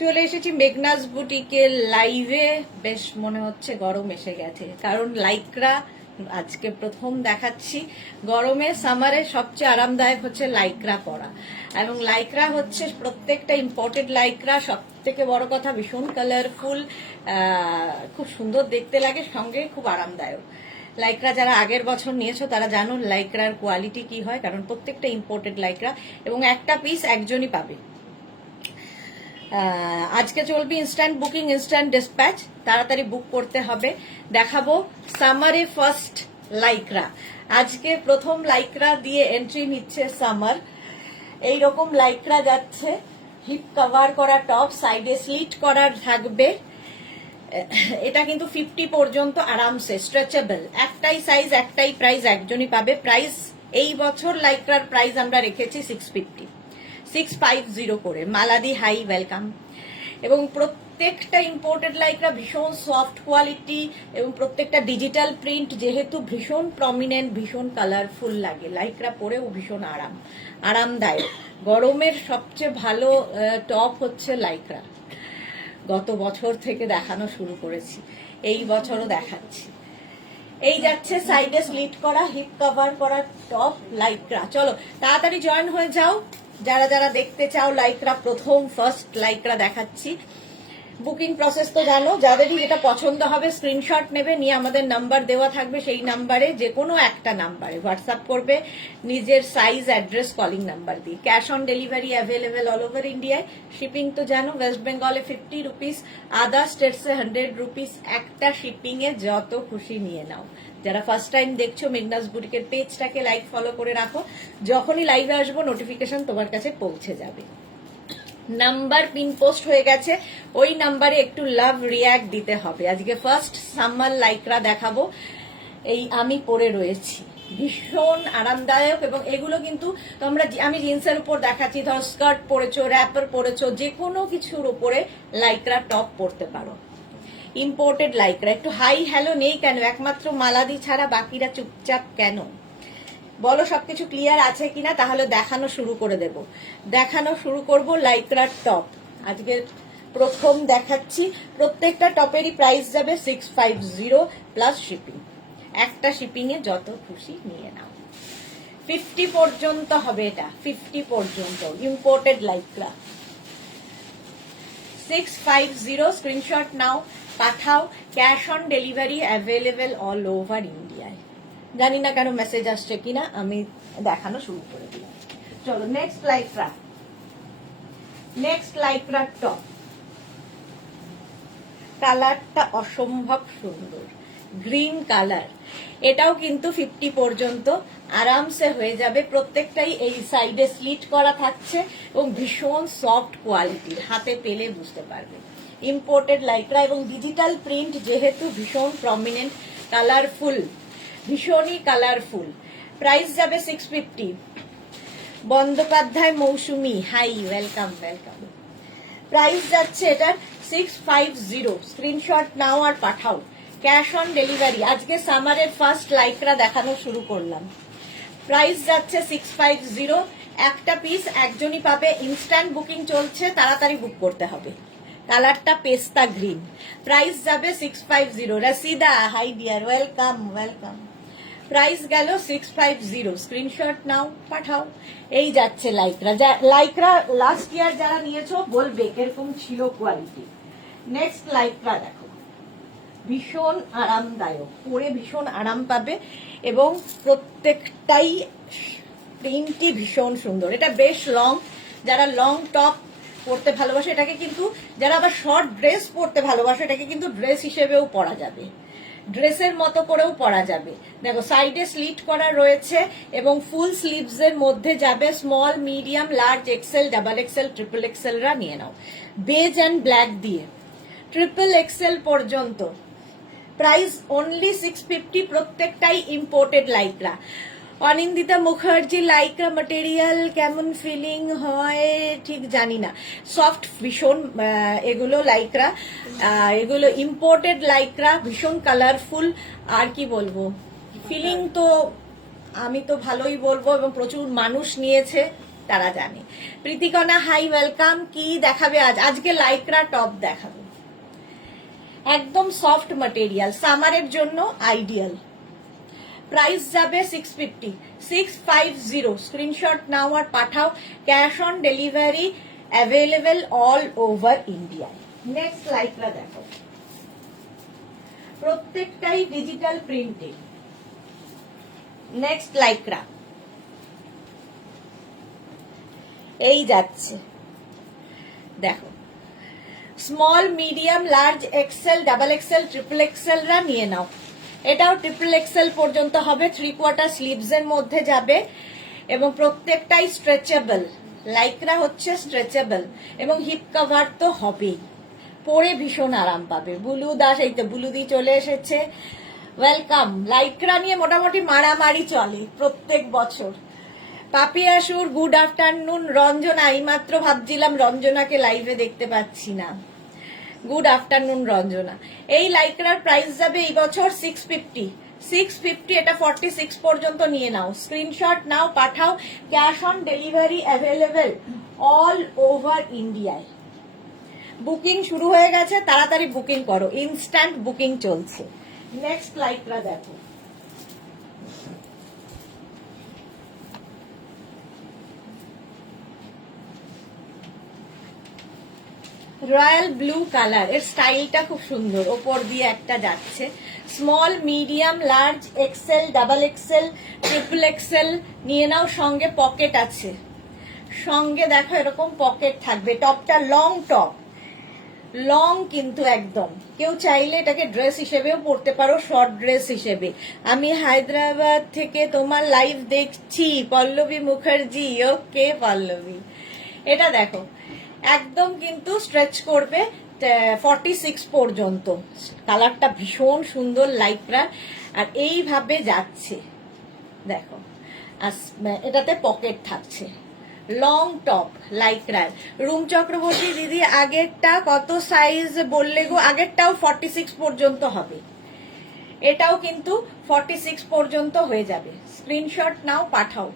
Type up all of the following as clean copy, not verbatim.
চলে এসেছি মেঘনাস বুটিকের লাইভে। বেশ মনে হচ্ছে গরম এসে গেছে, কারণ লাইক্রা আজকে প্রথম দেখাচ্ছি। গরমে সামারে সবচেয়ে আরামদায়ক হচ্ছে লাইক্রা পরা, এবং লাইক্রা হচ্ছে প্রত্যেকটা ইম্পোর্টেড লাইক্রা। সব থেকে বড় কথা ভীষণ কালারফুল, খুব সুন্দর দেখতে লাগে, সঙ্গে খুব আরামদায়ক। লাইক্রা যারা আগের বছর নিয়েছো তারা জানো লাইক্রার কোয়ালিটি কি হয়, কারণ প্রত্যেকটা ইম্পোর্টেড লাইক্রা, এবং একটা পিস একজনই পাবে। আজকে চলবে ইনস্ট্যান্ট বুকিং, ইনস্ট্যান্ট ডিসপ্যাচ, তাড়াতাড়ি বুক করতে হবে। দেখাবো সামারে ফার্স্ট লাইক্রা। আজকে প্রথম লাইক্রা দিয়ে এন্ট্রি নিচ্ছে সামার। এইরকম লাইক্রা যাচ্ছে, হিপ কভার করা টপ, সাইডে স্লিট করার থাকবে। এটা কিন্তু 50 পর্যন্ত আরামসে স্ট্রেচেবল। একটাই সাইজ, একটাই প্রাইস, একজনই পাবে। প্রাইস এই বছর লাইক্রার প্রাইস আমরা রেখেছি 650 করে। মালাদি হাই ওয়েলকাম। এবং প্রত্যেকটা ইম্পোর্টেড লাইক্রা ভীষণ সফট কোয়ালিটি, এবং প্রত্যেকটা ডিজিটাল প্রিন্ট, যেহেতু ভীষণ প্রমিনেন্ট, ভীষণ কালারফুল লাগে। লাইক্রা পরেও ভীষণ আরামদায়ক। গরমের সবচেয়ে ভালো টপ হচ্ছে লাইক্রা। গত বছর থেকে দেখানো শুরু করেছি, এই বছরও দেখাচ্ছি। এই যাচ্ছে সাইডে স্লিট করা, হিপ কভার করা টপ লাইক্রা। চলো তাড়াতাড়ি জয়েন হয়ে যাও যারা যারা দেখতে চাও লাইক্রা। প্রথম ফার্স্ট লাইক্রা দেখাচ্ছি। বুকিং প্রসেস তো জানো, যাদেরই যেটা পছন্দ হবে স্ক্রিনশট নেবে, নিয়ে আমাদের নাম্বার দেওয়া থাকবে, সেই নাম্বারে যে কোনো একটা নাম্বারে হোয়াটসঅ্যাপ করবে নিজের সাইজ, অ্যাড্রেস, কলিং নাম্বার দিয়ে। Cash on delivery available all over ইন্ডিয়ায়। শিপিং তো জানো, ওয়েস্ট বেঙ্গলে 50 রুপিস, আদার স্টেটসে 100 রুপিস। একটা শিপিং এ যত খুশি নিয়ে নাও। যারা ফার্স্ট টাইম দেখছো মেঘনাস বুটিকের পেজটাকে লাইক ফলো করে রাখো, যখনই লাইভে আসবো নোটিফিকেশন তোমার কাছে পৌঁছে যাবে। নাম্বার পিন পোস্ট হয়ে গেছে, ওই নাম্বারে একটু লাভ রিয়াক্ট দিতে হবে। আজকে ফার্স্ট সামার লাইক্রা দেখাবো। এই আমি পরে রয়েছি, ভীষণ আরামদায়ক। এবং এগুলো কিন্তু তোমরা, আমি জিন্সের উপর দেখাচ্ছি, ধর স্কার্ট পরেছো, র্যাপার পরেছো, যে কোনো কিছুর উপরে লাইক্রা টপ পরতে পারো। Imported Lycra. একটু হাই হ্যালো নেই কেন? একমাত্র মালাদি ছাড়া বাকিরা চুপচাপ কেন? বলো সবকিছু ক্লিয়ার আছে কিনা, তাহলে দেখানো শুরু করে দেব। দেখানো শুরু করব লাইক্রার টপ। আজকে প্রথম দেখাচ্ছি। প্রত্যেকটা টপেরই প্রাইস যাবে 650 প্লাস শিপিং। একটা শিপিং এ যত খুশি নিয়ে নাও। 50 পর্যন্ত হবে, এটা 50 পর্যন্ত ইম্পোর্টেড লাইক্রা। 650 স্ক্রিনশট নাও, পাঠাও। Cash on delivery available all over ইন্ডিয়ায়। জানি না কেন মেসেজ আসছে কিনা, আমি দেখানো শুরু করে দিলাম। চলো next lycra. Next Lycra top. কালারটা অসম্ভব সুন্দর, গ্রিন কালার। এটাও কিন্তু 50 পর্যন্ত আরামসে হয়ে যাবে। প্রত্যেকটাই এই সাইডে স্লিট করা থাকছে, এবং ভীষণ সফট কোয়ালিটির, হাতে পেলে বুঝতে পারবে। ইম্পোর্টেড লাইক্রা এবং ডিজিটাল প্রিন্ট, যেহেতু ভীষণ প্রমিনেন্ট, কালারফুল, ভীষণই কালারফুল। প্রাইস যাবে 650। Bandyopadhyay Mousumi hi welcome welcome. Price যাচ্ছে এটার 650। স্ক্রিনশট নাও আর পাঠাও। Cash on delivery. আজকে সামারের ফার্স্ট লাইক্রা দেখানো শুরু করলাম। প্রাইস যাচ্ছে 650। একটা পিস একজনই পাবে। ইনস্ট্যান্ট বুকিং চলছে, তাড়াতাড়ি বুক করতে হবে। কালারটা পেস্তা গ্রিন। প্রাইস যাবে 650। Rashida hi dear, welcome welcome. Price গেল 650। স্ক্রিনশট নাও, পাঠাও। এই যাচ্ছে লাইক্রা। লাইক্রা লাস্ট ইয়ার যারা নিয়েছো বলবে কিরকম ছিল কোয়ালিটি। নেক্সট লাইক্রা দেখো, ভীষণ আরামদায়ক, পরে ভীষণ আরাম পাবে, এবং প্রত্যেকটাই প্রিন্টই ভীষণ সুন্দর। এটা বেশ লং, যারা লং টপ পরতে ভালোবাসে, এটাকে কিন্তু যারা আবার শর্ট ড্রেস পরতে ভালোবাসে, এটাকে কিন্তু ড্রেস হিসেবেও পরা যাবে, ড্রেসের মতো করেও পরা যাবে। দেখো সাইডে স্লিট করা রয়েছে, এবং ফুল স্লিভস এর মধ্যে যাবে। Small, medium, large, XL, double XL, triple এক্সেলরা নিয়ে নাও। বেজ অ্যান্ড ব্ল্যাক দিয়ে ট্রিপল এক্সেল পর্যন্ত। Price only 650। প্রত্যেকটাই imported Lycra. Anindita Mukherjee Lycra material কেমন ফিলিং হয় ঠিক জানি না, সফট ভীষণ এগুলো লাইক্রা। এগুলো ইম্পোর্টেড লাইক্রা, ভীষণ কালারফুল। আর কি বলবো, ফিলিং তো আমি তো ভালোই বলবো, এবং প্রচুর মানুষ নিয়েছে। তারা জানে। Pritikana high, welcome. কি দেখাবে আজ? আজকে লাইক্রা টপ দেখাবো, একদম সফট ম্যাটেরিয়াল, সামারের জন্য আইডিয়াল। প্রাইস যাবে 650, 650। স্ক্রিনশট নাও আর পাঠাও। Cash on delivery available all over India. Next Lycra দেখো, প্রত্যেকটাই ডিজিটাল প্রিন্টে। নেক্সট লাইক্রা এই যাচ্ছে, দেখো small, medium, large, XL, double XL, triple XL রা নিয়ে নাও। এটাও ট্রিপল এক্সেল পর্যন্ত হবে, 3/4 স্লিভস এর মধ্যে যাবে এবং প্রত্যেকটাই স্ট্রেচেবল। লাইক্রা হচ্ছে স্ট্রেচেবল এবং হিপ কভার তো হবেই, পরে ভীষণ আরাম পাবে। বুলু দাস, এই তো বুলুদি চলে এসেছে, ওয়েলকাম। লাইক্রা নিয়ে মোটামুটি মারামারি চলে প্রত্যেক বছর। পাপিয়াসুর গুড আফটারনুন। রঞ্জনা, এইমাত্র ভাবছিলাম রঞ্জনাকে লাইভে দেখতে পাচ্ছি না। Good afternoon Ranjana. এই লাইক্রার প্রাইস যাবে এই বছর 650, 650। এটা 46 পর্যন্ত নিয়ে নাও। স্ক্রিনশট নাও, পাঠাও। Cash on delivery available all over ইন্ডিয়ায়। বুকিং শুরু হয়ে গেছে, তাড়াতাড়ি বুকিং করো, ইনস্ট্যান্ট বুকিং চলছে। নেক্সট লাইক্রা দেখো, রয়্যাল ব্লু কালার। এর স্টাইলটা খুব সুন্দর, ওপর দিয়ে একটা যাচ্ছে। Small, medium, large, XL, double XL, triple XL নিয়ে নাও। সঙ্গে পকেট আছে, সঙ্গে দেখো এরকম পকেট থাকবে। টপটা লং টপ, লং কিন্তু একদম। কেউ চাইলে এটাকে ড্রেস হিসেবেও পরতে পারো, শর্ট ড্রেস হিসেবে। আমি হায়দ্রাবাদ থেকে তোমার লাইভ দেখছি, পল্লবী মুখার্জি। ওকে পল্লবী, এটা দেখো একদম কিন্তু স্ট্রেচ করবে 46 পর্যন্ত। কালারটা ভীষণ সুন্দর লাইক্রা, আর এইভাবে যাচ্ছে দেখো। এটাতে পকেট থাকছে, লং টপ লাইক্রার। রুম চক্রবর্তী দিদি, আগেরটা কত সাইজ বললে গো? আগেরটাও 46 পর্যন্ত হবে, এটাও কিন্তু 46 পর্যন্ত হয়ে যাবে। স্ক্রিনশট নাও, পাঠাও।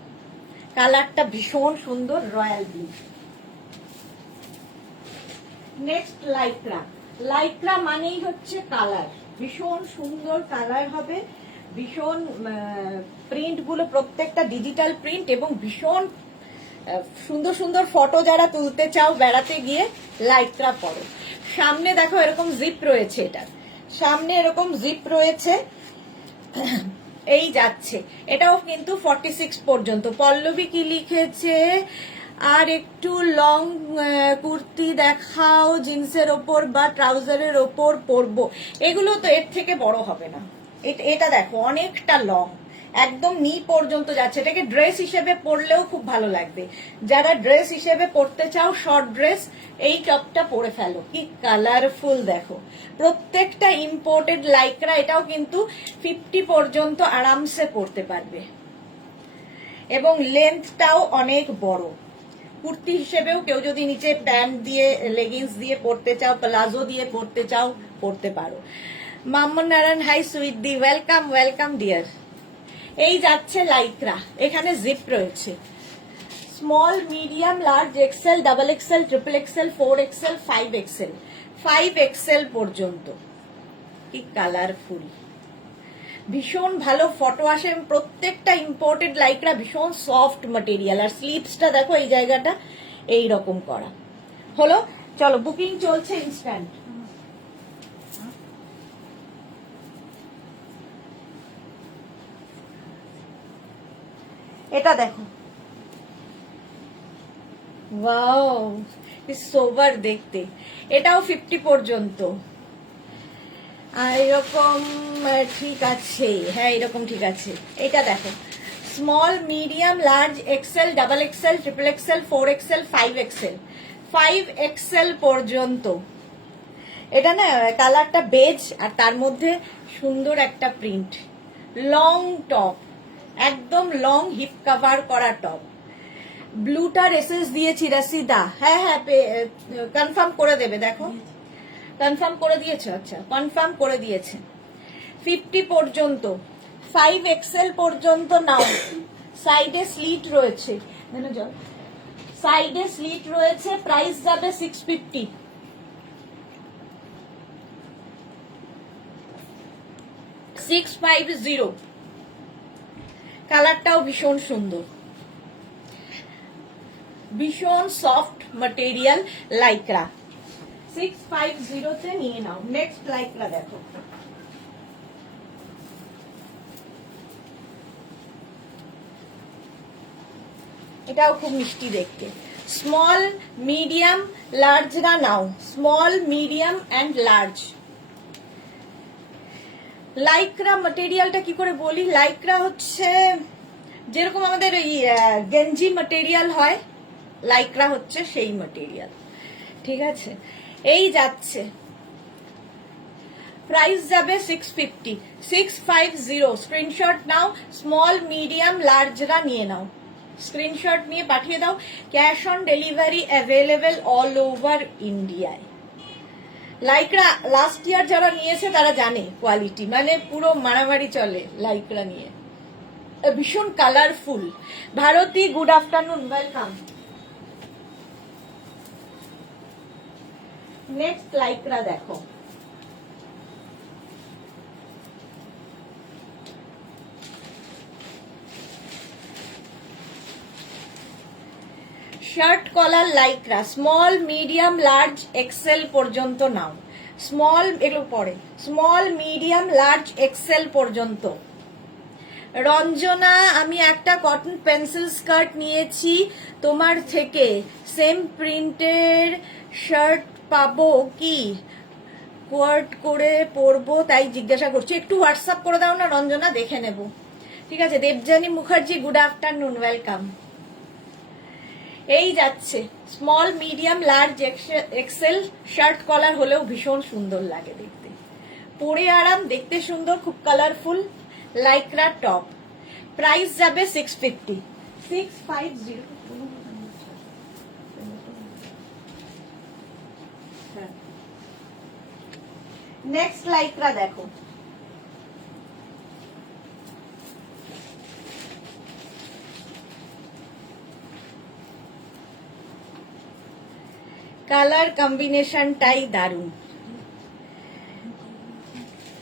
কালারটা ভীষণ সুন্দর, royal blue. Next lycra. Lycra মানেই হচ্ছে কালার, ভীষণ সুন্দর কালার হবে। ভীষণ প্রিন্ট গুলো প্রত্যেকটা ডিজিটাল প্রিন্ট এবং ভীষণ সুন্দর সুন্দর ফটো যারা তুলতে চাও বেড়াতে গিয়ে, লাইক্রা পরো। সামনে দেখো এরকম জিপ রয়েছে, এটার সামনে এরকম জিপ রয়েছে, এই যাচ্ছে। এটাও কিন্তু 46 পর্যন্ত। পল্লবী কি লিখেছে? আর একটু লং কুর্তি দেখাও, জিন্সের ওপর বা ট্রাউজারের ওপর পরবো। এগুলো তো এর থেকে বড় হবে না। এটা দেখো অনেকটা লং, একদম নি পর্যন্ত যাচ্ছে। এটাকে ড্রেস হিসেবে পরলেও খুব ভালো লাগবে। যারা ড্রেস হিসেবে পরতে চাও, শর্ট ড্রেস, এই টপটা পরে ফেলো। কি কালারফুল দেখো, প্রত্যেকটা ইম্পোর্টেড লাইক্রা। এটাও কিন্তু 50 পর্যন্ত আরামসে পরতে পারবে এবং লেন্থটাও অনেক বড়। কুর্তি হিসেবেও কেউ যদি নিচে প্যান্ট দিয়ে, লেগিংস দিয়ে পরতে চাও, প্লাজো দিয়ে পরতে চাও, পরতে পারো। মাম্মন নারায়ণ, হাই সুইট দি, ওয়েলকাম ওয়েলকাম ডিয়ার। এই যাচ্ছে লাইক্রা, এখানে জিপ রয়েছে। Small, medium, large, XL, double XL, triple XL, 4 XL, 5 XL, 5 XL পর্যন্ত। কি কালারফুল, ভীষণ ভালো ফটো আসে। প্রত্যেকটা ইম্পোর্টেড লাইক্রা, ভীষণ সফট ম্যাটেরিয়াল। আর স্লিভসটা দেখো, এই জায়গাটা এই রকম করা হলো। চলো, বুকিং চলছে ইনস্ট্যান্ট। এটা দেখো, ওয়াও, সোবার দেখতে। এটাও 50 পর্যন্ত। আর এরকম ঠিক আছে, হ্যাঁ এরকম ঠিক আছে। এটা দেখো, small, medium, large, XL, double XL, triple XL, 4 XL, 5 XL, 5 XL পর্যন্ত। এটা না কালারটা বেজ, আর তার মধ্যে সুন্দর একটা প্রিন্ট। লং টপ, একদম লং হিপ কভার করা টপ। ব্লুটার এসএস দিয়েছি রাসিদা। হ্যাঁ হ্যাঁ, কনফার্ম করে দেবে। দেখো কনফার্ম করে দিয়েছে, আচ্ছা কনফার্ম করে দিয়েছে। 50 পর্যন্ত, 5 এক্সেল পর্যন্ত নাও। সাইডে স্লিট রয়েছে, সাইডে স্লিট রয়েছে, প্রাইস যাবে 650। কালারটাও ভীষণ সুন্দর, ভীষণ সফট ম্যাটেরিয়াল লাইক্রা। 650 নিয়ে নাও। নেক্সট লাইক্রা দেখো, এটাও খুব মিষ্টি দেখতে। স্মল মিডিয়াম লার্জরা নাও, small medium and large. Lycra ম্যাটেরিয়ালটা কি করে বলি, লাইক্রা হচ্ছে যেরকম আমাদের এই গেঞ্জি ম্যাটেরিয়াল হয়, লাইক্রা হচ্ছে সেই ম্যাটেরিয়াল, ঠিক আছে। এই যাচ্ছে, প্রাইস যাবে 650। 650 স্ক্রিনশট নাও, স্মল মিডিয়াম লার্জরা নিয়ে নাও, স্ক্রিনশট নিয়ে পাঠিয়ে দাও। Cash on delivery available all over ইন্ডিয়ায়। লাইক্রা লাস্ট ইয়ার যারা নিয়েছে তারা জানে কোয়ালিটি, মানে পুরো মারামারি চলে লাইক্রা নিয়ে, ভীষণ colourful. Bharati, good afternoon, welcome. Next Lycra দেখো, shirt collar Lycra, small medium large XL পর্যন্ত নাও। স্মল, এগুলো পরে স্মল মিডিয়াম লার্জ এক্সেল পর্যন্ত। রঞ্জনা, আমি একটা কটন পেন্সিল স্কার্ট নিয়েছি তোমার থেকে, সেম প্রিন্টের শার্ট পাবো কি? কোয়ার্ট করে পরবো তাই জিজ্ঞাসা করছি। একটু হোয়াটসঅ্যাপ করে দাও না রঞ্জনা, দেখে নেব, ঠিক আছে। Debjani Mukherjee, good afternoon, welcome. এই যাচ্ছে small medium large XL, shirt collar হলেও ভীষণ সুন্দর লাগে দেখতে, পরে আরাম, দেখতে সুন্দর, খুব কালারফুল লাইক্রা টপ। প্রাইস যাবে 650। 650। নেক্সট লাইক্রা দেখো, কালার কম্বিনেশনটাই দারুণ,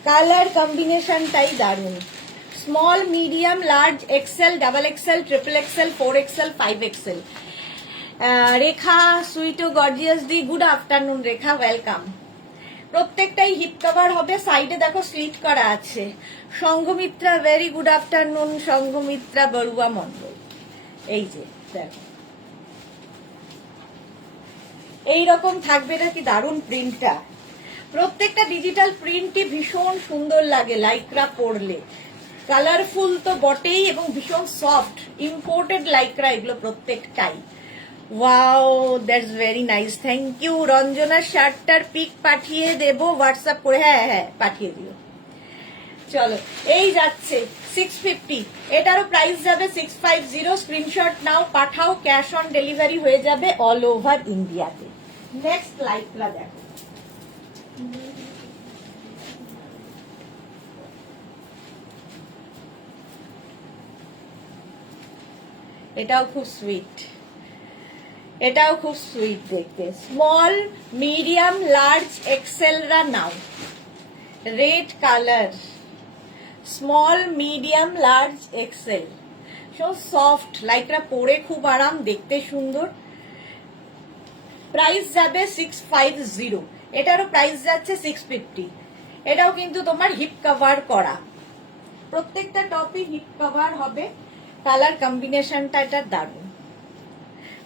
কালার কম্বিনেশনটাই দারুণ। Small medium large XL, double XL, triple XL, 4XL, 5XL। রেখা সুইটো গর্জিয়াস দি, গুড আফটারনুন রেখা, ওয়েলকাম। প্রত্যেকটাই হিপ কভার হবে, সাইডে দেখো স্লিট করা আছে। সংঘমিত্রা, ভেরি গুড আফটারনুন সংঘমিত্রা বড়ুয়া মন্ডল। এই যে দেখো এইরকম থাকবে নাকি দারুণ প্রিন্টটা, প্রত্যেকটা ডিজিটাল প্রিন্টই ভীষণ সুন্দর লাগে লাইক্রা পরলে, কালারফুল তো বটেই এবং ভীষণ সফট, ইম্পোর্টেড লাইক্রা এগুলো প্রত্যেকটাই। Wow, that's very nice, thank you. রঞ্জনার শার্টটার পিক পাঠিয়ে দেবো হোয়াটসঅ্যাপ করে, হ্যাঁ হ্যাঁ পাঠিয়ে দিও। চলো, এই যাচ্ছে 650, এটারও প্রাইস যাবে 650। স্ক্রিনশট নাও, পাঠাও, ক্যাশ অন ডেলিভারি হয়ে যাবে অল ওভার ইন্ডিয়াতে। নেক্সট লাইক্রা দেখো, এটাও খুব সুইট, এটাও খুব সুইট দেখতে। স্মল মিডিয়াম লার্জ এক্সেলরা নাও, red colour, small medium large XL, so soft Lycra, পরে খুব আরাম, দেখতে সুন্দর। প্রাইস যাবে 650, এটারও প্রাইস যাচ্ছে 650। এটাও কিন্তু তোমার হিপ কভার করা, প্রত্যেকটা টপই হিপ কভার হবে, কালার কম্বিনেশনটা এটা দারুণ।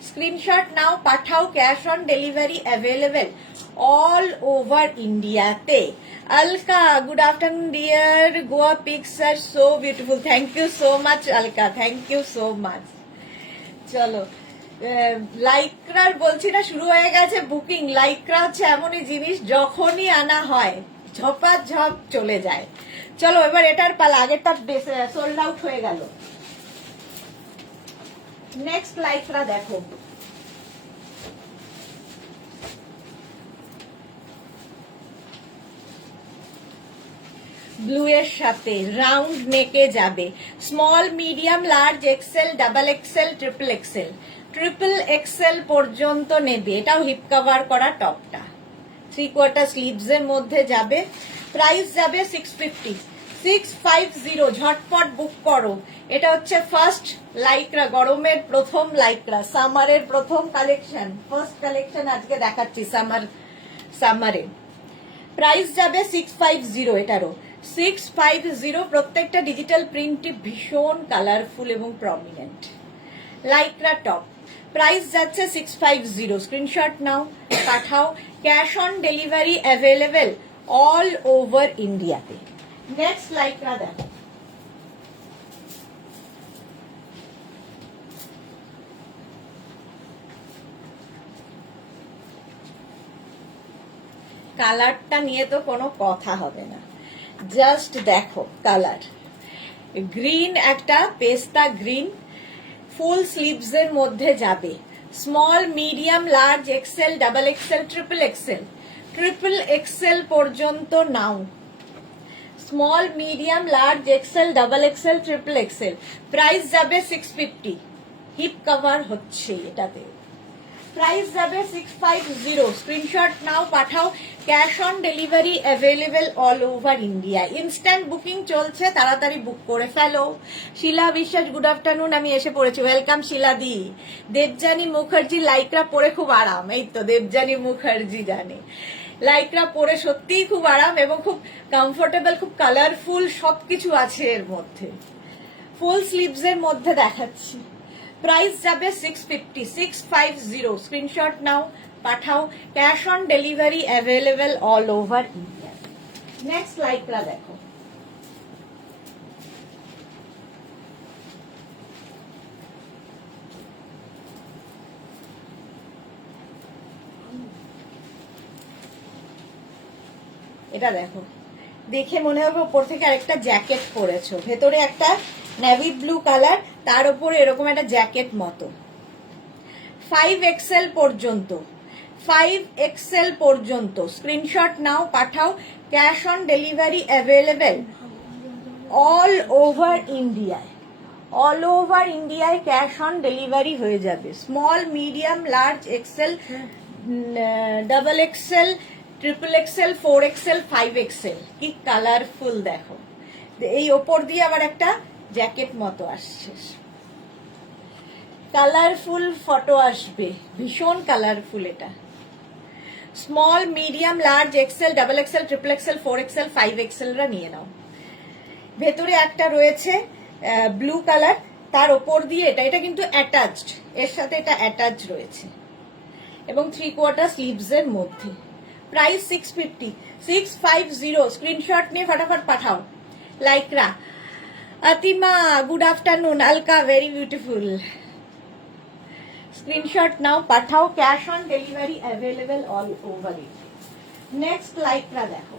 স্ক্রিনশট নাও, পাঠাও, cash on delivery available all over ইন্ডিয়াতে। Alka, good afternoon dear, Goa pics আর so beautiful, thank you so much Alka, thank you so much. চলো, লাইক্রার বলছি না, শুরু হয়ে গেছে বুকিং। লাইক্রা হচ্ছে এমনই জিনিস, যখনই আনা হয় ঝপাঝপ চলে যায়। চলো এবার এটার পালা, আগেরটা সোল্ড আউট হয়ে গেল। নেক্সট লাইক্রা দেখো, ব্লু এর সাথে রাউন্ড নেকে যাবে, small medium large XL, double XL, triple XL. Triple XL পর্যন্ত নেবে। এটাও হিপ কভার করা টপটা 3/4 স্লিভস এর মধ্যে যাবে। প্রাইস যাবে 650 650। ঝটপট বুক করো। এটা হচ্ছে ফার্স্ট লাইক্রা, গরমের প্রথম লাইক্রা, সামারের প্রথম কালেকশন, ফার্স্ট কালেকশন আজকে দেখাচ্ছি সামারে। প্রাইস যাবে 650। এটারও 650। প্রত্যেকটা ডিজিটাল প্রিন্টটি ভীষণ কালারফুল এবং প্রমিনেন্ট লাইক্রা টপ। প্রাইস যাচ্ছে 650। স্ক্রিনশট নাও, পাঠাও। Cash on delivery available all over ইন্ডিয়াতে। নেক্সট লাইক্রা দেখো, কালারটা নিয়ে তো কোনো কথা হবে না, জাস্ট দেখো কালার। গ্রিন, একটা পেস্তা গ্রিন, ফুল স্লিভস এর মধ্যে যাবে। Small, medium, large, XL, double XL, triple XL, triple XL পর্যন্ত নাও। Small, medium, large, XL, double XL, triple XL. Price যাবে 650। হিপ কভার হচ্ছে এটাতে। প্রাইস যাবে 650। স্ক্রিনশট নাও, পাঠাও। Cash on delivery available all over India. Instant booking চলছে, তাড়াতাড়ি বুক করে ফেলো। শিলা বিশ্বাস, গুড আফটারনুন, আমি এসে পড়েছি। ওয়েলকাম শিলাদি। দেবজানী মুখার্জি, লাইক্রা পরে খুব আরাম। এই তো দেবজানী মুখার্জি জানে লাইক্রা পরে সত্যিই খুব আরাম এবং খুব কমফোর্টেবল, খুব কালারফুল, সবকিছু আছে এর মধ্যে। ফুল স্লিভস এর মধ্যে দেখাচ্ছি। প্রাইস যাবে 650 650। স্ক্রিনশট নাও, পাঠাও। Cash on delivery available all over India. Next Lycra দেখো, এটা দেখো, দেখে মনে হবে উপর থেকে আরেকটা জ্যাকেট পরেছো। ভেতরে একটা নেভি ব্লু কালার, তার উপরে এরকম একটা জ্যাকেট মতো। 5XL পর্যন্ত, 5XL পর্যন্ত। স্ক্রিনশট নাও, পাঠাও। Cash on delivery available all over ইন্ডিয়ায়। অল ওভার ইন্ডিয়ায় ক্যাশ অন ডেলিভারি হয়ে যাবে। Small, medium, large, XL, double XL, triple XL, 4XL, 5XL। কি কালারফুল দেখো। এই ওপর দিয়ে আবার একটা জ্যাকেট মতো আসছে, কালারফুল ফটো আসবে, ভীষণ কালারফুল। এটা small, medium, large, XL, double XL, triple XL, 4XL, 5XL রা নিয়ে নাও। ভেতরে একটা রয়েছে ব্লু কালার, তার ওপর দিয়ে এটা কিন্তু অ্যাটাচড, এর সাথে এটা অ্যাটাচ রয়েছে এবং 3/4 স্লিভস এর মধ্যে। প্রাইস 650 650। স্ক্রিনশট নিয়ে ফটাফট পাঠাও। Lycra. Atima, good afternoon. Alka, very beautiful. Screenshot নাও, পাঠাও। Cash on delivery available all over it. Next Lycra দেখো,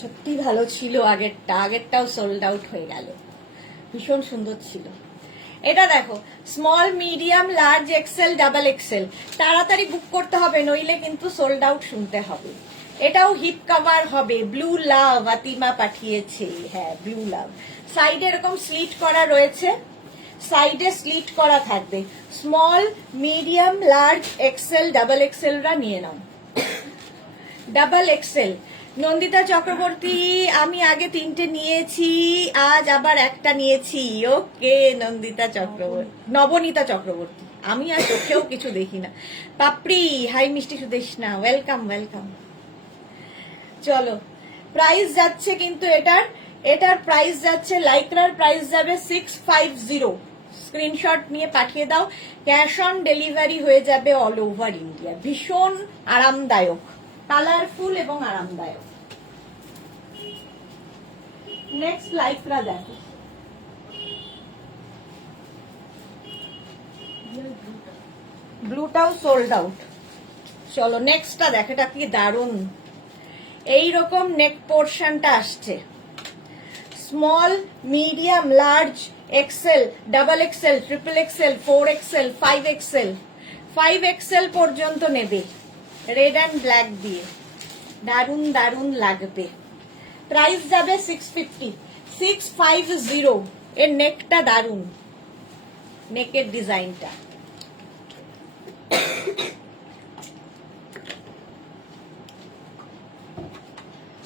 সত্যি ভালো ছিল। আগেরটাও সোল্ড আউট হয়ে গেল, ভীষণ সুন্দর ছিল। এটা দেখো, small, medium, large, XL, double XL. তাড়াতাড়ি বুক করতে হবে, নইলে কিন্তু সোল্ড আউট শুনতে হবে। এটাও হিপ কভার হবে। ব্লু লাভ আতিমা পাঠিয়েছে, হ্যাঁ ব্লু লাভ। সাইডে এরকম স্লিট করা রয়েছে, সাইডে স্লিট করা থাকবে। Small, medium, large, XL, double XL রা নিয়ে নাও। Double XL. নন্দিতা চক্রবর্তী, আমি আগে 3টে নিয়েছি, আজ আবার একটা নিয়েছি। ওকে নন্দিতা চক্রবর্তী, নবনীতা চক্রবর্তী। আমি আর চোখেও কিছু দেখি না। পাপড়ি, হাই মিষ্টি সুদেশনা, ওয়েলকাম ওয়েলকাম। চলো, প্রাইস যাচ্ছে কিন্তু এটার প্রাইস যাচ্ছে, লাইক্রার প্রাইস যাবে 650। স্ক্রিনশট নিয়ে পাঠিয়ে দাও। ক্যাশ অন ডেলিভারি হয়ে যাবে অল ওভার ইন্ডিয়া। ভীষণ আরামদায়ক, কালারফুল এবং আরামদায়ক। নেক্সট লাইক্রা দেখো, ব্লুটাও সোল্ড আউট। চলো নেক্সটটা দেখো, এটা কি দারুণ। এইরকম নেক পোর্শনটা আসছে। Small, medium, large, XL, double XL, triple XL, 4XL, 5XL, 5XL পর্যন্ত নেবে। রেড অ্যান্ড ব্ল্যাক দিয়ে দারুন দারুন লাগবে। প্রাইস যাবে 650, 650। এর নেকটা দারুন, নেকের ডিজাইনটা।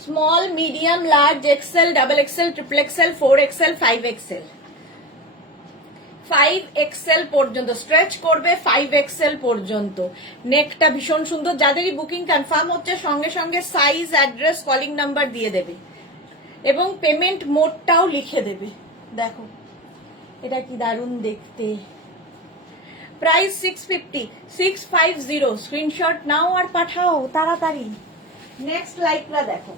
Small, medium, large, XL, double XL, triple XL, 4XL, 5XL, 5XL পর্যন্ত স্ট্রেচ করবে, 5XL পর্যন্ত। নেকটা ভীষণ সুন্দর। যাদেরই বুকিং কনফার্ম হচ্ছে সঙ্গে সঙ্গে সাইজ, অ্যাড্রেস, কলিং নাম্বার দিয়ে দেবে এবং পেমেন্ট মোডটাও লিখে দেবে। দেখো এটা কি দারুণ দেখতে। প্রাইস 650, 650। স্ক্রিনশট নাও আর পাঠাও তাড়াতাড়ি। নেক্সট লাইকরা দেখো,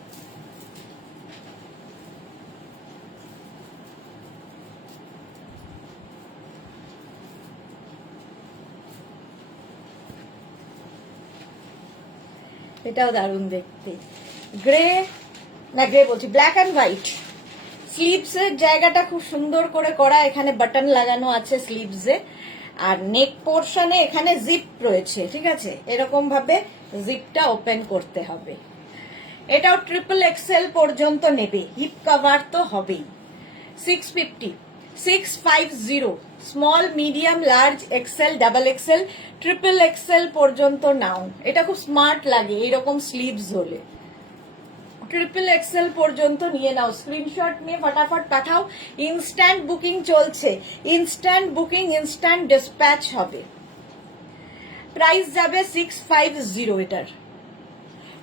এটাও দারুণ দেখতে। গ্রে না, গ্রে বলছি, ব্ল্যাক অ্যান্ড হোয়াইট। স্লিভস এর জায়গাটা খুব সুন্দর করে করা, এখানে বাটন লাগানো আছে স্লিভসে, আর নেক পোর্শনে এখানে জিপ রয়েছে, ঠিক আছে, এরকম ভাবে জিপটা ওপেন করতে হবে। এটাও ট্রিপল এক্সেল পর্যন্ত নেবে, হিপ কভার তো হবেই। 650, 650। Small, medium, large, XL, double XL, triple XL পর্যন্ত নাও। এটা খুব স্মার্ট লাগে এইরকম স্লিভস হলে। ট্রিপল এক্সেল পর্যন্ত নিয়ে নাও। স্ক্রিনশট নিয়ে ফটাফট পাঠাও। ইনস্ট্যান্ট বুকিং চলছে, ইনস্ট্যান্ট বুকিং, ইনস্ট্যান্ট ডিসপ্যাচ হবে। প্রাইস যাবে 650 এটার।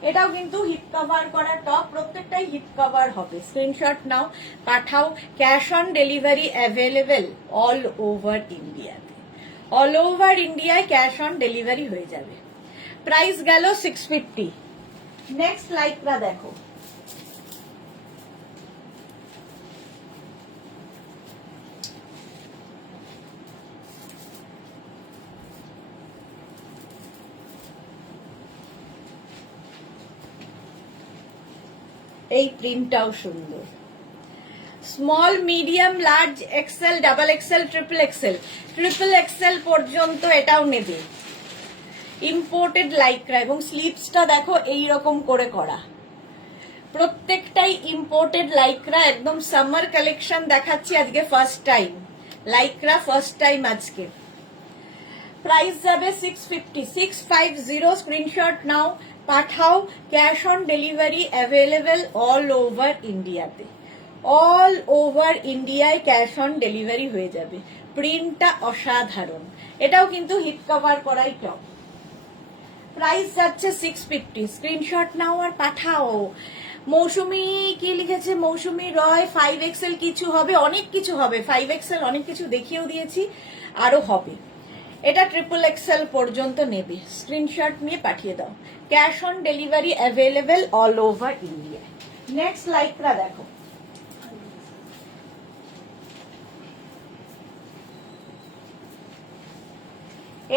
এটাও কিন্তু হিপ কভার করা টপ, প্রত্যেকটাই হিপ কভার হবে। স্ক্রিনশট নাও, পাঠাও। Cash on delivery available all over ইন্ডিয়াতে। অল ওভার ইন্ডিয়ায় ক্যাশ অন ডেলিভারি হয়ে যাবে। প্রাইস গেল 650। নেক্সট লাইকরা দেখো, এই প্রিন্টটাও সুন্দর। Small, medium, large, XL, double XL, triple XL, triple XL পর্যন্ত এটাও নেবে। ইম্পোর্টেড লাইক্রা এবং স্লিভসটা দেখো এইরকম করে করা, প্রত্যেকটাই ইম্পোর্টেড লাইক্রা। একদম সামার কালেকশন দেখাচ্ছি আজকে, first time Lycra, first time আজকে। প্রাইস যাবে 650, 650। স্ক্রিনশট নাও, পাঠাও। Cash on delivery available all over ইন্ডিয়াতে। অল ওভার ইন্ডিয়ায় ক্যাশ অন ডেলিভারি হয়ে যাবে। প্রিন্টটা অসাধারণ। এটাও কিন্তু হিপ কভার করাই টপ। প্রাইস যাচ্ছে 650। স্ক্রিনশট নাও আর পাঠাও। মৌসুমি কি লিখেছে? মৌসুমি রয়, 5XL কিছু হবে, অনেক কিছু হবে। 5XL অনেক কিছু দেখিয়েও দিয়েছি, আরো হবে। এটা ট্রিপল এক্সেল পর্যন্ত নেবে। স্ক্রিনশট নিয়ে পাঠিয়ে দাও। Cash on delivery available all over India. Next Lycra দেখো,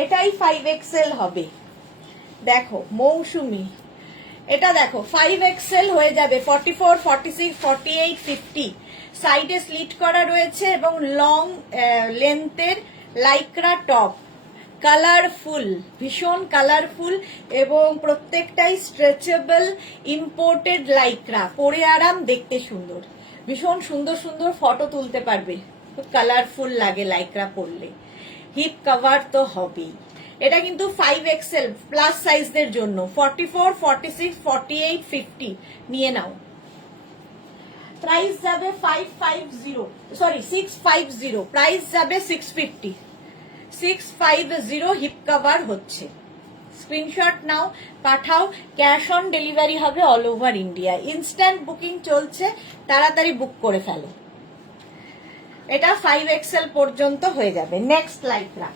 এটাই 5XL হবে। দেখো মৌসুমি, এটা দেখো 5XL হয়ে যাবে। 44, 46, 48, 50 সাইডে স্লিট করা রয়েছে এবং লং লেন্থের লাইক্রা টপ। কালারফুল, ভীষণ কালারফুল এবং প্রত্যেকটাই স্ট্রেচেবল, ইম্পোর্টেড লাইক্রা। পরে আরাম, দেখতে সুন্দর, ভীষণ সুন্দর সুন্দর ফটো তুলতে পারবে। খুব কালারফুল লাগে লাইক্রা পরলে। হিপ কভার তো হবেই। এটা কিন্তু 5XL প্লাস সাইজদের জন্য। 44, 46, 48, 50 নিয়ে নাও। প্রাইস যাবে 550, সরি 650। প্রাইস যাবে 650, 650। হিপ কভার হচ্ছে। স্ক্রিনশট নাও, পাঠাও। ক্যাশ অন ডেলিভারি হবে all over India. Instant booking চলছে, তাড়াতাড়ি বুক করে ফেলো। এটা 5XL পর্যন্ত হয়ে যাবে। নেক্সট লাইকরা,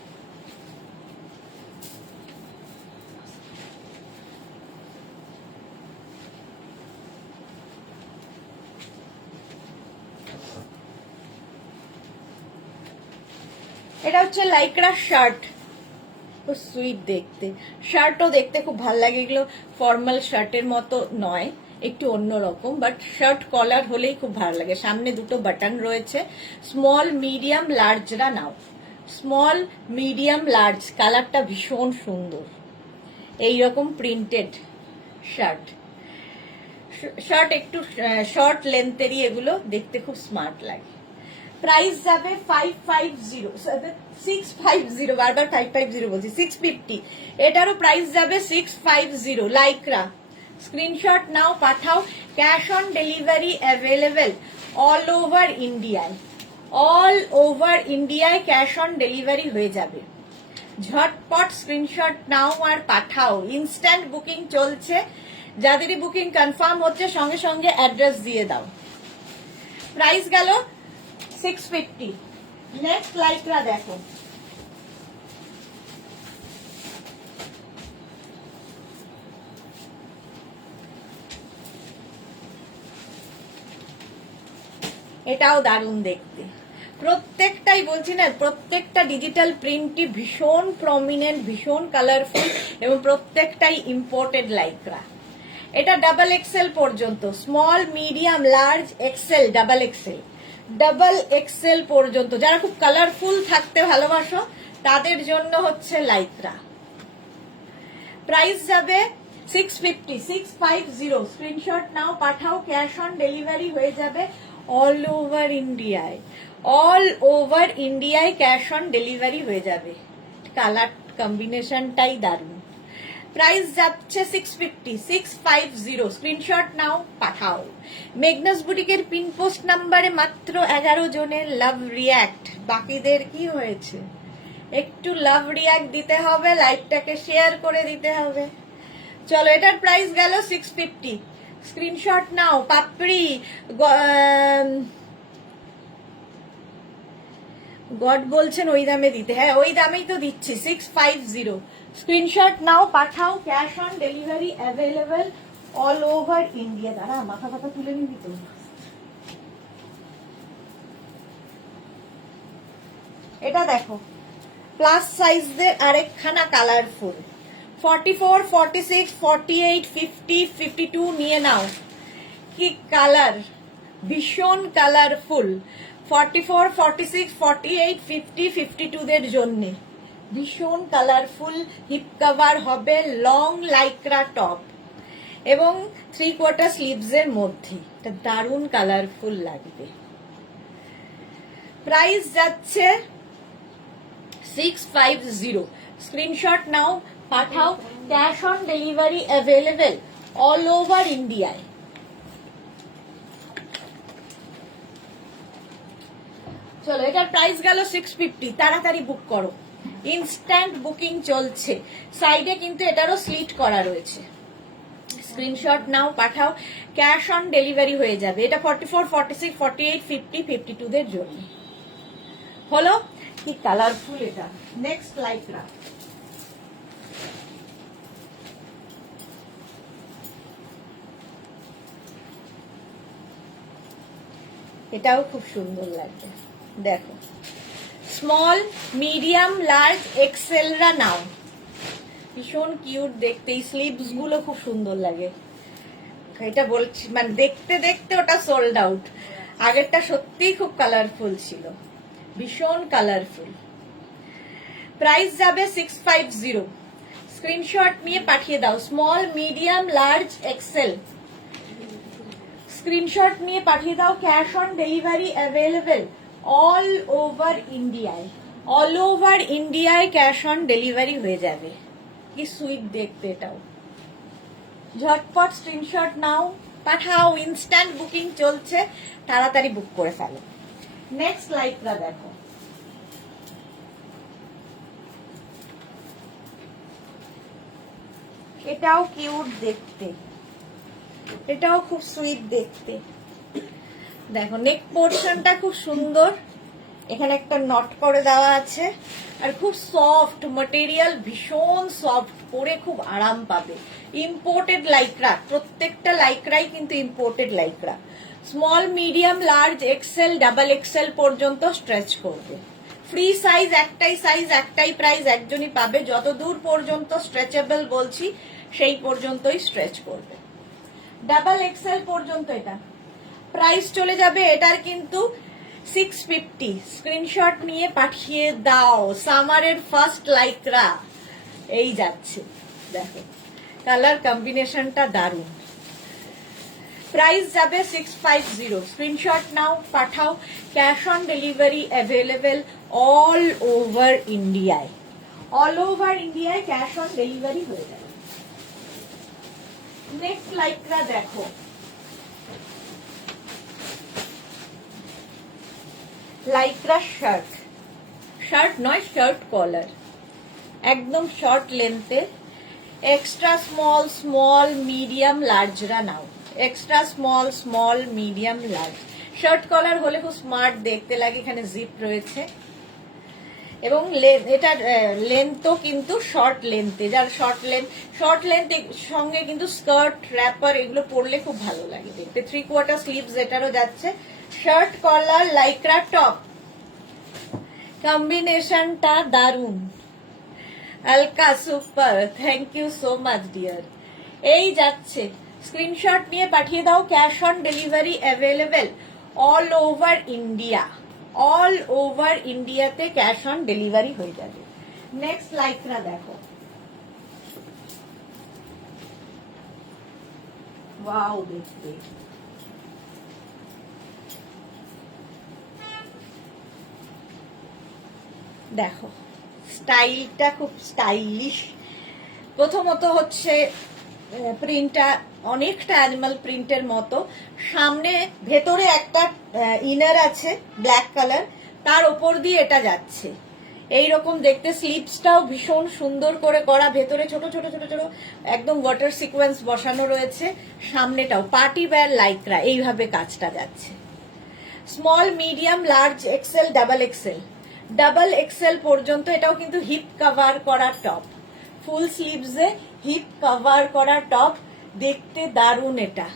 এটা হচ্ছে লাইক্রা শার্ট। খুব সুইট দেখতে, শার্টও দেখতে খুব ভালো লাগে। এগুলো ফর্মাল শার্টের মতো নয়, একটু অন্যরকম, বাট শার্ট কলার হলেই খুব ভালো লাগে। সামনে দুটো বাটন রয়েছে। স্মল, মিডিয়াম, লার্জরা নাও। Small, medium, large. কালারটা ভীষণ সুন্দর, এইরকম প্রিন্টেড শার্ট। শার্ট একটু শর্ট লেন্থেরই, এগুলো দেখতে খুব স্মার্ট লাগে। প্রাইস যাবে 650, বারবার 550 বলছি, 650। এটারও প্রাইস যাবে 650। লাইক্রা, স্ক্রিনশট নাও, পাঠাও। Cash on delivery available all over ইন্ডিয়ায়, অল ওভার ইন্ডিয়ায় ক্যাশ অন ডেলিভারি হয়ে যাবে। ঝটপট স্ক্রিনশট নাও আর পাঠাও, ইনস্ট্যান্ট বুকিং চলছে। যাদেরই বুকিং কনফার্ম হচ্ছে সঙ্গে সঙ্গে অ্যাড্রেস দিয়ে দাও। প্রাইস গেল 650। নেক্সট লাইক্রা দেখো, এটাও দারুণ দেখতে। প্রত্যেকটাই বলছি না, প্রত্যেকটা ডিজিটাল প্রিন্টই ভীষণ প্রমিনেন্ট, ভীষণ কালারফুল এবং প্রত্যেকটাই ইম্পোর্টেড লাইক্রা। এটা ডাবল এক্সেল পর্যন্ত, small medium large XL, double XL পর্যন্ত। যারা খুব কালারফুল থাকতে ভালোবাসো তাদের জন্য হচ্ছে লাইক্রা। প্রাইস যাবে 650। স্ক্রিনশট নাও, পাঠাও। ক্যাশ অন ডেলিভারি হয়ে যাবে অল ওভার ইন্ডিয়ায়, অল ওভার ইন্ডিয়ায় ক্যাশ অন ডেলিভারি হয়ে যাবে। কালার কম্বিনেশনটাই দারুণ। প্রাইস যাচ্ছে 650। স্ক্রিনশট নাও, পাঠাও। মেগনাস বুটিকের পিন পোস্ট নাম্বারে মাত্র 11 জনের লাভ রিয়াক্ট। বাকিদের কি হয়েছে? একটু লাভ রিয়াক্ট দিতে হবে, লাইভটাকে শেয়ার করে দিতে হবে। চলো, এটার প্রাইস গেল 650। স্ক্রিনশট নাও। পাপড়ি গড বলছেন ওই দামে দিতে, হ্যাঁ ওই দামেই তো দিচ্ছি, 650। স্ক্রিনশট নাও, পাঠাও। Cash on delivery available all over India. দাঁড়া, মাথা ফাতা তুলে নিবি তো। এটা দেখো, প্লাস সাইজদের আরেকখানা কালারফুল। 44, 46, 48, 50, 52 নিয়ে নাও। কি কালার, ভীষণ কালারফুল। 44, 46, 48, 50, 52 দের জন্যে ভীষণ কালারফুল। হিপ কভার হবে, লং লাইক্রা টপ এবং 3/4 স্লিভস এর মধ্যে। এটা দারুণ কালারফুল লাগবে। প্রাইস যাচ্ছে 650। স্ক্রিনশট নাও, পাঠাও। Cash on delivery available all over ইন্ডিয়ায়। চলো, এটার প্রাইস গেল 650। তাড়াতাড়ি বুক করো, ইনস্ট্যান্ট বুকিং চলছে। সাইডে কিন্তু এটারও স্লিট করা রয়েছে। স্ক্রিনশট নাও, পাঠাও। ক্যাশ অন ডেলিভারি হয়ে যাবে। এটা 44, 46, 48, 50, 52 দের জন্য। হলো, কি কালারফুল এটা। নেক্সট লাইক্রা, এটাও খুব সুন্দর লাগবে। দেখো, স্মল মিডিয়াম লার্জ এক্সেলরা নাও, ভীষণ কিউট দেখতে। এই স্লিভস গুলো খুব সুন্দর লাগে। এটা বলছি মানে দেখতে দেখতে ওটা সোল্ড আউট। আগেরটা সত্যিই খুব কালারফুল ছিল, ভীষণ কালারফুল। প্রাইস যাবে 650। স্ক্রিনশট নিয়ে পাঠিয়ে দাও। Small medium large Excel, screenshot নিয়ে পাঠিয়ে দাও। Cash on delivery available all over ইন্ডিয়ায়, অল ওভার ইন্ডিয়ায় ক্যাশ অন ডেলিভারি হয়ে যাবে। কি সুইট দেখতে এটাও। ঝটপট স্ক্রিনশট নাও, পাঠাও। ইনস্ট্যান্ট বুকিং চলছে, তাড়াতাড়ি বুক করে ফেলো। নেক্সট লাইক্রা দেখো, এটাও কিউট দেখতে, এটাও খুব সুইট দেখতে। দেখো, নেক পোর্শনটা খুব সুন্দর, এখানে একটা নট করে দেওয়া আছে আর খুব সফট ম্যাটেরিয়াল, ভীষণ সফট, পরে খুব আরাম পাবে। ইম্পোর্টেড লাইক্রা, প্রত্যেকটা লাইক্রাই কিন্তু imported Lycra. Small medium large XL double XL পর্যন্ত স্ট্রেচ করবে। ফ্রি সাইজ একটাই প্রাইস, একজনই পাবে। যত দূর পর্যন্ত স্ট্রেচেবল বলছি সেই পর্যন্তই স্ট্রেচ করবে। ডাবল এক্সেল পর্যন্ত এটা প্রাইস চলে যাবে। এটার কিন্তু 650। স্ক্রিনশট নিয়ে পাঠিয়ে দাও। সামারের ফার্স্ট লাইক্রা এই যাচ্ছে। দেখো, কালার কম্বিনেশনটা দারুণ। প্রাইস যাবে 650। স্ক্রিনশট নাও, পাঠাও। Cash on delivery available all over ইন্ডিয়ায়। অল ওভার ইন্ডিয়ায় ক্যাশ অন ডেলিভারি হয়ে যাবে। নেক্সট লাইকরা দেখো, লাইকরা শার্ট, শার্ট নয় শার্ট কলার, একদম শর্ট লেন্থে। এক্সট্রা স্মল, স্মল, মিডিয়াম, লার্জরা নাও। Extra small, small, medium, large. Shirt collar হলে খুব স্মার্ট দেখতে লাগে। এখানে জিপ রয়েছে এবং এটার লেন্থও কিন্তু শর্ট লেন্থে। যার শর্ট লেন্থ সঙ্গে কিন্তু স্কার্ট, র্যাপার এগুলো পরলে খুব ভালো লাগে দেখতে। 3/4 স্লিভস এটারও যাচ্ছে। শার্ট কলার, লাইক্রা টপ, কম্বিনেশনটা দারুন। Alka super, thank you so much dear. এই যাচ্ছে, স্ক্রিনশট নিয়ে পাঠিয়ে দাও। Cash on delivery available all over India. All over ইন্ডিয়াতে ক্যাশ অন ডেলিভারি হয়ে যাবে। নেক্সট লাইকরা দেখো, ওয়াও দেখতে। দেখো স্টাইলটা খুব স্টাইলিশ। প্রথমত হচ্ছে প্রিন্টটা অনেকটা অ্যানিমাল প্রিন্টের মতো। সামনে ভেতরে একটা ইনার আছে ব্ল্যাক কালার, তার ওপর দিয়ে এটা যাচ্ছে এইরকম দেখতে। স্লিভসটাও ভীষণ সুন্দর করে করা, ভেতরে ছোট ছোট ছোট ছোট একদম ওয়াটার সিকোয়েন্স বসানো রয়েছে। সামনেটাও পার্টি ওয়্যার লাইকরা, এইভাবে কাজটা যাচ্ছে। Small, medium, large, XL, double XL, double XL পর্যন্ত। এটাও কিন্তু হিপ কভার করা টপ, ফুল স্লিভসে হিপ কভার করা টপ, দেখতে দারুন। এটা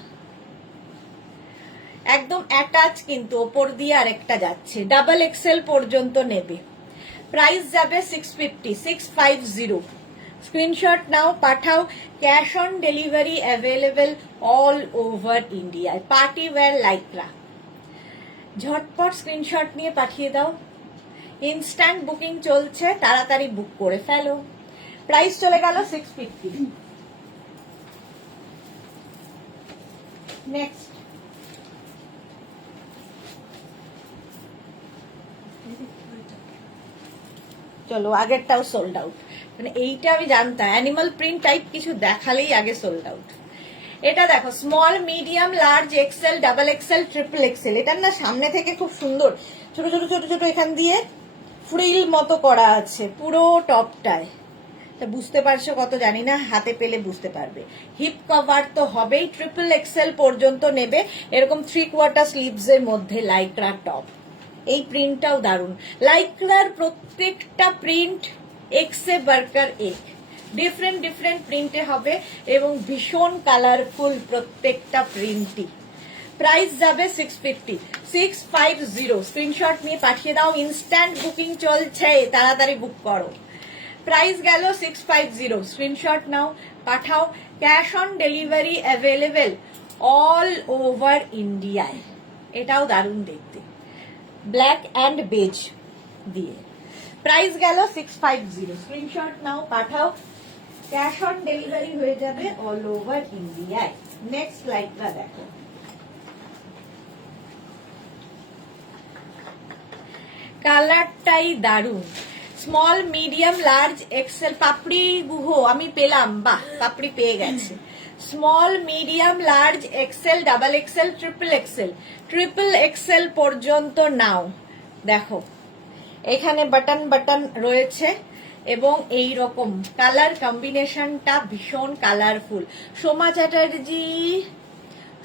একদম অ্যাটাচ কিন্তু ওপর দিয়ে আরেকটা যাচ্ছে। ডাবল এক্সেল পর্যন্ত নেবে। প্রাইস যাবে 650। স্ক্রিনশট নাও, পাঠাও। Cash on delivery available all over ইন্ডিয়ায়। পার্টি ওয়্যার লাইকরা, ঝটপট স্ক্রিনশট নিয়ে পাঠিয়ে দাও। ইনস্ট্যান্ট বুকিং চলছে, তাড়াতাড়ি বুক করে ফেলো। প্রাইস চলে গেল 650। নেক্সট চলো, আগেরটাও সোল্ড আউট। মানে এইটা আমি জানতাম, অ্যানিমাল প্রিন্ট টাইপ কিছু দেখালেই আগে সোল্ড আউট। এটা দেখো, small, medium, large, XL, double XL, triple XL. এটার না সামনে থেকে খুব সুন্দর ছোট ছোট ছোট ছোট এখান দিয়ে ফ্রিল মতো করা আছে পুরো টপটায়। বুঝতে পারছো কত জানি না, হাতে পেলে বুঝতে পারবে। হিপ কভার তো হবেই, ট্রিপল এক্সেল পর্যন্ত নেবে। এরকম 3/4 স্লিভস এর মধ্যে লাইক্রা টপ। এই প্রিন্টটাও দারুন। লাইক্রার প্রত্যেকটা প্রিন্ট এক্সে বার্কার এক, ডিফারেন্ট ডিফারেন্ট প্রিন্টে হবে এবং ভীষণ কালারফুল প্রত্যেকটা প্রিন্টই। প্রাইস যাবে 650। স্ক্রিনশট নিয়ে পাঠিয়ে দাও। ইনস্ট্যান্ট বুকিং চলছে, তাড়াতাড়ি বুক করো। প্রাইস গেল 650। স্ক্রিনশট নাও, পাঠাও। Cash on delivery available all over ইন্ডিয়ায়। এটাও দারুণ দেখতে, ব্ল্যাক অ্যান্ড বেজ দিয়ে। প্রাইস গেল 650। স্ক্রিনশট নাও, পাঠাও। ক্যাশ অন ডেলিভারি হয়ে যাবে অল ওভার ইন্ডিয়ায়। নেক্সট লাইকটা দেখো, কালারটাই দারুন। Small, medium, large, XL, Papri Guha আমি পেলাম, বাহ পাপড়ি পেয়ে গেছে। Small, medium, large, XL, double XL, triple XL, triple XL পর্যন্ত নাও। দেখো এখানে বাটন বাটন রয়েছে এবং এই রকম কালার কম্বিনেশনটা ভীষণ কালারফুল। সোমা চ্যাটার্জি,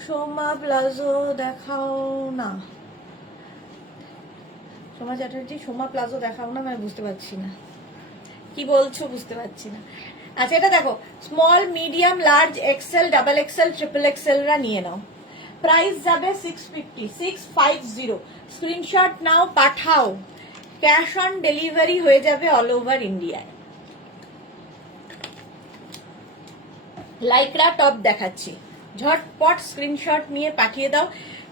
সোমা প্লাজো দেখাও না। সোমা চ্যাটার্জি, সোমা প্লাজো দেখাও না, আমি বুঝতে পারছি না কি বলছো, বুঝতে পারছি না। আচ্ছা এটা দেখো, small, medium, large, XL, double XL, triple এক্সেলরা নিয়ে নাও। প্রাইস যাবে 650। স্ক্রিনশট নাও, পাঠাও। ক্যাশ অন ডেলিভারি হয়ে যাবে অল ওভার ইন্ডিয়ায়। লাইক্রা টপ দেখাচ্ছি, ঝটপট স্ক্রিনশট নিয়ে পাঠিয়ে দাও।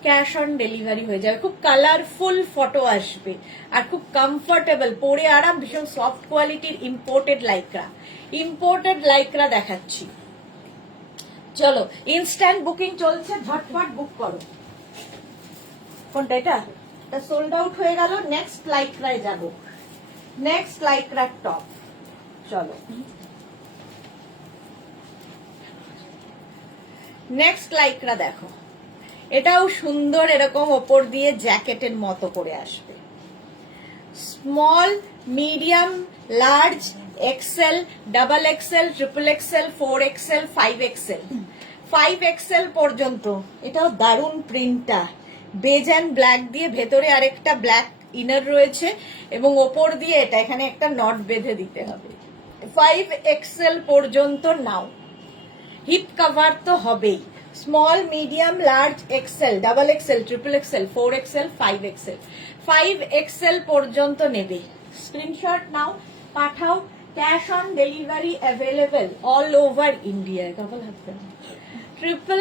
ক্যাশ অন ডেলিভারি হয়ে যাবে। খুব কালারফুল ফটো আসবে আর খুব কমফোর্টেবল, পরে আরাম, ভীষণ সফট কোয়ালিটির ইম্পোর্টেড লাইক্রা। ইম্পোর্টেড লাইক্রা দেখাচ্ছি, চলো ইনস্ট্যান্ট বুকিং চলছে, ঝটপট বুক করো। কোনটা এটা সোল্ড আউট হয়ে গেল। নেক্সট লাইক্রায় যাব, নেক্সট লাইক্রার টপ। চলো নেক্সট লাইক্রা দেখো, এটাও সুন্দর, এরকম ওপর দিয়ে জ্যাকেটের মতো করে আসবে। Small, medium, large, XL, double XL, triple XL, 4XL, 5XL, 5XL পর্যন্ত। এটাও দারুণ প্রিন্টটা, বেজ অ্যান্ড ব্ল্যাক দিয়ে, ভেতরে আরেকটা ব্ল্যাক ইনার রয়েছে এবং ওপর দিয়ে এটা এখানে একটা নট বেঁধে দিতে হবে। 5XL পর্যন্ত নাও। হিপ কভার তো হবেই। Small, medium, large, XL, double XL, triple XL, 4XL, 5XL, 5XL পর্যন্ত নেবে। স্ক্রিনশট নাও, পাঠাও। Cash on delivery available all over India. Triple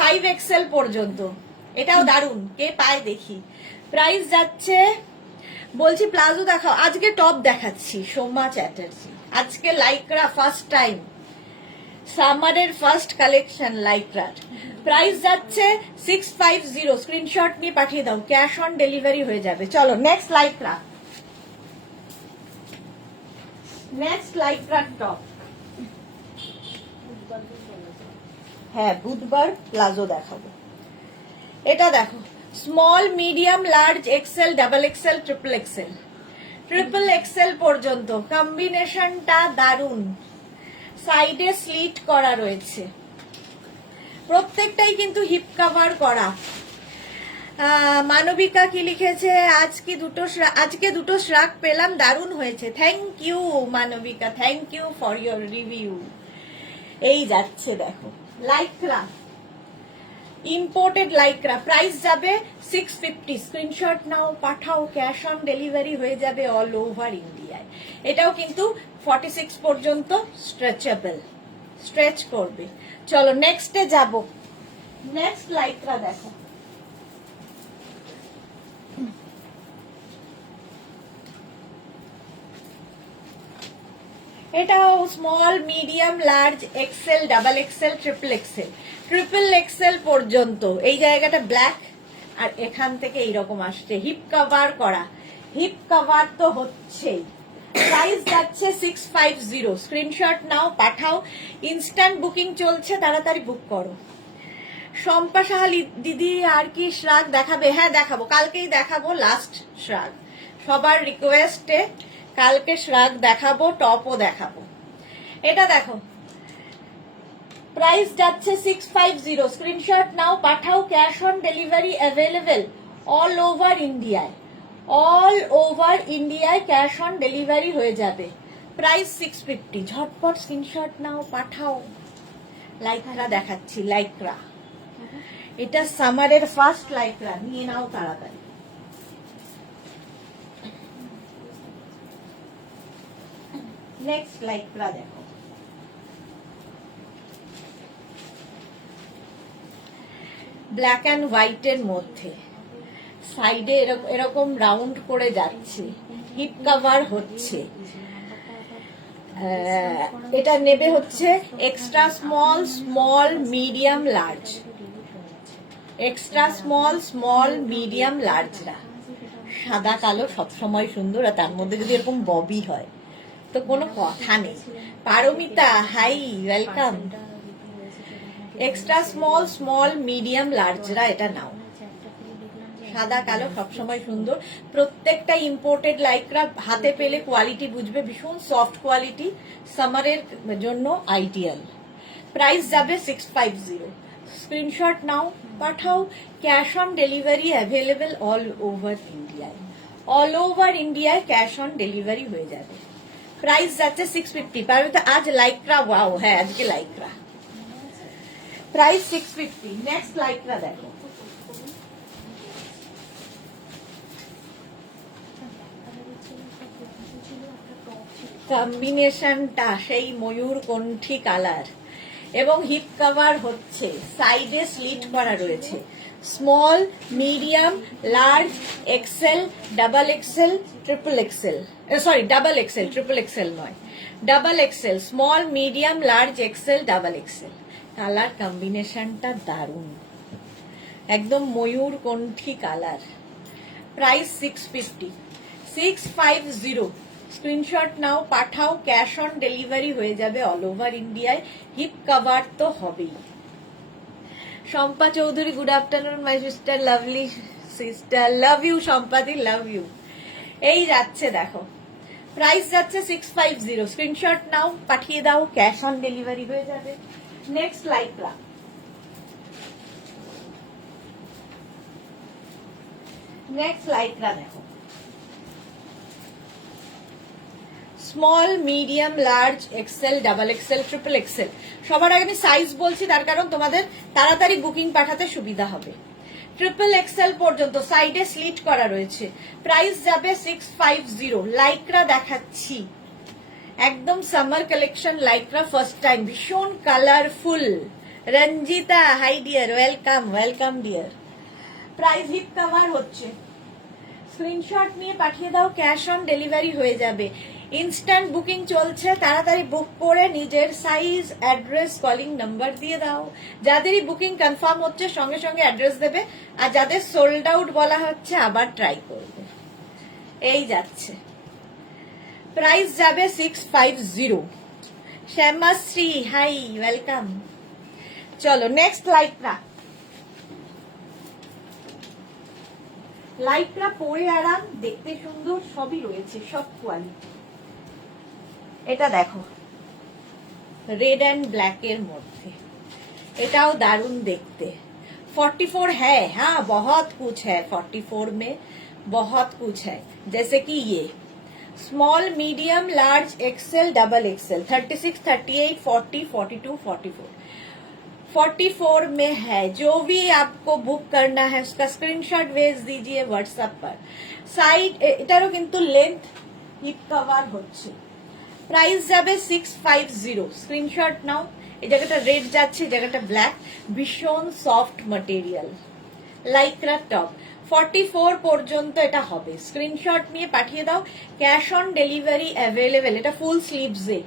5XL পর্যন্ত। এটাও দারুণ, কে পায় দেখি। প্রাইস যাচ্ছে, বলছি প্লাজো দেখাও, আজকে টপ দেখাচ্ছি। সোমা চ্যাটার্জি, আজকে লাইক্রা ফার্স্ট টাইম, সামারের ফার্স্ট কালেকশন লাইক্রার। প্রাইস যাচ্ছে 650। স্ক্রিনশট নিয়ে পাঠিয়ে দাও, ক্যাশ অন ডেলিভারি হয়ে যাবে। চলো নেক্সট লাইক্রা, নেক্সট লাইক্রার টপ। হ্যাঁ, বুধবার প্লাজো দেখাবো। এটা দেখো, small, medium, large, XL, double XL, triple XL, triple XL পর্যন্ত। কম্বিনেশনটা দারুণ, সাইডে স্লিট করা রয়েছে, প্রত্যেকটাই কিন্তু হিপ কভার করা। মানবিকা কি লিখেছে, আজকে দুটো শ্রাক পেলাম, দারুণ হয়েছে। Thank you Manabika, thank you for your review. এই যাচ্ছে দেখো লাইক্রা, ইম্পোর্টেড লাইক্রা। প্রাইস যাবে 650। স্ক্রিনশট নাও, পাঠাও, ক্যাশ অন ডেলিভারি হয়ে যাবে অল ওভার ইন্ডিয়ায়। এটাও কিন্তু 46 পর্যন্ত স্ট্রেচেবল, স্ট্রেচ করবে। চলো নেক্সটে যাব, নেক্সট লাইক্রা দেখো। এটাও small, medium, large, XL, double XL, triple XL, triple XL পর্যন্ত। এই জায়গাটা ব্ল্যাক আর এখান থেকে এইরকম আসছে, হিপ কভার করা। হিপ কভার তো হচ্ছেই। প্রাইস যাচ্ছে 650। স্ক্রিনশট নাও, পাঠাও। ইনস্ট্যান্ট বুকিং চলছে, তাড়াতাড়ি বুক করো। শম্পা সাহা দিদি আর কি শ্রাগ দেখাবে? হ্যাঁ দেখাবো, কালকেই দেখাবো লাস্ট শ্রাগ। সবার রিকোয়েস্টে কালকে শ্রাগ দেখাবো, টপও দেখাবো। এটা দেখো, প্রাইস যাচ্ছে 650। স্ক্রিনশট নাও, পাঠাও, cash on delivery available all over ইন্ডিয়ায়। অল ওভার ইন্ডিয়ায় ক্যাশ অন ডেলিভারি হয়ে যাবে। প্রাইস 650। ঝটপট স্ক্রিনশট নাও, পাঠাও। লাইক্রা দেখাচ্ছি, লাইক্রা। এটা সামারের ফার্স্ট লাইক্রা, নিয়ে নাও তাড়াতাড়ি। নেক্সট লাইক্রা দেখো, ব্ল্যাক অ্যান্ড হোয়াইটের মধ্যে, সাইডে এরকম রাউন্ড করে যাচ্ছে, হিপ কভার হচ্ছে। এটা নেবে হচ্ছে extra small, small, medium, large. Extra small, small, medium, লার্জরা। সাদা কালো সবসময় সুন্দর, আর তার মধ্যে যদি এরকম ববি হয় তো কোনো কথা নেই। Paramita, hi, welcome. Extra small, small, medium, লার্জরা এটা নাও। সাদা কালো সবসময় সুন্দর, প্রত্যেকটা ইম্পোর্টেড লাইক্রা। হাতে পেলে কোয়ালিটি বুঝবে, ভীষণ সফট কোয়ালিটি, সামারের জন্য আইডিয়াল। প্রাইস যাবে 650। স্ক্রিনশট নাও, পাঠাও, cash on delivery available all over ইন্ডিয়ায়। অল ওভার ইন্ডিয়ায় ক্যাশ অন ডেলিভারি হয়ে যাবে। প্রাইস যাচ্ছে 650। পারবে তো আজ লাইক্রা, ওয়াও, হ্যাঁ আজকে লাইক্রা। প্রাইস 650। নেক্সট লাইক্রা দেখো, কম্বিনেশনটা সেই ময়ূর কণ্ঠী কালার এবং হিপ কভার হচ্ছে, সাইডে স্লিট করা রয়েছে। Small, medium, large, XL, double XL, triple XL, sorry double XL, triple XL নয়, double XL, small, medium, large, XL, double XL. Colour কম্বিনেশনটা দারুণ, একদম ময়ূর কণ্ঠী কালার। প্রাইস 650, 650। স্ক্রিনশট নাও, পাঠাও, ক্যাশ অন ডেলিভারি হয়ে যাবে অল ওভার ইন্ডিয়ায়। হিপ কভার তো হবেই। Shampa Chowdhury, good afternoon my sister, lovely sister, love you শম্পাদি, লাভ ইউ। এই যাচ্ছে দেখো, প্রাইস যাচ্ছে 650। স্ক্রিনশট নাও, পাঠিয়ে দাও, ক্যাশ অন ডেলিভারি হয়ে যাবে। নেক্সট লাইক্রা, নেক্সট লাইক্রা দেখো, small, medium, large, XL, double XL, triple XL. সবার আগে আমি সাইজ বলছি, তার কারণ তোমাদের তাড়াতাড়ি বুকিং পাঠাতে সুবিধা হবে। ট্রিপল এক্সেল পর্যন্ত সাইডে স্লিট করা রয়েছে। প্রাইস যাবে 650। লাইক্রা দেখাচ্ছি, একদম summer collection Lycra, first time, ভীষণ colourful. Ranjita, hi dear, welcome, welcome dear. Price hip cover হচ্ছে, স্ক্রিনশট নিয়ে পাঠিয়ে দাও, ক্যাশ অন ডেলিভারি হয়ে যাবে। ইনস্ট্যান্ট বুকিং চলছে, তাড়াতাড়ি বুক করে নিজের সাইজ, অ্যাড্রেস, কলিং নাম্বার দিয়ে দাও। যাদেরই বুকিং কনফার্ম হচ্ছে সঙ্গে সঙ্গে অ্যাড্রেস দেবে, আর যাদের সোল্ড আউট বলা হচ্ছে আবার ট্রাই করবে। এই যাচ্ছে, প্রাইস যাবে 650। Shyamashree, hi, welcome. চলো নেক্সট লাইক্রা। লাইক্রা পরে আরাম, দেখতে সুন্দর, সবই রয়েছে, সব কোয়ালিটি। এটা দেখো, রেড এন্ড ব্ল্যাক এর মধ্যে, এটাও दारुण देखते। 44 है, हाँ बहुत कुछ है 44 में, बहुत कुछ है। जैसे कि ये small, medium, large, XL, double XL, 36, 38, 40, 42, 44, 44 में है। जो भी आपको बुक करना है उसका स्क्रीनशॉट भेज दीजिए व्हाट्सएप पर। साइड एटारो किंतु लेंथ हिप कवर होच्छे। প্রাইস যাবে 650। স্ক্রিনশট নাও। এই জায়গাটা রেড যাচ্ছে, এই জায়গাটা ব্ল্যাক, ভীষণ সফট ম্যাটেরিয়াল, লাইক্রা টপ। 44 পর্যন্ত এটা হবে। স্ক্রিনশট নিয়ে পাঠিয়ে দাও, ক্যাশ অন ডেলিভারি অ্যাভেলেবেল। এটা ফুল স্লিভসে,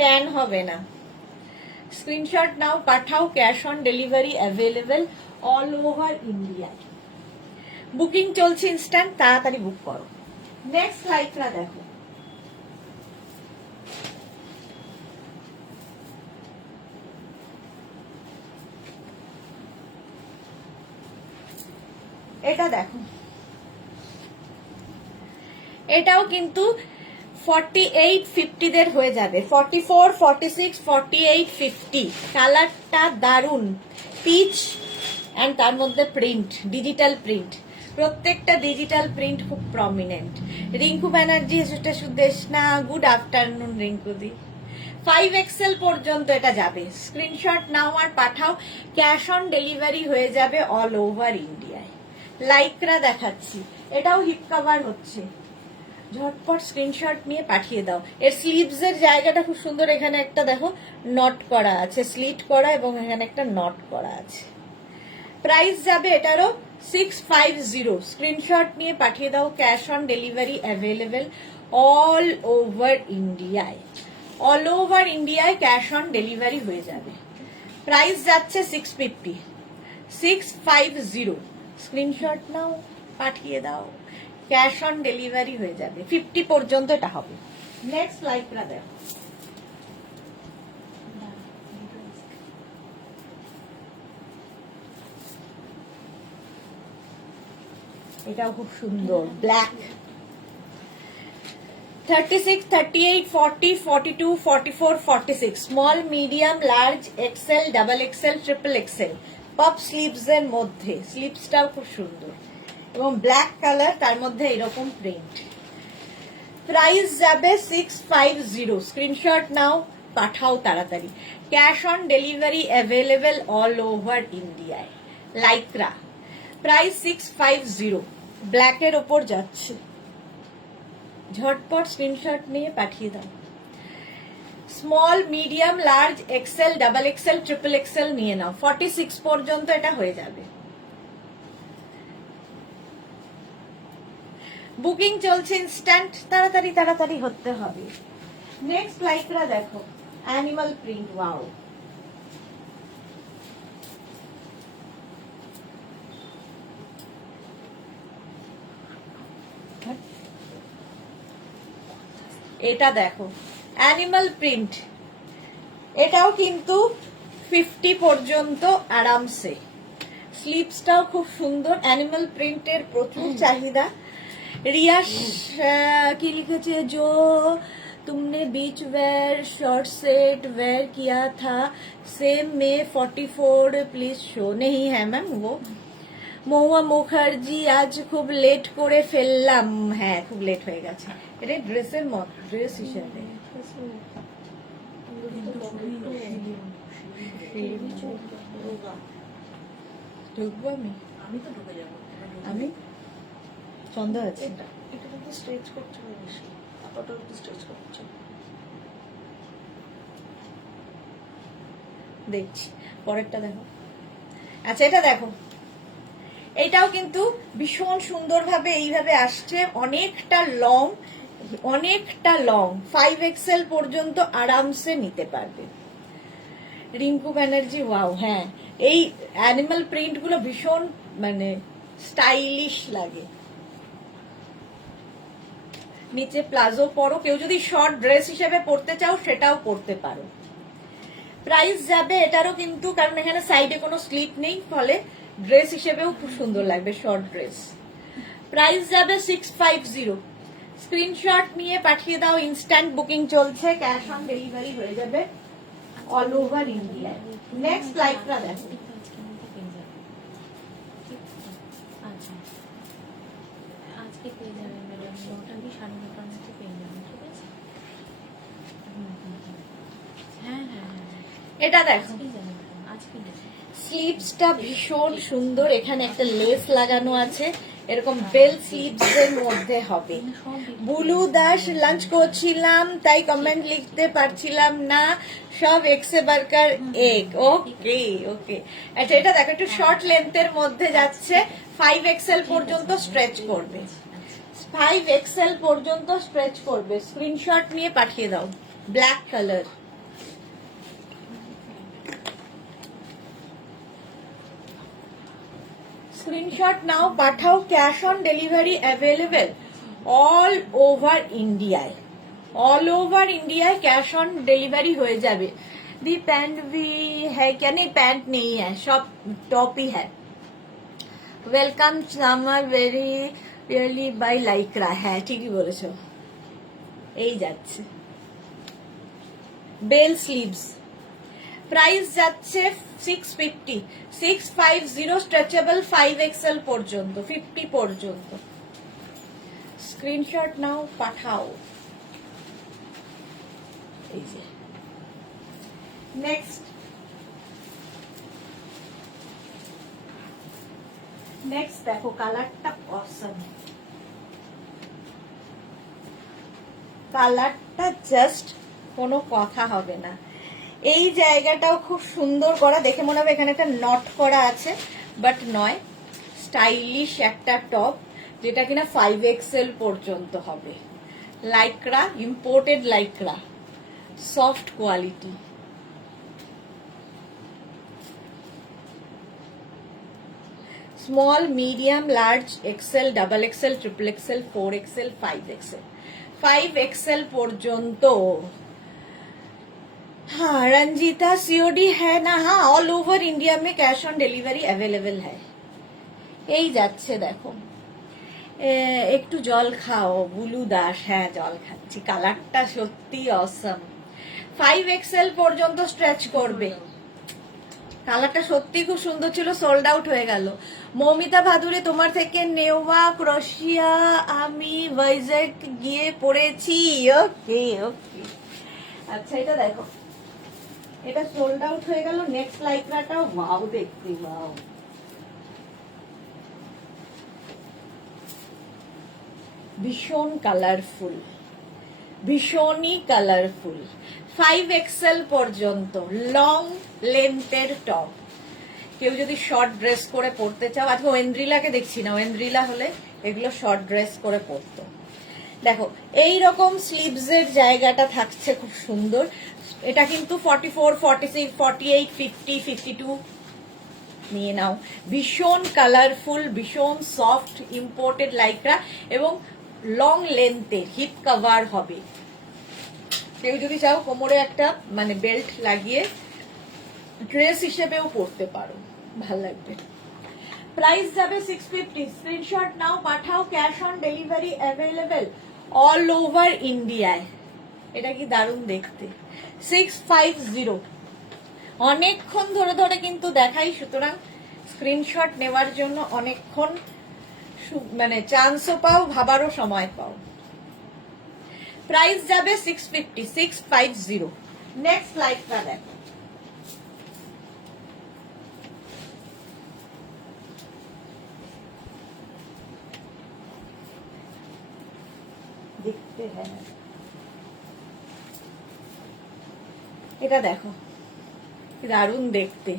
ট্যান হবে না। স্ক্রিনশট নাও, পাঠাও, cash on delivery available all over India. Booking চলছে ইনস্ট্যান্ট, তাড়াতাড়ি বুক করো। নেক্সট লাইক্রা দেখো, এটা দেখো, এটাও কিন্তু 48, 50 দের হয়ে যাবে। 44, 46, 48, 50। কালারটা দারুন, পিচ এন্ড তার মধ্যে প্রিন্ট, ডিজিটাল প্রিন্ট, প্রত্যেকটা ডিজিটাল প্রিন্ট খুব prominent. Rinku Banerjee, Sudeshna, good afternoon রিঙ্কুদি। 5XL পর্যন্ত এটা যাবে। স্ক্রিনশট নাও আর পাঠাও, ক্যাশ অন ডেলিভারি হয়ে যাবে অল ওভার ইন্ডিয়ায়। লাইক্রা দেখাচ্ছি, এটাও হিপ কভার হচ্ছে। ঝটপট স্ক্রিনশট নিয়ে পাঠিয়ে দাও। এর স্লিভস এর জায়গাটা খুব সুন্দর, এখানে একটা দেখো নট করা আছে, স্লিট করা, এবং এখানে একটা নট করা আছে। প্রাইস যাবে এটারও 650। স্ক্রিনশট নিয়ে পাঠিয়ে দাও, cash on delivery available all over ইন্ডিয়ায়। অল ওভার ইন্ডিয়ায় ক্যাশ অন ডেলিভারি হয়ে যাবে। প্রাইস যাচ্ছে 650, 650। স্ক্রিনশট নাও, পাঠিয়ে দাও, ক্যাশ অন ডেলিভারি হয়ে যাবে। 50 পর্যন্ত এটা হবে। নেক্সট লাইক্রা দেখো, এটাও খুব সুন্দর, black. 36, 38, 40, 42, 44, 46, small, medium, large, XL, double XL, triple XL, puff sleeves এর মধ্যে। স্লিভসটাও খুব সুন্দর এবং ব্ল্যাক কালার, তার মধ্যে এরকম প্রিন্ট। প্রাইস যাবে 650। স্ক্রিনশট নাও, পাঠাও তাড়াতাড়ি, cash on delivery available all over ইন্ডিয়ায়। Lycra, price 650। ব্ল্যাকের ওপর যাচ্ছে, ঝটপট স্ক্রিনশট নিয়ে পাঠিয়ে দাও। Small, medium, large, XL, double XL, triple XL নিয়ে নাও। 46 পর্যন্ত এটা হয়ে যাবে। বুকিং চলছে ইনস্ট্যান্ট, তাড়াতাড়ি তাড়াতাড়ি হতে হবে। নেক্সট লাইক্রা দেখো, অ্যানিমাল প্রিন্ট, ওয়াও। এটা দেখো অ্যানিমাল প্রিন্ট, এটাও কিন্তু 50 পর্যন্ত আরামসে। স্লিভসটাও খুব সুন্দর, অ্যানিমাল প্রিন্টের প্রচুর চাহিদা। রিয়া কি লিখেছে, जो तुमने बीच वेयर शॉर्ट सेट वेयर किया था सेम में 44 प्लीज शो नहीं है मैम वो। মহুয়া মুখার্জি, আজ খুব লেট করে ফেললাম। হ্যাঁ, খুব লেট হয়ে গেছে। এটা ড্রেসের মত, ড্রেস হিসেবে ঢুকবো আমি, আমি তো ঢুকে যাবো। আমি সন্দেহ আছে। এটা তো স্ট্রেচ করতে হবে বেশি, আপাতত একটু স্ট্রেচ করতে হবে। দেখছি পরেরটা দেখো। আচ্ছা এটা দেখো, এটাও কিন্তু ভীষণ সুন্দরভাবে এইভাবে আসছে, অনেকটা লং, অনেকটা লং, 5XL পর্যন্ত আরামসে নিতে পারবে। রিঙ্কু ব্যানার্জি, ওয়াও। হ্যাঁ, এই অ্যানিমাল প্রিন্ট গুলো ভীষণ মানে স্টাইলিশ লাগে। নিচে প্লাজো পরো, কেউ যদি শর্ট ড্রেস হিসেবে পরতে চাও সেটাও পরতে পারো। প্রাইস যাবে এটারও কিন্তু, কারণ এখানে সাইডে কোনো স্লিপ নেই, ফলে ড্রেস হিসেবেও খুব সুন্দর লাগবে, শর্ট ড্রেস। প্রাইস যাবে 650। স্ক্রিনশট নিয়ে পাঠিয়ে দাও, ইনস্ট্যান্ট বুকিং চলছে, ক্যাশ অন ডেলিভারি হয়ে যাবে অল ওভার ইন্ডিয়া। নেক্সট লাইকটা দেখো। আজকে পেয়ে যাবেন ম্যাডাম, 9টা কি 9:30টার মধ্যে পেয়ে যাবেন, ঠিক আছে? হ্যাঁ হ্যাঁ হ্যাঁ, এটা দেখো, আজকেই যাবেন ম্যাডাম, আজকেই যাবেন। স্লিভসটা ভীষণ সুন্দর, এখানে একটা লেস লাগানো আছে, এরকম বেল স্লিভস এর মধ্যে হবে। বুলু দাস, লাঞ্চ করছিলাম তাই কমেন্ট লিখতে পারছিলাম না, সব এক্সে বার্গার এগ। ওকে ওকে। আচ্ছা এটা দেখো, একটু শর্ট লেন্থের মধ্যে যাচ্ছে, 5XL পর্যন্ত স্ট্রেচ করবে, 5XL পর্যন্ত স্ট্রেচ করবে। স্ক্রিনশট নিয়ে পাঠিয়ে দাও। ব্ল্যাক কালার, স্ক্রিনশট নাও, পাঠাও। Cash on delivery available all over ইন্ডিয়ায়, অল ওভার ইন্ডিয়ায় ক্যাশ অন ডেলিভারি হয়ে যাবে। दी पैंट भी है क्या? नहीं, पैंट नहीं है, सब टॉप ही है। Welcome summer very really buy lycra. হ্যাঁ ঠিকই বলেছো, এই যাচ্ছে বেল স্লিভস। প্রাইস যাচ্ছে 650, 650, স্ট্রেচেবল 5XL পর্যন্ত, 50 পর্যন্ত। স্ক্রিনশট নাও, পাঠাও। এই যে নেক্সট, নেক্সট দেখো, কালারটা অসম, কালারটা জাস্ট কোনো কথা হবে না। এই জায়গাটাও খুব সুন্দর করা, দেখে মনে হবে এখানে একটা নট করা আছে, বাট নয়, স্টাইলিশ একটা টপ, যেটা কিনা 5XL পর্যন্ত হবে। Lycra, imported lycra, soft quality. Small, medium, large, XL, double XL, triple XL, 4XL, 5XL, 5XL পর্যন্ত। हाँ रंजीता, सीओडी है ना? हाँ, ऑल ओवर इंडिया में कैश ऑन डिलीवरी अवेलेबल है। এই যাচ্ছে দেখো। একটু জল খাও বুলু দাস। হ্যাঁ জল খাচ্ছি, কালারটা সত্যি অসম। 5XL পর্যন্ত স্ট্রেচ করবে, কালারটা সত্যি খুব সুন্দর ছিল, সোল্ড আউট হয়ে গেল। মৌমিতা ভাদুরী, তোমার থেকে নেওয়া ক্রোশিয়া আমি ভাইজ্যাক গিয়ে পড়েছি। ওকে ওকে। আচ্ছা এটা দেখো, এটা সোল্ড আউট হয়ে গেল। নেক্সট লাইক্রাটা, ওয়াও দেখতে, ওয়াও। ভীষণ কালারফুল, ভীষণই কালারফুল, 5XL পর্যন্ত লং লেন্থের টপ। কেউ যদি শর্ট ড্রেস করে পরতে চাও, আজকে ওয়েন্দ্রিলাকে দেখছি না, ওয়েন্দ্রিলা হলে এগুলো শর্ট ড্রেস করে পরতো। দেখো এইরকম স্লিভস এর জায়গাটা থাকছে খুব সুন্দর। এটা কিন্তু 44, 46, 48, 50, 52 নিয়ে নাও। ভীষণ কালারফুল, ভীষণ সফট, ইম্পোর্টেড লাইক্রা এবং লং লেন্থের, হিপ কভার হবে, কেউ যদি চাও কোমরে একটা মানে বেল্ট লাগিয়ে ড্রেস হিসেবেও পরতে পারো, ভাল লাগবে। প্রাইস যাবে 650। স্ক্রিনশট নাও, পাঠাও, cash on delivery available all over ইন্ডিয়ায়। এটা কি দারুণ দেখতে। 650। অনেকক্ষণ ধরে ধরে কিন্তু দেখাই, সুতরাং স্ক্রিনশট নেওয়ার জন্য অনেকক্ষণ মানে চান্সও পাও, ভাবারও সময় পাও। প্রাইস যাবে 650, 650। নেক্সট লাইকটা দেখো। দেখতে হ্যাঁ, এটা দেখো কি দারুণ দেখতে।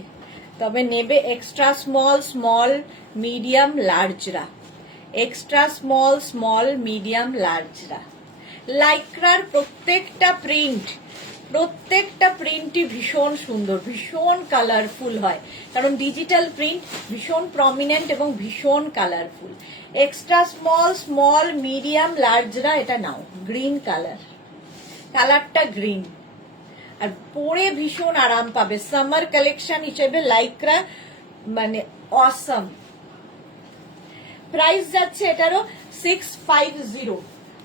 তবে নেবে এক্সট্রা স্মল, স্মল, মিডিয়াম, লার্জরা। এক্সট্রা স্মল, স্মল, মিডিয়াম, লার্জরা। লাইক্রার প্রত্যেকটা প্রিন্টই ভীষণ সুন্দর, ভীষণ কালারফুল হয়, কারণ ডিজিটাল প্রিন্ট ভীষণ প্রমিনেন্ট এবং ভীষণ colourful. Extra small, small, medium, লার্জরা এটা নাও। গ্রিন কালারটা গ্রিন, আর পরে ভীষণ আরাম পাবে। সামার কালেকশন হিসেবে লাইক্রা মানে অসম। প্রাইস যাচ্ছে এটারও 650।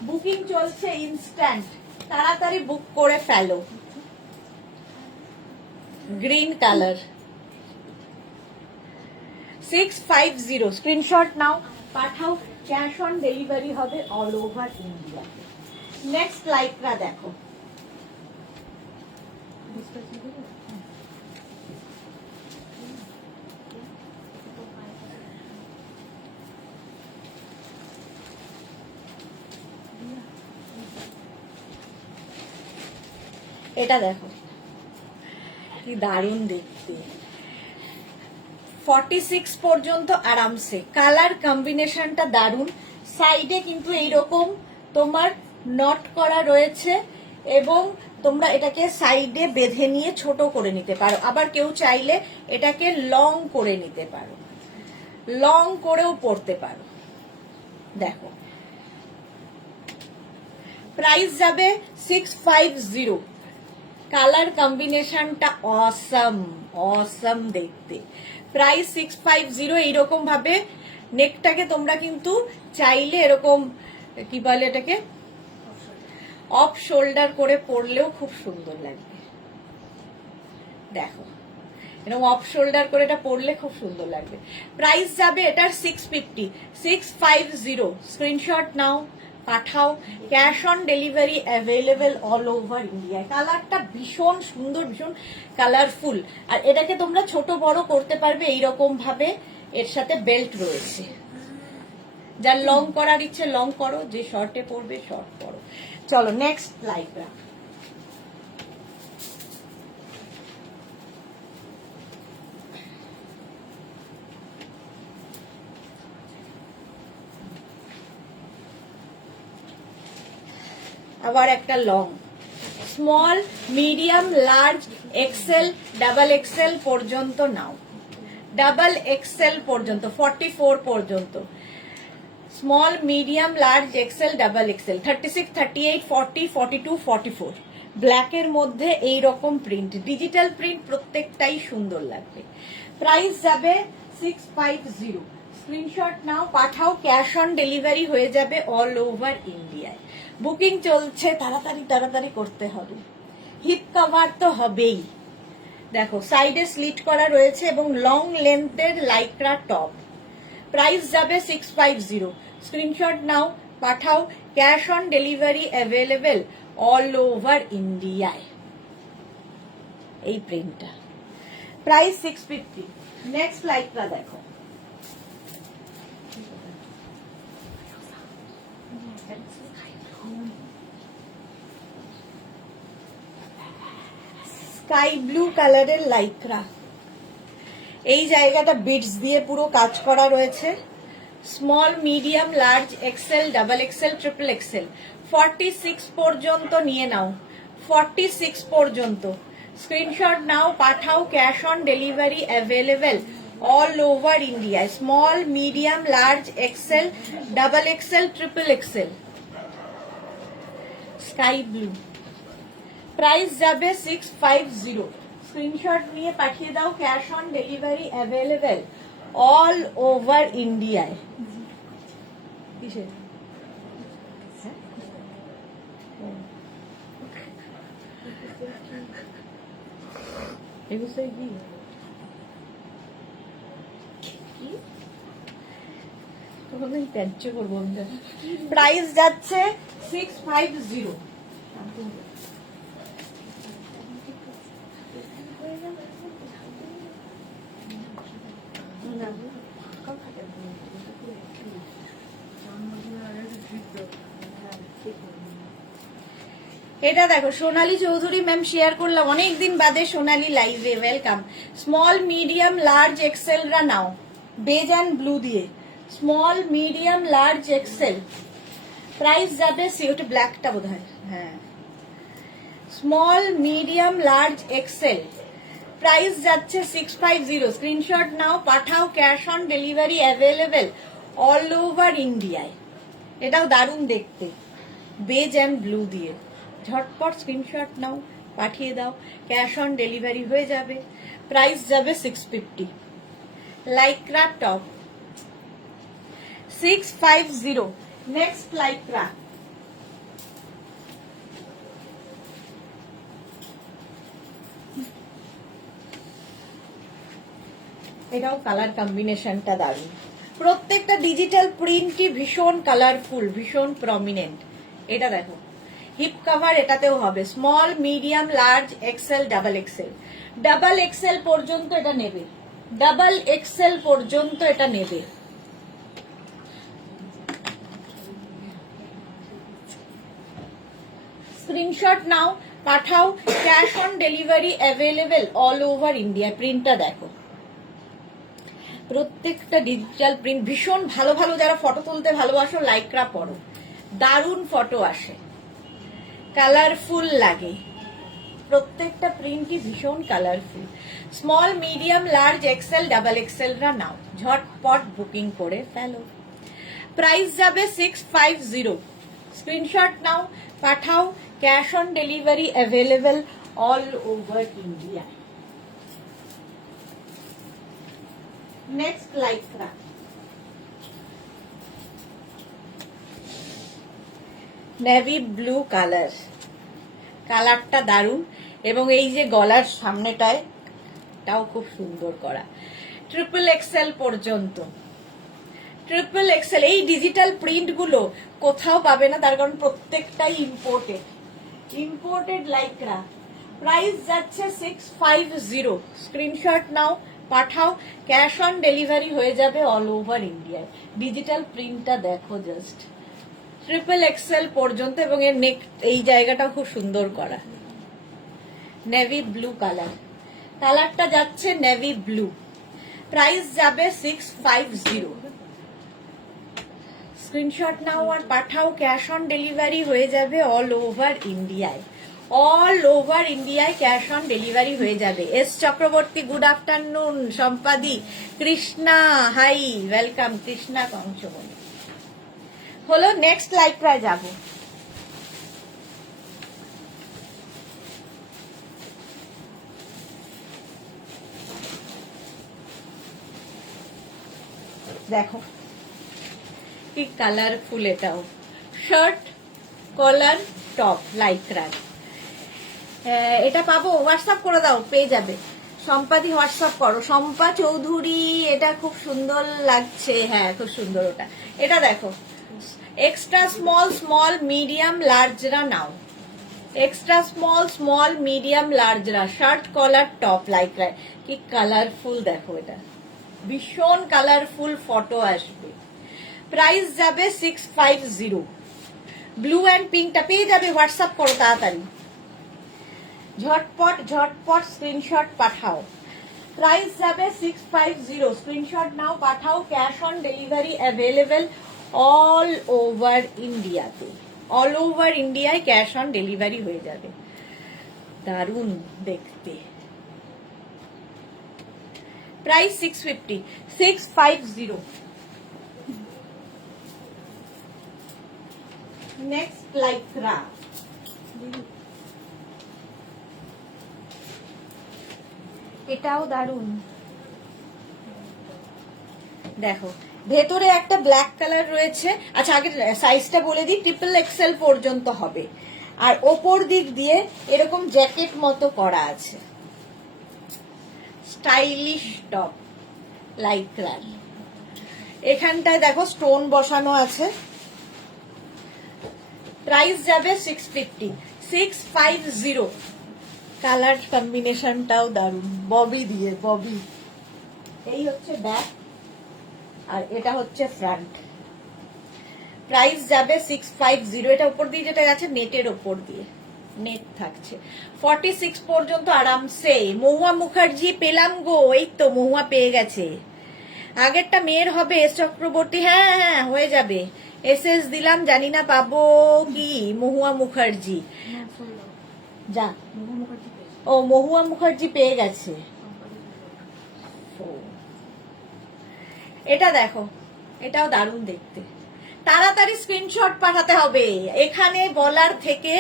বুকিং চলছে ইনস্ট্যান্ট, তাড়াতাড়ি বুক করে ফেলো। Green colour 650। স্ক্রিনশট নাও, পাঠাও, ক্যাশ অন ডেলিভারি হবে all over India. Next Lycra দেখো। এটা দেখো কি দারুণ দেখতে। 46 পর্যন্ত আরামসে। কালার কম্বিনেশনটা দারুণ। সাইডে কিন্তু এইরকম তোমার নট করা রয়েছে এবং তোমরা এটাকে সাইডে বেঁধে নিয়ে ছোট করে নিতে পারো। আবার কেউ চাইলে এটাকে লং করে নিতে পারো, লং করেও পরতে পারো। দেখো প্রাইস যাবে 650। কালার কম্বিনেশনটা অসম দেখতে। প্রাইস 650। এইরকম ভাবে নেকটাকে তোমরা কিন্তু চাইলে এরকম কি বলে এটাকে অফ শোল্ডার করে পরলেও খুব সুন্দর লাগবে। দেখো এরকম অফ শোল্ডার করে এটা পরলে খুব সুন্দর লাগবে। প্রাইস যাবে এটার 650, 650। স্ক্রিনশট নাও, পাঠাও, cash on delivery available all over India. কালারটা ভীষণ সুন্দর, ভীষণ কালারফুল, আর এটাকে তোমরা ছোট বড় করতে পারবে এইরকম ভাবে। এর সাথে বেল্ট রয়েছে, যার লং করার ইচ্ছে লং করো, যে শর্টে পরবে শর্ট পরো। চলো নেক্সট লাইকরা। আবার একটা long, small, medium, large, XL, double XL পর্যন্ত নাও। ডাবল এক্সেল পর্যন্ত 44 পর্যন্ত। Small, medium, large, XL, double XL 36, 38, 40, 42, 44। ব্ল্যাকের মধ্যে এই রকম প্রিন্ট, ডিজিটাল প্রিন্ট, প্রত্যেকটাই সুন্দর লাগবে। প্রাইস যাবে 650। স্ক্রিনশট নাও, পাঠাও, ক্যাশ অন ডেলিভারি হয়ে যাবে অল ওভার ইন্ডিয়ায়। বুকিং চলছে, তাড়াতাড়ি করতে হবে। হিপ কভার তো হবেই। দেখো সাইডে স্লিট করা রয়েছে এবং লং লেন্থের লাইক্রা টপ। প্রাইস যাবে 650। স্ক্রিনশট নাও, পাঠাও, cash on delivery available all over ইন্ডিয়ায়। এই প্রিন্টটা প্রাইস 650। নেক্সট লাইকটা দেখো। স্কাই ব্লু কালারের লাইক্রা। এই জায়গাটা বিটস দিয়ে পুরো কাজ করা রয়েছে। Small, medium, large, XL, double XL, triple XL 46 পর্যন্ত নিয়ে নাও। 46 পর্যন্ত স্ক্রিনশট নাও, পাঠাও, cash on delivery available all over India. Small, medium, large, XL, double XL, triple Excel. Sky blue price যাবে 650। স্ক্রিনশট নিয়ে পাঠিয়ে দাও, cash on delivery available all over ইন্ডিয়ায়। কিসের? হ্যাঁ? এগুলো কি? প্রাইস যাচ্ছে 650। এটা দেখো সোনালী চৌধুরী ম্যাম শেয়ার করলাম অনেকদিন বাদে সোনালী লাইভে, welcome. Small medium large XL রা নাও, বেজ অ্যান্ড ব্লু দিয়ে। Small medium large Excel price যাবে, ওটা ব্ল্যাকটা বোধ হয়, হ্যাঁ। Small medium large Excel price যাচ্ছে 650। স্ক্রিনশট নাও, পাঠাও, cash on delivery available all over ইন্ডিয়ায়। এটাও দারুণ দেখতে, বেজ অ্যান্ড ব্লু দিয়ে। ঝটপট স্ক্রিনশট নাও, পাঠিয়ে দাও, ক্যাশ অন ডেলিভারি হয়ে যাবে। প্রাইস যাবে 650। Lycra top 650। নেক্সট লাইক্রা, এটাও কালার কম্বিনেশনটা দারুণ। প্রত্যেকটা ডিজিটাল প্রিন্টই ভীষণ কালারফুল, ভীষণ প্রমিনেন্ট। এটা দেখো হিপ কভার, এটাতেও হবে small medium large XL double XL. Double XL পর্যন্ত এটা নেবে, ডাবল এক্সেল পর্যন্ত এটা নেবে। স্ক্রিনশট নাও, পাঠাও, cash on delivery available all over India. প্রিন্টটা দেখো, প্রত্যেকটা ডিজিটাল প্রিন্ট ভীষণ ভালো ভালো। যারা ফটো তুলতে ভালোবাসো লাইক্রা পরো, দারুণ ফটো আসে, কালারফুল লাগে। প্রত্যেকটা প্রিন্টই ভীষণ colourful. Small medium large XL double XL রা নাও, ঝটপট বুকিং করে ফেলো। প্রাইস যাবে 650। স্ক্রিনশট নাও, পাঠাও, cash on delivery available all over India. Next Lycra, navy blue colour. কালারটা দারুণ, এবং এই যে গলার সামনেটায় তাও খুব সুন্দর করা। ট্রিপল এক্সেল পর্যন্ত, ট্রিপল এক্সেল। এই ডিজিটাল প্রিন্ট গুলো কোথাও পাবে না, তার কারণ প্রত্যেকটাই ইম্পোর্টেড, ইম্পোর্টেড লাইক্রা। প্রাইস যাচ্ছে 650। স্ক্রিনশট নাও, পাঠাও, ক্যাশ অন ডেলিভারি হয়ে যাবে অল ওভার ইন্ডিয়ায়। ডিজিটাল প্রিন্টটা দেখো জাস্ট, ট্রিপল এক্সেল পর্যন্ত, এবং এর নেক এই জায়গাটা খুব সুন্দর করা। নেভি ব্লু কালার, কালারটা যাচ্ছে নেভি ব্লু। প্রাইস যাবে 650। স্ক্রিনশট নাও আর পাঠাও, ক্যাশ অন ডেলিভারি হয়ে যাবে অল ওভার ইন্ডিয়ায়। অল ওভার ইন্ডিয়ায় ক্যাশ অন ডেলিভারি হয়ে যাবে। S Chakraborty good afternoon. সম্পাদি, কৃষ্ণা হাই, ওয়েলকাম কৃষ্ণা কংসবনী। হলো নেক্সট লাইক্রায় যাব। দেখো কি কালারফুল, এটাও শার্ট কলার টপ লাইক্রার। এটা পাবো, হোয়াটসঅ্যাপ করে দাও, পেয়ে যাবে। সম্পাদি হোয়াটসঅ্যাপ করো, শম্পা চৌধুরী। এটা খুব সুন্দর লাগছে, হ্যাঁ খুব সুন্দর ওটা। এটা দেখো এক্সট্রা স্মল স্মল মিডিয়াম লার্জরা নাও, এক্সট্রা স্মল স্মল মিডিয়াম লার্জরা। শার্ট কলার টপ লাইক্রায়, কি কালারফুল দেখো, এটা ভীষণ কালারফুল ফটো আসবে। প্রাইস যাবে 650। ব্লু অ্যান্ড পিঙ্কটা পেয়ে যাবে, হোয়াটসঅ্যাপ করো তাড়াতাড়ি, ঝটপট ঝটপট স্ক্রিনশট পাঠাও। প্রাইস যাবে 650। স্ক্রিনশট নাও, পাঠাও, cash on delivery available all over ইন্ডিয়াতে। অল ওভার ইন্ডিয়ায় ক্যাশ অন ডেলিভারি হয়ে যাবে। দারুণ দেখতে। প্রাইস 650, 650। নেক্সট লাইক্রা, এটাও দারুন। দেখো ভেতরে একটা ব্ল্যাক কালার রয়েছে। আচ্ছা আগে সাইজটা বলে দিই, ট্রিপল এক্সেল পর্যন্ত হবে। আর ওপর দিক দিয়ে এরকম জ্যাকেট মতো করা আছে, স্টাইলিশ টপ লাইক্রার। এখানটায় দেখো স্টোন বসানো আছে। প্রাইস যাবে 650, 650। কালার কম্বিনেশনটাও দারুন, ববি দিয়ে, ববি। এই হচ্ছে ব্যাক আর এটা হচ্ছে ফ্রন্ট। প্রাইস যাবে 650। এটা উপর দিয়ে যেটা আছে নেটের উপর দিয়ে, নেট থাকছে। 46 পর্যন্ত আরামসে। মহুয়া মুখার্জি পেলাম গো, এই তো মহুয়া পেয়ে গেছে। আগেরটা মেয়ের হবে এস চক্রবর্তী, হ্যাঁ হ্যাঁ হয়ে যাবে। এসএস দিলাম, জানি না পাবো কি। মহুয়া মুখার্জি যা, ও মহুয়া মুখার্জি পেয়ে গেছে। এটা দেখো, এটাও দারুণ দেখতে। তাড়াতাড়ি স্ক্রিনশট পাঠাতে হবে। এখানে বলার থেকে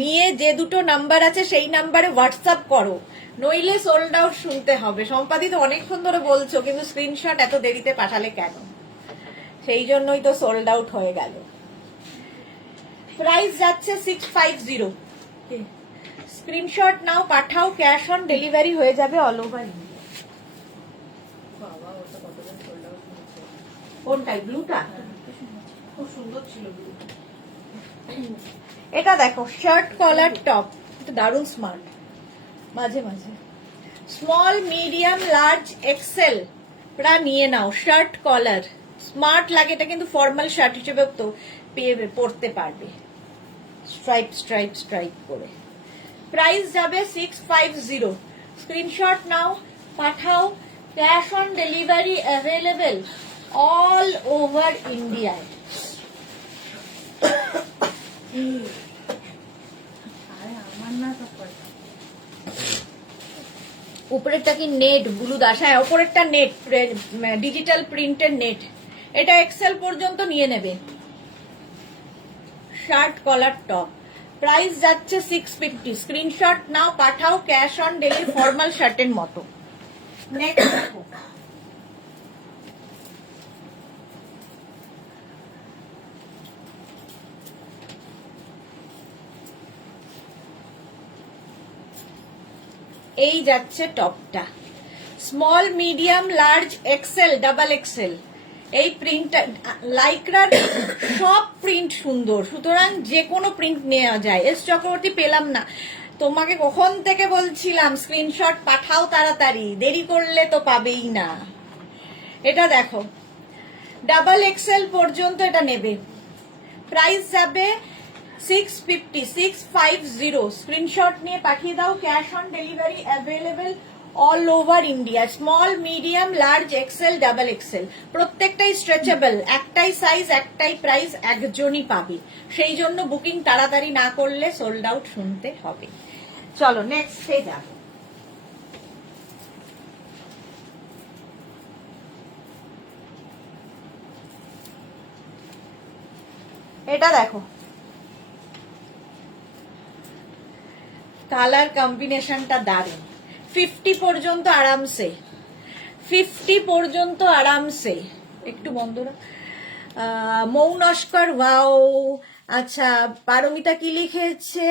নিয়ে যে দুটো নাম্বার আছে সেই নাম্বারে হোয়াটসঅ্যাপ করো, নইলে সোল্ড আউট শুনতে হবে। সম্পাদিত অনেকক্ষণ ধরে বলছো, কিন্তু স্ক্রিনশট এত দেরিতে পাঠালে কেন? সেই জন্যই তো সোল্ড আউট হয়ে গেল। প্রাইস যাচ্ছে 650। স্ক্রিনশট নাও, পাঠাও, ক্যাশ অন ডেলিভারি হয়ে যাবে অল ওভার ইন্ডিয়া। কোনটাই? ব্লুটা খুব সুন্দর ছিল। এটা দেখো শার্ট কলার টপ, এটা দারুণ স্মার্ট। মাঝে মাঝে স্মল মিডিয়াম লার্জ এক্সেল প্রায় নিয়ে নাও। শার্ট কলার স্মার্ট লাগে, এটা কিন্তু ফর্মাল শার্ট হিসেবে তো পরতে পারবে, স্ট্রাইপ স্ট্রাইপ স্ট্রাইপ করে। প্রাইস যাবে 650। স্ক্রিনশট নাও, পাঠাও, cash on delivery available all over ইন্ডিয়ায়। উপরেরটা কি নেট ব্লু দাস? হ্যাঁ উপরেরটা নেট, ডিজিটাল প্রিন্টের নেট। এটা এক্সেল পর্যন্ত নিয়ে নেবে। শার্ট কলার টপ, প্রাইস যাচ্ছে 650। স্ক্রিনশট নাও, পাঠাও, ক্যাশ অন ডেলিভারি, ফর্মাল শার্টের মতো। নেক্সট দেখো, এই যাচ্ছে টপটা। Small medium large XL double XL. এই প্রিন্টটা লাইক্রার সব প্রিন্ট সুন্দর, সুতরাং যে কোনো প্রিন্ট নেওয়া যায়। এস চক্রবর্তী পেলাম না, তোমাকে কখন থেকে বলছিলাম স্ক্রিনশট পাঠাও তাড়াতাড়ি, দেরি করলে তো পাবেই না। এটা দেখো ডাবল এক্সেল পর্যন্ত এটা নেবে। প্রাইস যাবে 650, 650। স্ক্রিনশট নিয়ে পাঠিয়ে দাও, cash on delivery available all over India. Small medium large XL double Excel, প্রত্যেকটাই স্ট্রেচেবল। একটাই সাইজ, একটাই প্রাইস, একজনই পাবে। সেই জন্য বুকিং তাড়াতাড়ি না করলে সোল্ড আউট শুনতে হবে। চলো নেক্সটে যাব। এটা দেখো কালার কম্বিনেশনটা দারুণ। 50 পর্যন্ত আরামসে, 50 পর্যন্ত আরামসে। একটু বন্ধ না, মৌনস্কর ওয়াও। আচ্ছা পারমিতা কি লিখেছে?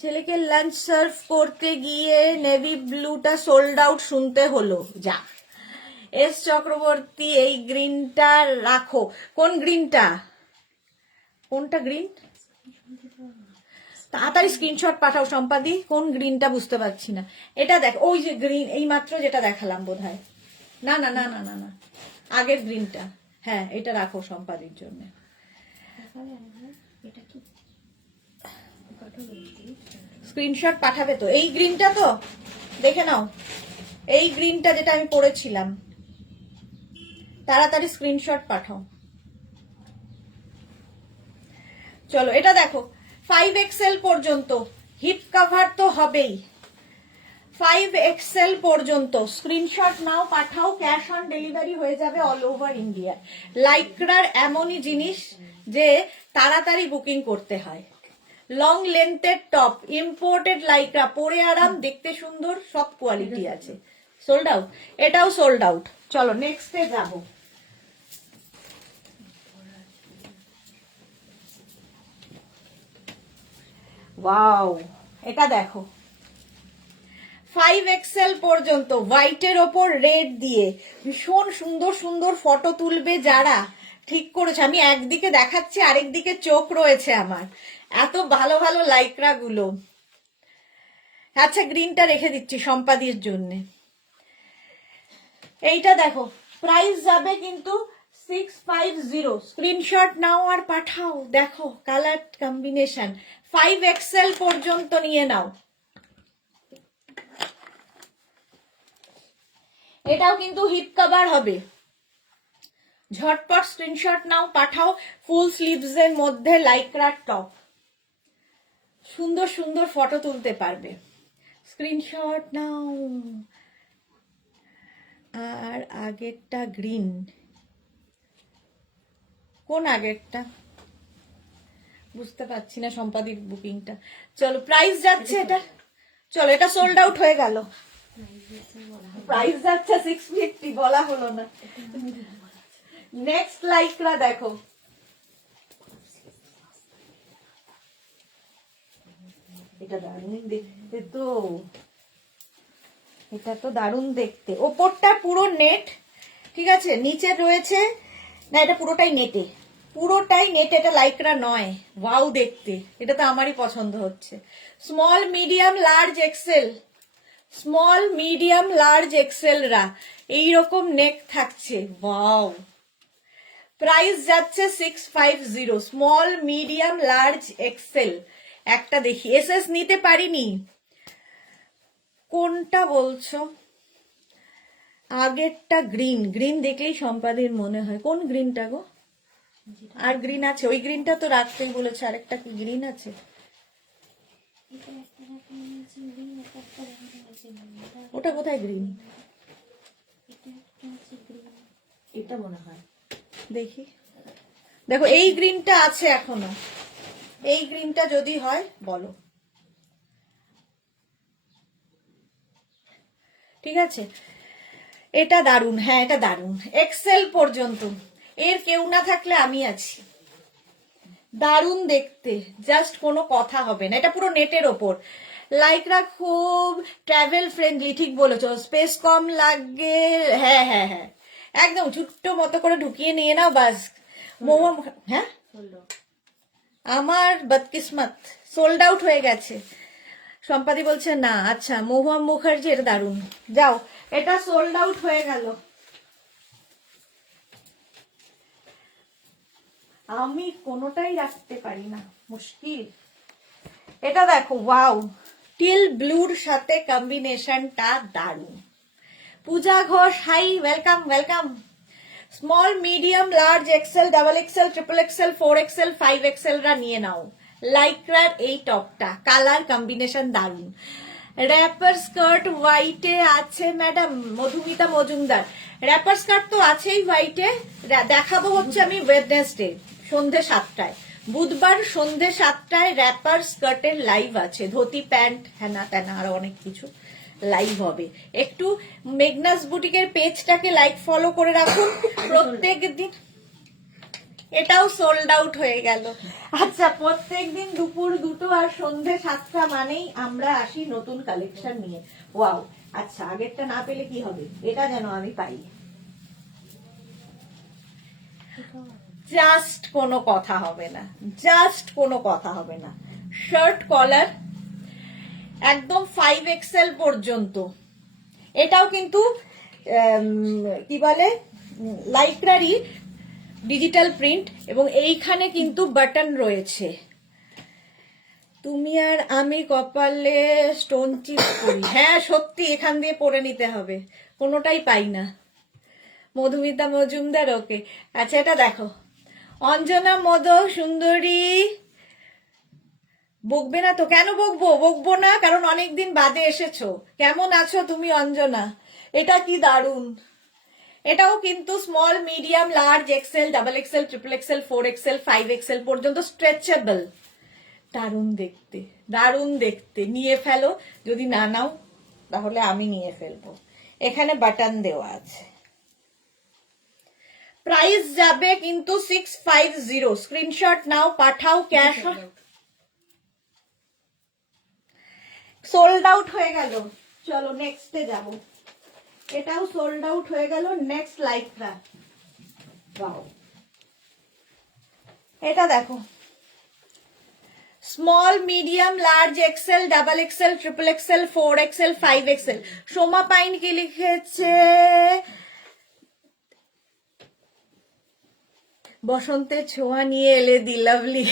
ছেলেকে লাঞ্চ সার্ভ করতে গিয়ে নেভি ব্লুটা সোল্ড আউট শুনতে হলো। যা এস চক্রবর্তী, এই গ্রিনটা রাখো। কোন গ্রিনটা? কোনটা গ্রিন? তাড়াতাড়ি স্ক্রিনশট পাঠাও সম্পাদি, কোন গ্রিনটা বুঝতে পারছি না। এটা দেখ, ওই যে গ্রিন, এই মাত্র যেটা দেখালাম বোধহয়। না না না না না না, আগের গ্রিনটা। হ্যাঁ এটা রাখো সম্পাদির জন্য। স্ক্রিনশট পাঠাবে তো? এই গ্রিনটা তো দেখে নাও, এই গ্রিনটা যেটা আমি পড়েছিলাম। তাড়াতাড়ি স্ক্রিনশট পাঠাও। চলো এটা দেখো 5XL পর্যন্ত, হিপ কভার তো হবেই। 5XL পর্যন্ত স্ক্রিনশট নাও, পাঠাও, ক্যাশ অন ডেলিভারি হয়ে যাবে অল ওভার ইন্ডিয়া। লাইক্রার এমনই জিনিস যে তাড়াতাড়ি বুকিং করতে হয়। লং লেন্থের টপ, ইম্পোর্টেড লাইক্রা, পরে আরাম, দেখতে সুন্দর, সব কোয়ালিটি আছে। সোল্ড আউট, এটাও সোল্ড আউট। চলো নেক্সটে যাবো। ওয়াও, এটা দেখো 5XL পর্যন্ত হোয়াইটের ওপর রেড দিয়ে ভীষণ সুন্দর সুন্দর ফটো তুলবে যারা, ঠিক করেছে। আমি একদিকে দেখাচ্ছি, আরেক দিকে চোখ রয়েছে আমার, এত ভালো ভালো লাইক্রা গুলো। আচ্ছা গ্রিনটা রেখে দিচ্ছি সম্পাদির জন্য। এইটা দেখো, প্রাইস যাবে কিন্তু 650। স্ক্রিনশট নাও আর পাঠাও, দেখো কালার কম্বিনেশন। 5XL পর্যন্ত নিয়ে নাও। এটাও কিন্তু হিপ কভার হবে। ঝটপট স্ক্রিনশট নাও, পাঠাও। ফুল স্লিভস এর মধ্যে লাইক্রা টপ, সুন্দর সুন্দর ফটো তুলতে পারবে। স্ক্রিনশট নাও। আর আগেরটা গ্রিন, কোন আগেরটা বুঝতে পারছি না, সম্পাদিক বুকিংটা। চলো প্রাইস যাচ্ছে এটা, চলো এটা সোল্ড আউট হয়ে গেল। প্রাইস যাচ্ছে 650, বলা হলো না। নেক্সট লাইক্রা দেখো, এটা দারুণ দেখতে তো, এটা তো দারুণ দেখতে। ওপরটা পুরো নেট, ঠিক আছে, নিচে রয়েছে না, এটা পুরোটাই নেটে, পুরোটাই নেটে, এটা লাইক্রা নয়। ওয়াও দেখতে, এটা তো আমারই পছন্দ হচ্ছে। Small medium large Excel, small medium large XL রা এইরকম নেক থাকছে। ওয়াও, প্রাইস যাচ্ছে 650। Small medium large Excel. একটা দেখি, এসএস নিতে পারিনি, কোনটা বলছো? আগেরটা গ্রিন, গ্রিন দেখলেই সম্পাদির মনে হয়। কোন গ্রিনটা গো? আর গ্রিন আছে? ওই গ্রিনটা তো রাখতেই বলেছে, আরেকটা কি গ্রিন আছে? ওটা কোথায় গ্রিন? এটা মনে হয়, দেখি। দেখো এই গ্রিনটা আছে এখনো, এই গ্রিনটা যদি হয় বলো। ঠিক আছে, এটা দারুন, হ্যাঁ এটা দারুন। এক্সেল পর্যন্ত, এর কেউ না থাকলে আমি আছি। দারুন দেখতে, জাস্ট কোনো কথা হবে না। এটা পুরো নেটের ওপর লাইক্রা, খুব ট্রাভেল ফ্রেন্ডলি। ঠিক বলেছো, স্পেস কম লাগে। হ্যাঁ হ্যাঁ হ্যাঁ, একদম ছোট্ট মতো করে ঢুকিয়ে নিয়ে নাও বাস। মোমো, হ্যাঁ আমার বদকিসমত, সোল্ড আউট হয়ে গেছে। সম্পাদি বলছে না। আচ্ছা মহুয়া মুখার্জি, এটা দারুন। যাও, এটা সোল্ড আউট হয়ে গেল। আমি কোনোটাই রাখতে পারি না, মুশকিল। এটা দেখো, ওয়াও, টিল ব্লুর সাথে কম্বিনেশনটা দারুন। Puja Ghosh, hi, welcome welcome. Small medium large XL, double XL, triple XL, 4XL, 5XL রা নিয়ে নাও। লাইক্রার এই টপটা, কালার কম্বিনেশন দারুন। র্যাপার স্কার্ট হোয়াইটে আছে madam Madhumita Majumdar. Wrapper skirt তো আছেই হোয়াইটে, দেখাবো হচ্ছে আমি ওয়েডনেসডে সন্ধে 7টায়, বুধবার সন্ধে 7টায় র্যাপার স্কার্টের লাইভ আছে। ধুতি প্যান্ট হ্যানা ত্যানা আরো অনেক কিছু লাইভ হবে। একটু মেঘনাস বুটিকের পেজটাকে লাইক ফলো করে রাখুন প্রত্যেক দিন। এটাও সোল্ড আউট হয়ে গেল। আচ্ছা, প্রত্যেক দিন দুপুর 2টো আর সন্ধে 7টা মানেই আমরা আসি নতুন কালেকশন নিয়ে। ওয়াও, আচ্ছা আগেরটা না পেলে কি হবে, এটা যেন আমি পাই। জাস্ট কোনো কথা হবে না, জাস্ট কোনো কথা হবে না। শার্ট কলার একদম 5XL পর্যন্ত। এটাও কিন্তু কি বলে, লাইক্রারি ডিজিটাল প্রিন্ট, এবং এইখানে কিন্তু বাটন রয়েছে। তুমি আর আমি কপালে স্টোন চিপ করি, হ্যাঁ সত্যি এখান দিয়ে পরে নিতে হবে, কোনোটাই পাই না। মধুমিতা মজুমদার, ওকে। আচ্ছা এটা দেখো, অঞ্জনা মোদক সুন্দরী। বকবে না তো? কেন বকবো, বকবো না, কারণ অনেকদিন বাদে এসেছো। কেমন আছো তুমি অঞ্জনা? এটা কি দারুন। এটাও কিন্তু small medium large XL, double XL, triple XL, 4XL, 5XL পর্যন্ত স্ট্রেচেবল। দারুণ দেখতে, দারুণ দেখতে। নিয়ে ফেলো, যদি না নাও তাহলে আমি নিয়ে ফেলবো। এখানে বাটন দেওয়া আছে। প্রাইস যাবে কিন্তু 650। স্ক্রিনশট নাও, পাঠাও। ক্যাশ সোল্ড আউট হয়ে গেল। চলো নেক্সটে যাব। এটাও সোল্ড আউট হয়ে গেল। নেক্সট লাইকরা, ওয়াও, এটা দেখো। Small, medium, large, XL, double XL, triple XL, 4XL, 5XL। Soma Pyne কি লিখেছে? বসন্তের ছোঁয়া নিয়ে এলে দি লাভলি।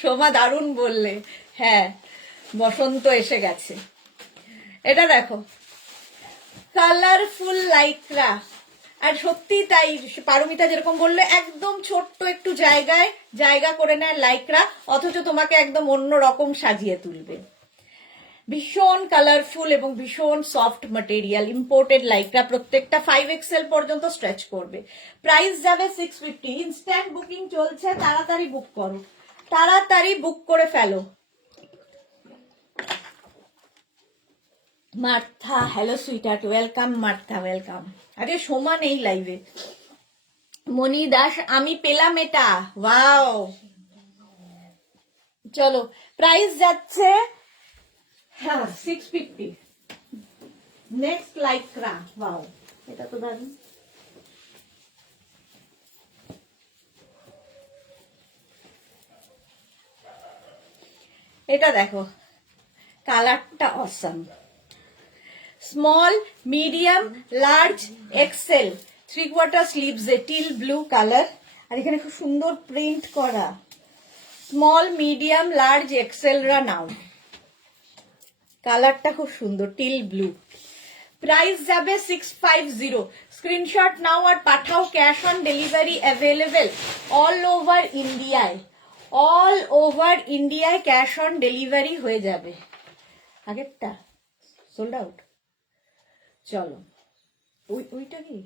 সোমা দারুণ বললে। হ্যাঁ, বসন্ত এসে গেছে। এটা দেখো, কালারফুল লাইকরা। আর সত্যি তাই, পারমিতা যেরকম বললে, একদম ছোট্ট একটু জায়গায় জায়গা করে নেয় লাইকরা, অথচ তোমাকে একদম অন্য রকম সাজিয়ে তুলবে। ভীষণ কালারফুল এবং ভীষণ সফট ম্যাটেরিয়াল, ইম্পোর্টেড লাইকরা। প্রত্যেকটা 5XL পর্যন্ত স্ট্রেচ করবে। প্রাইস যাবে 650। ইনস্ট্যান্ট বুকিং চলছে, তাড়াতাড়ি বুক করো, তাড়াতাড়ি বুক করে ফেলো। Martha, hello sweetheart, welcome Martha, welcome. আরে সোমা নেই লাইভে। মনি দাস, আমি পেলাম এটা, ওয়াও। চলো, প্রাইস যাচ্ছে 650। নেক্সট লাইকরা, ওয়াও, এটা তো দারুণ। এটা দেখো, কালারটা awesome. Small, medium, large, XL, 3/4 sleeves, teal blue colour. আর এখানে খুব সুন্দর প্রিন্ট করা। স্মল, মিডিয়াম, লার্জ, এক্সেল রা নাও। কালারটা খুব সুন্দর, টিল ব্লু। প্রাইস যাবে 650। স্ক্রিনশট নাও আর পাঠাও। Cash on delivery available all over ইন্ডিয়ায়। অল ওভার ইন্ডিয়ায় ক্যাশ অন ডেলিভারি হয়ে যাবে। আগেরটা সোল্ড আউট। চলো, ওইটা কি?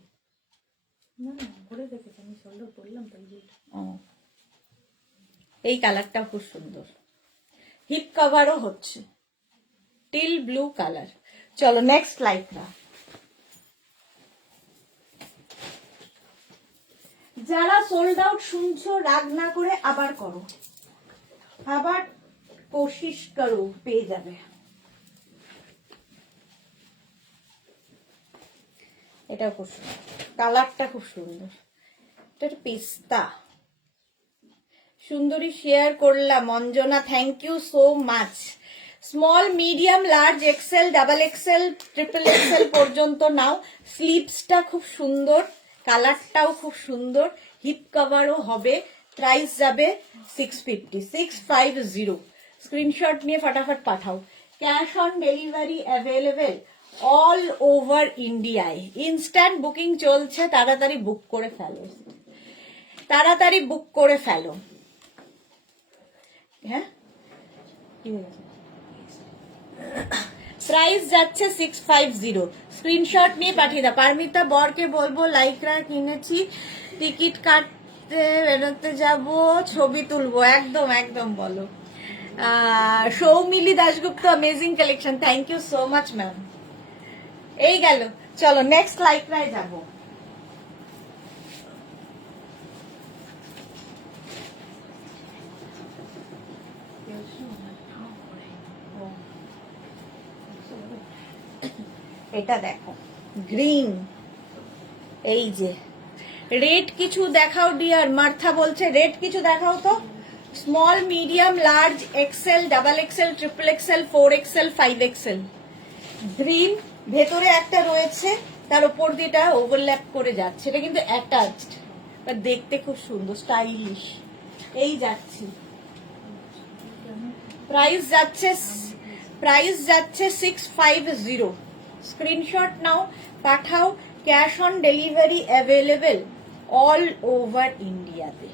না না, ঘুরে দেখেছি আমি, সোল্ড আউট বললাম তো। এই কালারটা খুব সুন্দর, হিপ কভারও হচ্ছে, টিল ব্লু কালার। চলো নেক্সট লাইকরা। যারা সোল্ড আউট শুনছো, রাগ না করে আবার করো, আবার কোশিশ করো, পেয়ে যাবে। এটা খুব সুন্দর, কালারটা খুব সুন্দর। এটা পেস্তা। সুন্দরী শেয়ার করলাম। Anjana, thank you so much. Small, medium, large, XL, double XL, triple XL পর্যন্ত নাও। স্লিভসটা খুব সুন্দর, কালারটাও খুব সুন্দর, হিপ কভারও হবে। প্রাইস যাবে 650। 650। স্ক্রিনশট নিয়ে ফটাফট পাঠাও। Cash on delivery available all over ইন্ডিয়ায়। ইনস্ট্যান্ট বুকিং চলছে, তাড়াতাড়ি বুক করে ফেলো, তাড়াতাড়ি বুক করে ফেলো। হ্যাঁ, প্রাইস যাচ্ছে 650। স্ক্রিনশট নিয়ে পাঠিয়ে দাও। পারমিতা বরকে বলবো লাইকরা কিনেছি, টিকিট কাটতে বেরোতে যাব, ছবি তুলবো। একদম একদম বলো। Soumili Dasgupta, amazing collection, thank you so much ma'am. এই গেল, চলো নেক্সট লাইকরায় যাবো। এটা দেখো, গ্রিন। এই যে রেড কিছু দেখাও ডিয়ার। মার্থা বলছে রেড কিছু দেখাও তো। Small, medium, large, XL, double XL, triple XL, 4XL, 5XL। Green, ভেতরে একটা রয়েছে, তার উপর দিয়ে এটা ওভারল্যাপ করে যাচ্ছে। এটা কিন্তু অ্যাটাচড, দেখতে খুব সুন্দর, স্টাইলিশ। এই যাচ্ছি। প্রাইস যাচ্ছে 650। স্ক্রিনশট নাও, পাঠাও। Cash on delivery available all over ইন্ডিয়াতে।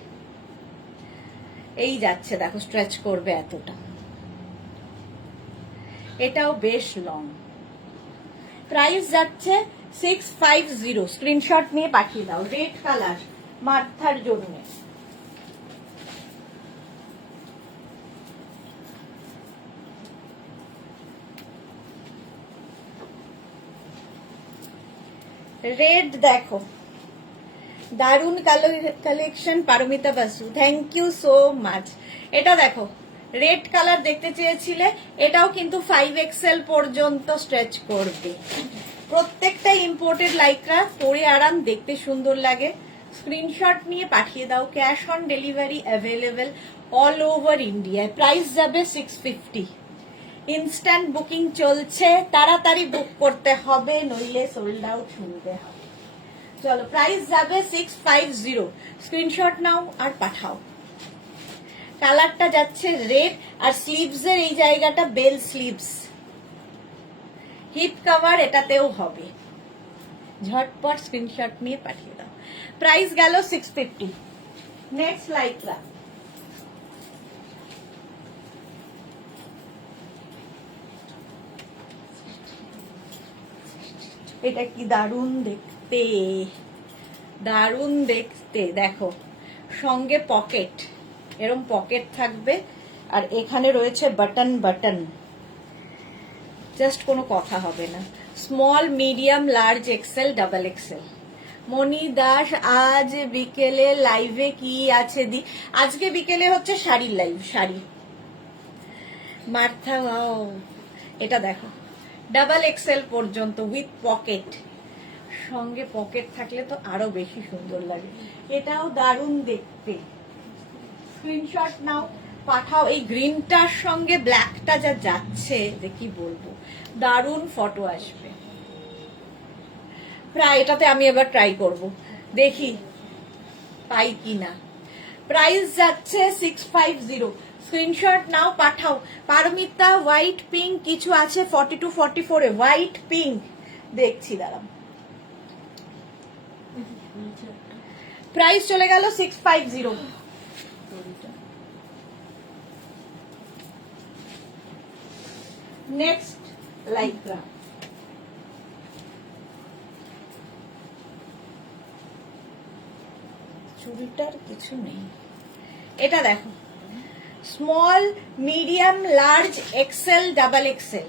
এই যাচ্ছে, দেখো স্ট্রেচ করবে এতটা। এটাও বেশ লং। প্রাইস যাচ্ছে 650। স্ক্রিনশট নিয়ে পাঠিয়ে দাও। রেড কালার, মাথার জন্য। রেড দেখো, দারুন collection Paramita Basu, thank you so much. এটা দেখো, রেড কালার দেখতে চেয়েছিলে, এটাও কিন্তু 5XL পর্যন্ত স্ট্রেচ করবে। প্রত্যেকটা ইম্পোর্টেড লাইক্রা, পরে আরাম, দেখতে সুন্দর লাগে। স্ক্রিনশট নিয়ে পাঠিয়ে দাও। Cash on delivery available all over ইন্ডিয়ায়। প্রাইস যাবে 650। ইনস্ট্যান্ট বুকিং চলছে, তাড়াতাড়ি বুক করতে হবে, নইলে সোল্ড আউট শুনতে হবে। চলো, প্রাইস যাবে 650। স্ক্রিনশট নাও আর পাঠাও। কালারটা যাচ্ছে রেড, আর স্লিভস এর এই জায়গাটা বেল স্লিভস, হিপ কভার এটাতেও হবে। ঝটপট স্ক্রিনশট নিয়ে পাঠিয়ে দাও। প্রাইস গেল 650। নেক্সট লাইক্রা, এটা কি দারুণ দেখতে, দারুণ দেখতে। দেখো, সঙ্গে পকেট, এরম পকেট থাকবে, আর এখানে রয়েছে বাটন বাটন, জাস্ট কোনো কথা হবে না। Small, medium, large, XL, double XL. Moni Das, আজ বিকেলে লাইভে কি আছে দি? আজকে বিকেলে হচ্ছে শাড়ির লাইভ, শাড়ি। মার্থা, এটা দেখো, ডাবল এক্সেল পর্যন্ত উইথ পকেট, সঙ্গে পকেট থাকলে তো আরো বেশি সুন্দর লাগে। এটাও দারুণ দেখতে। স্ক্রিনশট নাও, পাঠাও। এই গ্রিনটার সঙ্গে ব্ল্যাকটা যা যাচ্ছে, যে কি বলবো, দারুণ ফটো আসবে। প্রায় এটাতে আমি এবার ট্রাই করব, দেখি পাই কিনা। প্রাইস যাচ্ছে 650। স্ক্রিনশট নাও, পাঠাও। পারমিতা, হোয়াইট পিঙ্ক কিছু আছে 42 44 এ, হোয়াইট পিঙ্ক দেখছি, দাঁড়াও। প্রাইস চলে গেল 650। নেক্সট লাইক্রা, চুড়িটার কিছু নেই। এটা দেখো, small, medium, large, XL, double XL.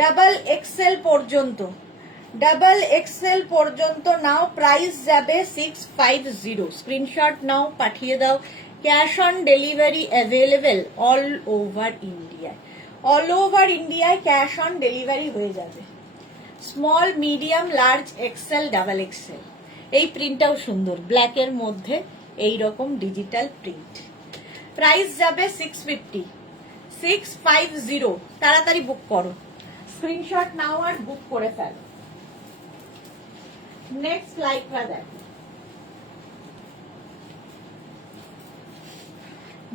Double XL পর্যন্ত, ডাবল এক্সেল পর্যন্ত নাও। প্রাইস যাবে 650। স্ক্রিনশট নাও, পাঠিয়ে দাও। Cash on delivery available all over India. All over ইন্ডিয়ায় ক্যাশ অন ডেলিভারি হয়ে যাবে। Small, medium, large, XL, double XL. এই প্রিন্টটাও সুন্দর, ব্ল্যাকের মধ্যে এইরকম ডিজিটাল প্রিন্ট। প্রাইস যাবে 650। 650, তাড়াতাড়ি বুক করো। স্ক্রিনশট নাও আর বুক করে ফেলো। নেক্সট লাইক্রা দেখো,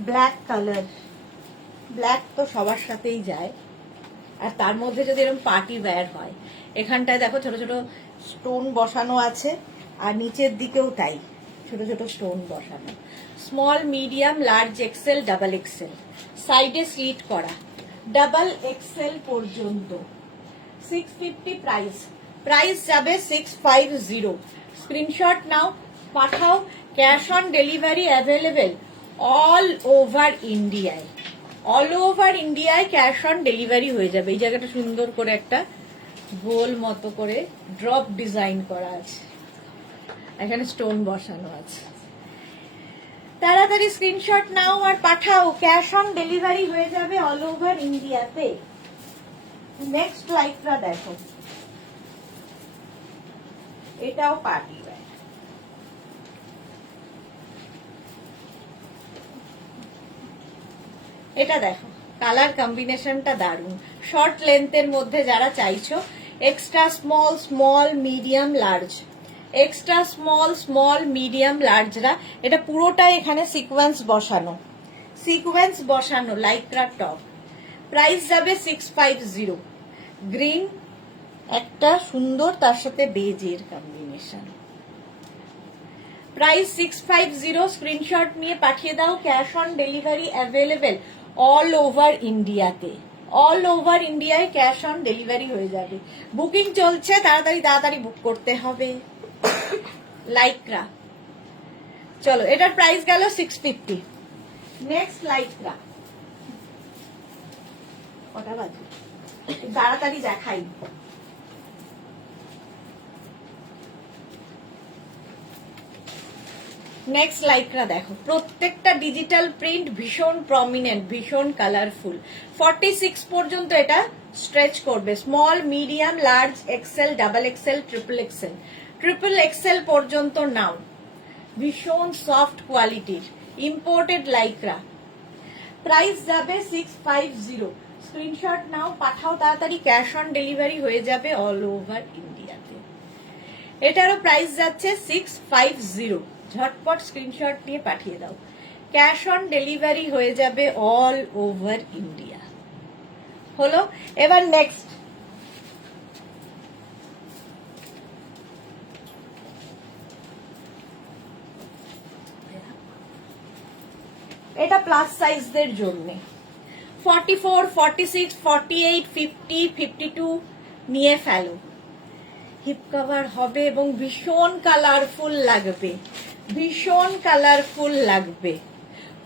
ব্ল্যাক কালার। ব্ল্যাক তো সবার সাথেই যায়, আর তার মধ্যে যদি এরকম পার্টি ওয়্যার হয়। এখানটায় দেখো ছোট ছোট স্টোন বসানো আছে, আর নিচের দিকেও তাই, ছোট ছোট স্টোন বসানো। Small, medium, large, XL, double XL. সাইডে স্লিট করা, ডাবল এক্সেল পর্যন্ত। 650 প্রাইস। প্রাইস যাবে 650। স্ক্রিনশট নাও, পাঠাও। Cash on delivery available all over ইন্ডিয়ায়। অল ওভার ইন্ডিয়ায় ক্যাশ অন ডেলিভারি হয়ে যাবে। এই জায়গাটা সুন্দর করে একটা গোল মতো করে ড্রপ ডিজাইন করা আছে, এখানে স্টোন বসানো আছে। তাড়াতাড়ি স্ক্রিনশট নাও আর পাঠাও। ক্যাশ অন ডেলিভারি হয়ে যাবে অল ওভার ইন্ডিয়াতে। নেক্সট লাইক্রা দেখো, এটাও পার্টি ওয়্যার। এটা দেখো, কালার কম্বিনেশনটা দারুণ। শর্ট লেন্থের মধ্যে যারা চাইছো, extra small, small, medium, large. Extra small, small, medium, লার্জরা, এটা পুরোটাই এখানে সিকোয়েন্স বসানো, সিকোয়েন্স বসানো লাইক্রা টপ। প্রাইস যাবে 650। গ্রিন একটা সুন্দর, তার সাথে বেজের কম্বিনেশন। প্রাইস 650। স্ক্রিনশট নিয়ে পাঠিয়ে দাও। Cash on delivery available all over ইন্ডিয়াতে। অল ওভার ইন্ডিয়ায় ক্যাশ অন ডেলিভারি হয়ে যাবে। বুকিং চলছে, তাড়াতাড়ি তাড়াতাড়ি বুক করতে হবে। লাইক্রা, চলো, এটার প্রাইস গেল 650। নেক্সট লাইক্রা, কটা বাজে, তাড়াতাড়ি দেখাই। নেক্সট লাইকরা দেখো, প্রত্যেকটা ডিজিটাল প্রিন্ট ভীষণ প্রমিনেন্ট, ভীষণ কালারফুল। 46 পর্যন্ত এটা স্ট্রেচ করবে, small, medium, large, XL, double XL, triple XL পর্যন্ত নাও। ভীষণ সফট কোয়ালিটির ইম্পোর্টেড লাইকরা। প্রাইস যাবে 650। স্ক্রিনশট নাও, পাঠাও তাড়াতাড়ি, ক্যাশ অন ডেলিভারি হয়ে যাবে অল ওভার ইন্ডিয়াতে। এটারও প্রাইস যাচ্ছে 650। ঝটপট স্ক্রিনশট নিয়ে পাঠিয়ে দাও, ক্যাশ অন ডেলিভারি হয়ে যাবে অল ওভার ইন্ডিয়া। হলো, এবার নেক্সট এটা প্লাস সাইজদের জন্য। 44, 46, 48, 50, 52 নিয়ে ফেলো। হিপ কভার হবে এবং ভীষণ কালারফুল লাগবে, ভীষণ কালারফুল লাগবে।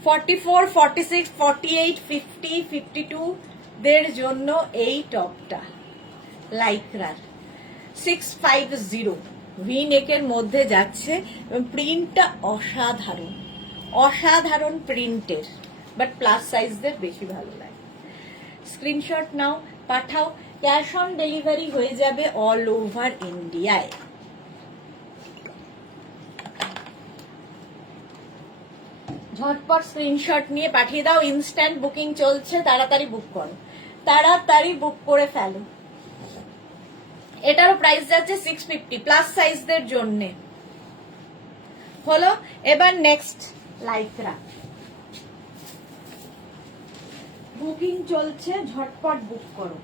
44, 46, 48, 50, 52 দের জন্য এই টপটা লাইক্রার 650 ভি নেকের মধ্যে যাচ্ছে এবং প্রিন্টটা অসাধারণ, অসাধারণ প্রিন্টের, বাট প্লাস সাইজদের বেশি ভালো লাগে। স্ক্রিনশট নাও, পাঠাও, ক্যাশ অন ডেলিভারি হয়ে যাবে অল ওভার ইন্ডিয়ায়। ঝটপট স্ক্রিনশট নিয়ে পাঠিয়ে দাও, ইনস্ট্যান্ট বুকিং চলছে, তাড়াতাড়ি বুক করো, তাড়াতাড়ি বুক করে ফেলো। এটারও প্রাইস যাচ্ছে 650 প্লাস সাইজদের জন্য। হলো, এবার নেক্সট লাইকরা বুকিং চলছে, ঝটপট বুক করো।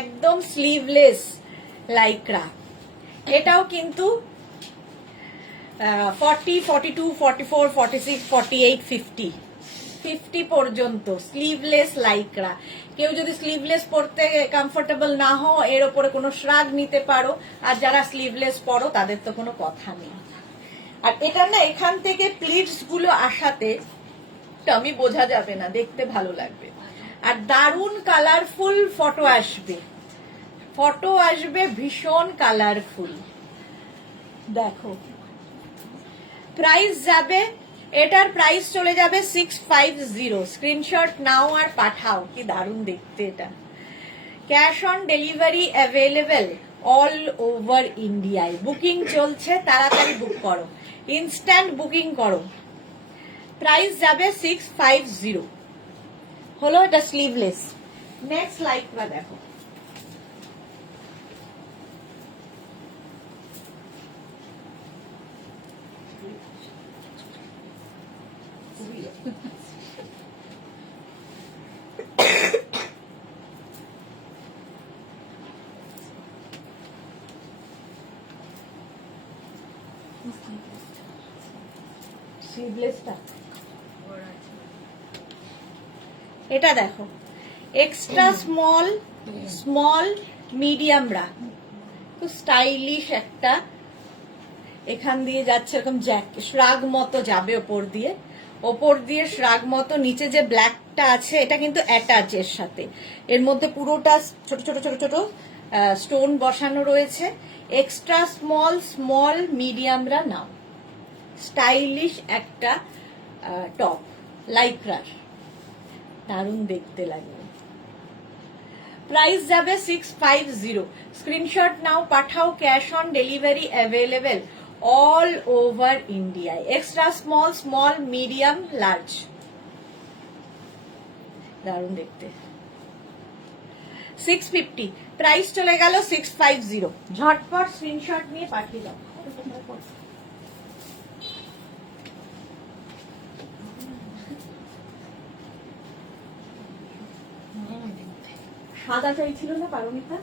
একদম স্লিভলেস লাইক্রা, এটাও কিন্তু 40, 42, 44, 46, 48, 50 পর্যন্ত স্লিভলেস লাইক্রা। কেউ যদি স্লিভলেস পরতে কমফোর্টেবল না হও, এর ওপরে কোনো শ্রাগ নিতে পারো, আর যারা স্লিভলেস পরো তাদের তো কোনো কথা নেই। আর এটা না, এখান থেকে প্লিটস গুলো আসাতে আমি বোঝা যাবে না, দেখতে ভালো লাগবে। আর দারুণ কালারফুল ফটো আসবে, ফটো আসবে ভীষণ কালারফুল। দেখো, প্রাইস যাবে, এটার প্রাইস চলে যাবে 650। স্ক্রিনশট নাও আর পাঠাও, কি দারুণ দেখতে এটা। Cash on delivery available all over ইন্ডিয়ায়। বুকিং চলছে, তাড়াতাড়ি বুক করো, ইনস্ট্যান্ট বুকিং করো। প্রাইস যাবে 650। হলো, এটা স্লিভলেস। নেক্সট লাইকরা দেখো, স্লিভলেসটা এটা দেখো, এক্সট্রা স্মল, স্মল, মিডিয়ামরা, তো স্টাইলিশ একটা, এখান দিয়ে যাচ্ছে এরকম শ্রাগ মতো যাবে ওপর দিয়ে শ্রাগ মতো, নিচে যে ব্ল্যাকটা আছে এটা কিন্তু অ্যাটাচ এর সাথে, এর মধ্যে পুরোটা ছোট ছোট ছোট ছোট স্টোন বসানো রয়েছে। এক্সট্রা স্মল, স্মল, মিডিয়ামরা নাও, স্টাইলিশ একটা টপ লাইক্রার, দারুণ দেখতে লাগবে। প্রাইস যাবে 650। স্ক্রিনশট নাও, পাঠাও, cash on delivery available all over ইন্ডিয়ায়। Extra small, small, medium, large, দারুণ দেখতে। 650 প্রাইস চলে গেল 650। ঝটপট স্ক্রিনশট নিয়ে পাঠিয়ে দাও। সাদা চাইছিল না পারমিতা?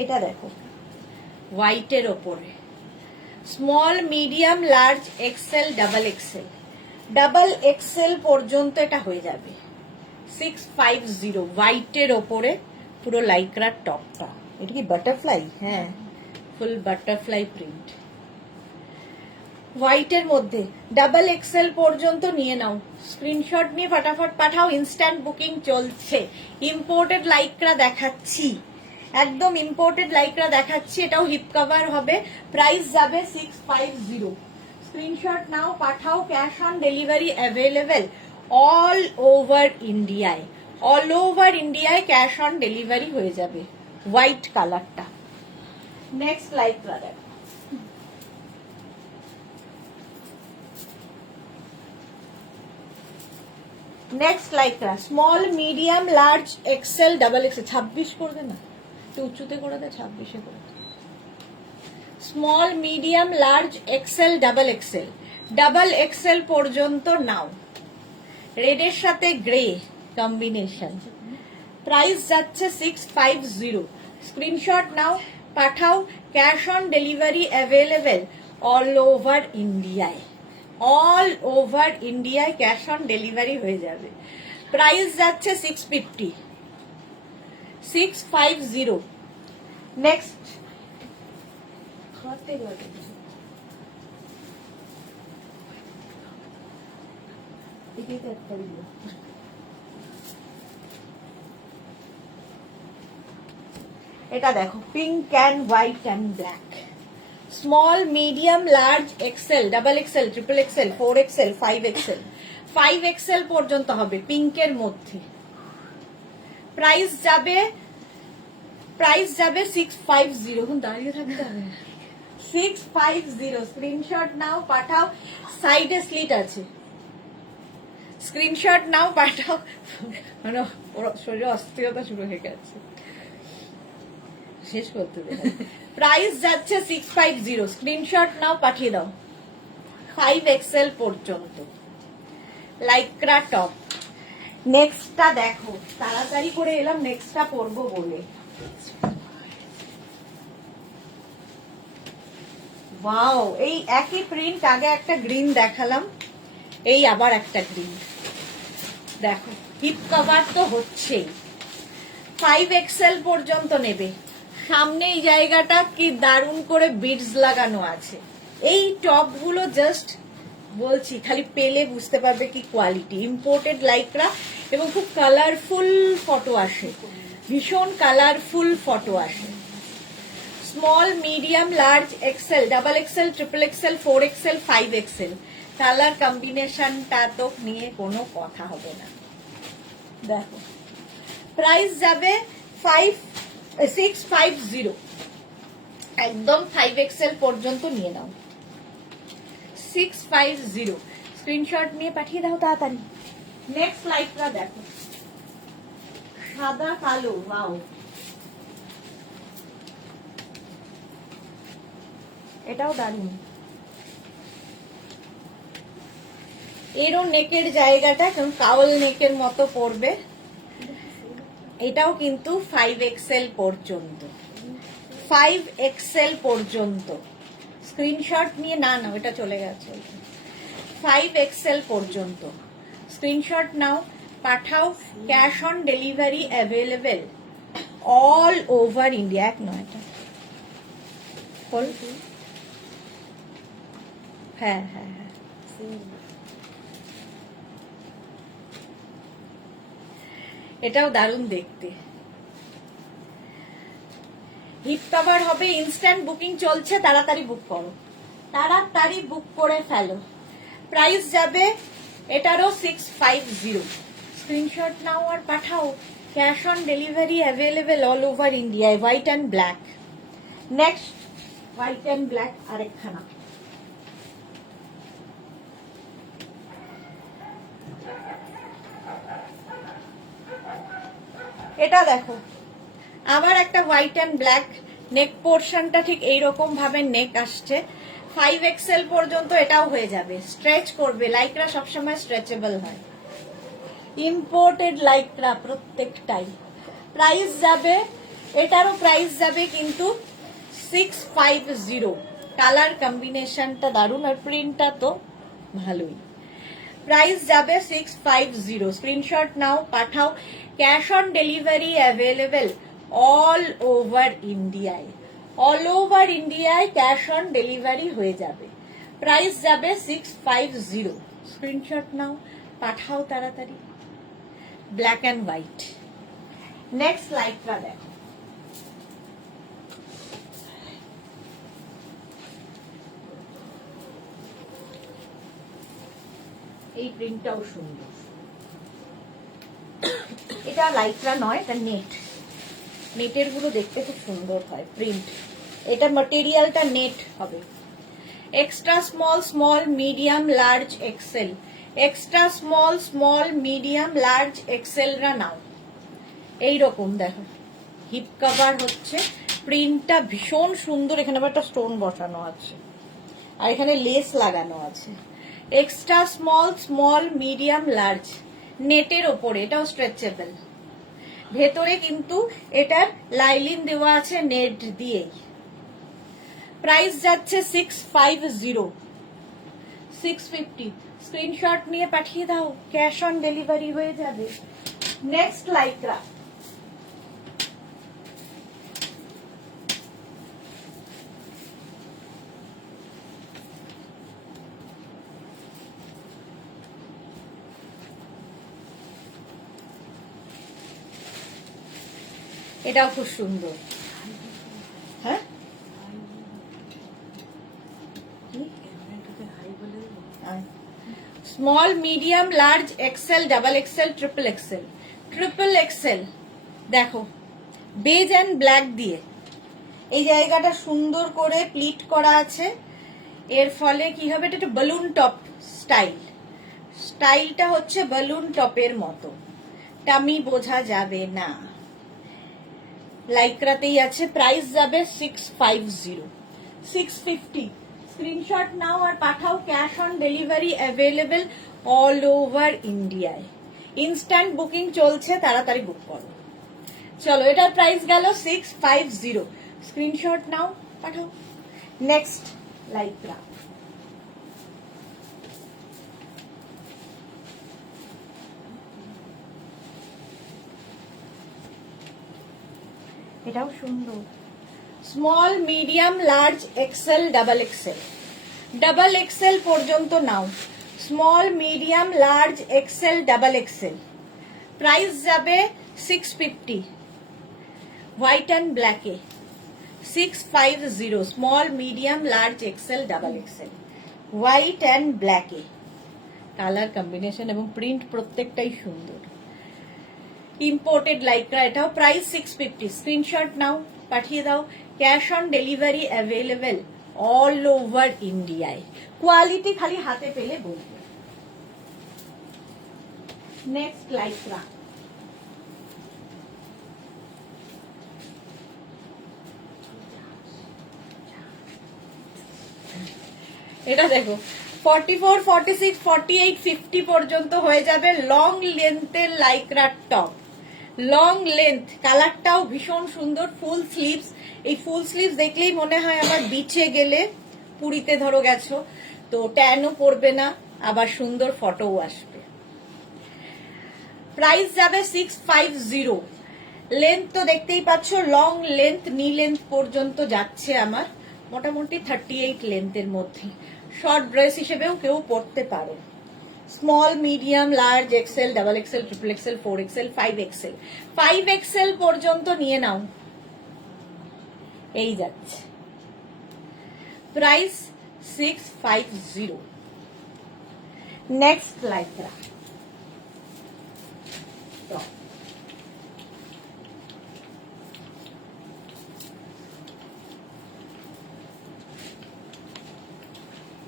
এটা দেখো, হোয়াইটের ওপরে small, medium, large, XL, double XL পর্যন্ত এটা হয়ে যাবে 650। হোয়াইটের ওপরে পুরো লাইক্রার টপটা, এটা কি বাটারফ্লাই? হ্যাঁ, ফুল বাটারফ্লাই প্রিন্ট। হোয়াইটের মধ্যে ডাবল এক্সেল পর্যন্ত নিয়ে নাও, স্ক্রিনশট নিয়ে ফটাফট পাঠাও, ইনস্ট্যান্ট বুকিং চলছে। ইম্পোর্টেড লাইকরা দেখাচ্ছি, একদম ইম্পোর্টেড লাইকরা দেখাচ্ছি, এটাও হিপ কভার হবে, প্রাইস যাবে 650। স্ক্রিনশট নাও পাঠাও, cash on delivery available all over ইন্ডিয়ায়, অল ওভার ইন্ডিয়ায় ক্যাশ অন ডেলিভারি হয়ে যাবে। হোয়াইট কালারটা নেক্সট লাইকরা দেখো, next Lycra small medium large XL double XL, 26 করবে না একটু উঁচুতে করে দে, 26-এ করে দে। Small medium large XL double XL পর্যন্ত নাও, রেডের সাথে গ্রে কম্বিনেশন, প্রাইস যাচ্ছে 650। স্ক্রিনশট নাও পাঠাও, cash on delivery available all over ইন্ডিয়ায়, অল ওভার ইন্ডিয়ায় ক্যাশ অন ডেলিভারি হয়ে যাবে। প্রাইস যাচ্ছে 650। নেক্সট খাওয়াতে লাগে এটা দেখো, pink and white and black, small medium large XL double XL triple XL 4XL 5XL 5XL পর্যন্ত হবে পিঙ্কের মধ্যে। প্রাইস যাবে 650। এখন দাঁড়িয়ে থাকতে হবে, 650। স্ক্রিনশট নাও পাঠাও, সাইডে স্লিট আছে, স্ক্রিনশট নাও পাঠাও, মানে ওর শরীরে অস্থিরতা শুরু হয়ে গেছে, শেষ করতে দেবে। প্রাইস যাচ্ছে 650। স্ক্রিনশট নাও পাঠিয়ে দাও, 5XL পর্যন্ত লাইক্রা টপ। নেক্সটটা দেখো, তাড়াতাড়ি করে এলাম নেক্সটটা পরবো বলে। ওয়াও, এই একই প্রিন্ট, আগে একটা গ্রিন দেখালাম, এই আবার একটা গ্রিন দেখো, হিপ কভার তো হচ্ছেই, 5XL পর্যন্ত নেবে। সামনে এই জায়গাটা কি দারুণ করে বিডস লাগানো আছে। এই টপগুলো জাস্ট বলছি, খালি পেলে বুঝতে পারবে কি কোয়ালিটি, ইম্পোর্টেড লাইকরা, এবং খুব কালারফুল ফটো আসে, ভীষণ কালারফুল ফটো আসে। Small medium large XL double XL triple XL 4XL 5XL, colour কম্বিনেশনটা তো নিয়ে কোনো কথা হবে না। দেখো প্রাইস যাবে 650, একদম 5XL পর্যন্ত নিয়ে নাও, 650। স্ক্রিনশট নিয়ে পাঠিয়ে দাও তাড়াতাড়ি। নেক্সট লাইকটা দেখো, সাদা কালো, ওয়াও, এটাও দারুণ। এরও নেকের জায়গাটা কারণ কাউল নেকের মতো পড়বে, এটাও কিন্তু 5XL পর্যন্ত, 5XL পর্যন্ত। স্ক্রিনশট নিয়ে না নাও, এটা চলে গেছে, 5XL পর্যন্ত স্ক্রিনশট নাও পাঠাও, cash on delivery available all over India. এক নয়, এটা হ্যাঁ হ্যাঁ হ্যাঁ, এটাও দারুণ দেখতে। হিপ কভার হবে, ইনস্ট্যান্ট বুকিং চলছে, তাড়াতাড়ি বুক করো, তাড়াতাড়ি বুক করে ফেলো। প্রাইস যাবে এটারও 650। স্ক্রিনশট নাও আর পাঠাও, cash on delivery available all over ইন্ডিয়ায়, white and black. Next white and black আরেকখানা, এটা দেখো, আবার একটা হোয়াইট অ্যান্ড ব্ল্যাক, নেক পোর্শনটা ঠিক এইরকম ভাবে নেক আসছে, 5XL পর্যন্ত এটাও হয়ে যাবে, স্ট্রেচ করবে, লাইকরা সবসময় স্ট্রেচেবল হয়, ইম্পোর্টেড লাইকরা প্রত্যেকটাই। প্রাইস যাবে, এটারও প্রাইস যাবে কিন্তু 650। কালার কম্বিনেশনটা দারুণ আর প্রিন্টটা তো ভালোই। প্রাইস যাবে 650। স্ক্রিনশট নাও পাঠাও, cash on delivery available all over ইন্ডিয়ায়, অল ওভার ইন্ডিয়ায় ক্যাশ অন ডেলিভারি হয়ে যাবে। প্রাইস যাবে 650। স্ক্রিনশট নাও, পাঠাও তাড়াতাড়ি। Black and white. নেক্সট লাইটটা দেখো, এই প্রিন্টটাও সুন্দর। এটা লাইটরা নয়, এটা নেট। নেটের গুলো দেখতে খুব সুন্দর হয় প্রিন্ট। এটা ম্যাটেরিয়ালটা নেট হবে। Extra small, small, medium, large, XL. Extra small, small, medium, large, XL রা নাও। এইরকম দেখো হিপ কভার হচ্ছে, প্রিন্টটা ভীষণ সুন্দর। এখানে আবার একটা স্টোন বসানো আছে আর এখানে লেস লাগানো আছে। Extra small, small, medium, large, নেটের ওপরে। এটাও স্ট্রেচেবল। ভেতরে কিন্তু এটার লাইলিন দেওয়া আছে নেট দিয়েই। প্রাইস যাচ্ছে 650, 650। স্ক্রিনশট নিয়ে পাঠিয়ে দাও, ক্যাশ অন ডেলিভারি হয়ে যাবে। নেক্সট লাইক্রা, এটাও খুব সুন্দর। হ্যাঁ, small, medium, large, XL, double XL, triple XL. Triple XL দেখো বেজ অ্যান্ড ব্ল্যাক দিয়ে এই জায়গাটা সুন্দর করে প্লিট করা আছে। এর ফলে কি হবে, এটা একটা বালুন টপ স্টাইল। স্টাইলটা হচ্ছে বালুন টপের মতো, টামি বোঝা যাবে না। লাইক্রাতেই আছে। প্রাইস যাবে 650, 650। স্ক্রিনশট নাও আর পাঠাও, cash on delivery available all over ইন্ডিয়ায়। ইনস্ট্যান্ট বুকিং চলছে, তাড়াতাড়ি বুক করো। চলো, এটার প্রাইস গেল 650। স্ক্রিনশট নাও, পাঠাও। নেক্সট লাইক্রা, এটাও সুন্দর। Small, medium, large, XL, double XL. Double XL পর্যন্ত নাও। Small, medium, large, XL, double XL. Price যাবে 650, হোয়াইট অ্যান্ড ব্ল্যাকে। 650, small, medium, large, XL, double XL, white and ব্ল্যাকে। কালার কম্বিনেশন এবং প্রিন্ট প্রত্যেকটাই সুন্দর। ইম্পোর্টেড লাইক্রা, এটাও প্রাইস 650। স্ক্রিনশট নাও, পাঠিয়ে দাও। Cash on delivery available all over ইন্ডিয়ায়। কোয়ালিটি খালি হাতে পেলে বলবো। নেক্সট লাইক্রা, এটা দেখো 44, 46, 48, 50 পর্যন্ত হয়ে যাবে। লং লেন্থের লাইক্রার টপ, লং লেন্থ। কালারটাও ভীষণ সুন্দর। Full sleeves. এই ফুল স্লিভস দেখলেই মনে হয় আমার বিচে গেলে, পুরীতে ধরো গেছো তো ট্যানও পড়বে না, আবার সুন্দর ফটোও আসবে। প্রাইস যাবে 650। লেন্থ তো দেখতেই পাচ্ছ, লং লেন্থ, নি লেন্থ পর্যন্ত যাচ্ছে আমার। মোটামুটি 38 লেন্থের মধ্যে। শর্ট ড্রেস হিসেবেও কেউ পরতে পারে। Small, medium, large, XL, double XL, triple XL, 4 XL, 5 XL. 5 XL পর্যন্ত নিয়ে নাও। এই যাচ্ছে। প্রাইস 650। নেক্সট লাইক্রা,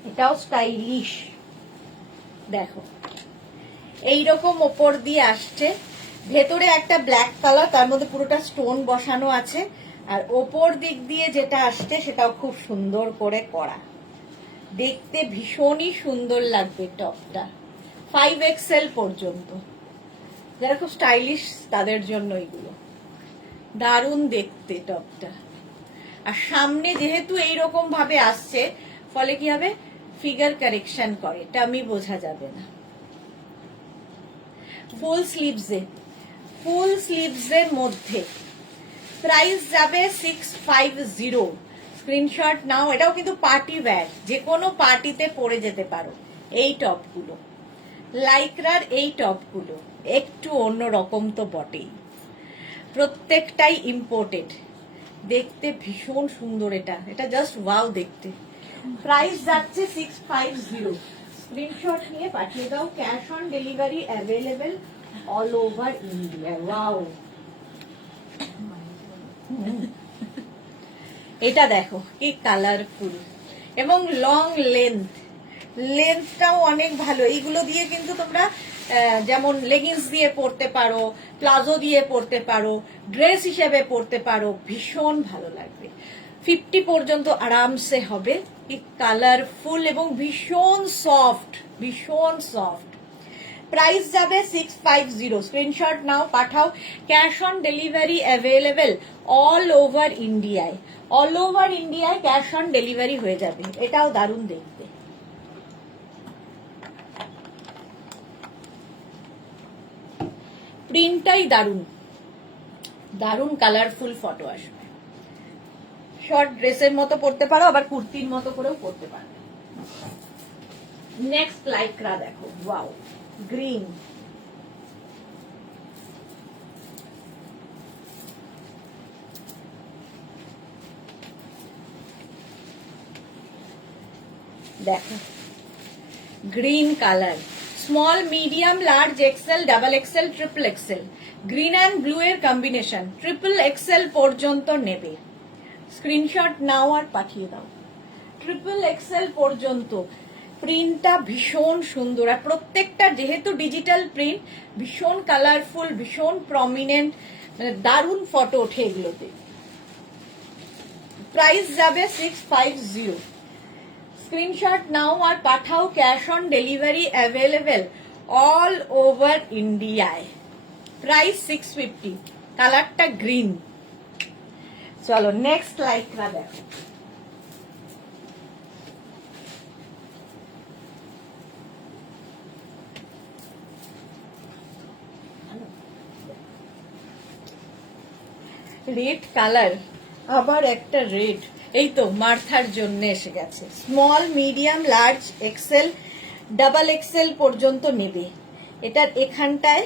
এটাও স্টাইলিশ। দেখো এইরকম ওপর দিয়ে আসছে, ভেতরে একটা ব্ল্যাক কালার, তার মধ্যে পুরোটা স্টোন বসানো আছে। আর ওপর দিক দিয়ে যেটা আসছে সেটাও খুব সুন্দর করে করা, দেখতে ভীষণই সুন্দর লাগবে টপটা। 5 এক্সেল পর্যন্ত, যারা খুব স্টাইলিশ তাদের জন্য এগুলো। দারুণ দেখতে টপটা। আর সামনে যেহেতু এইরকম ভাবে আসছে, ফলে কি হবে, ফিগার কারেকশন করে, টামি বোঝা যাবে না। ফুল স্লিভসে, ফুল স্লিভসের মধ্যে প্রাইস যাবে 650। স্ক্রিনশট নাও। এটাও কিন্তু পার্টি ওয়্যার, যে কোনো পার্টিতে পরে যেতে পারো। এই টপগুলো, লাইক্রার এই টপগুলো একটু অন্যরকম তো বটেই, প্রত্যেকটাই ইম্পোর্টেড, দেখতে ভীষণ সুন্দর। এটা এটা জাস্ট ওয়াও দেখতে। প্রাইস যাচ্ছে 650। স্ক্রিনশট নিয়ে পাঠিয়ে দাও, cash on delivery available all over India. Wow, এটা দেখো কি কালারফুল এবং লং লেন্থটাও অনেক ভালো। এইগুলো দিয়ে কিন্তু তোমরা যেমন লেগিংস দিয়ে পরতে পারো, প্লাজো দিয়ে পরতে পারো, ড্রেস হিসেবে পরতে পারো, ভীষণ ভালো লাগবে। 50 পর্যন্ত আরামসে হবে। কি কালারফুল এবং ভীষণ সফট, ভীষণ সফট। প্রাইস যাবে 650। স্ক্রিনশট নাও, পাঠাও, cash on delivery available all over ইন্ডিয়ায়। অল ওভার ইন্ডিয়ায় ক্যাশ অন ডেলিভারি হয়ে যাবে। এটাও দারুণ দেখতে। প্রিন্টটাই দারুণ, দারুণ কালারফুল ফটো আসবে। শর্ট ড্রেসের মতো পরতে পারো, আবার কুর্তির মতো করেও পরতে পারো। নেক্সট লাইক্রা দেখো, ওয়াও, গ্রিন। দেখো green colour, small medium large XL double XL triple Excel, green and blue এর কম্বিনেশন, ট্রিপল এক্সেল পর্যন্ত নেবে। স্ক্রিনশট নাও আর পাঠিয়ে দাও। ট্রিপল এক্সেল পর্যন্ত। প্রিন্টটা ভীষণ সুন্দর, আর প্রত্যেকটা যেহেতু ডিজিটাল প্রিন্ট, ভীষণ কালারফুল, ভীষণ প্রমিনেন্ট, মানে দারুণ ফটো ওঠে এগুলোতে। প্রাইস যাবে 650। স্ক্রিনশট নাও আর পাঠাও, cash on delivery available all over ইন্ডিয়ায়। প্রাইস 650। কালারটা গ্রিন। চলো নেক্সট লাইক্রা দেখো। রেড কালার, আবার একটা রেড। এই তো মার্থার জন্য এসে গেছে। Small medium large XL double XL পর্যন্ত নেবে। এটার এখানটায়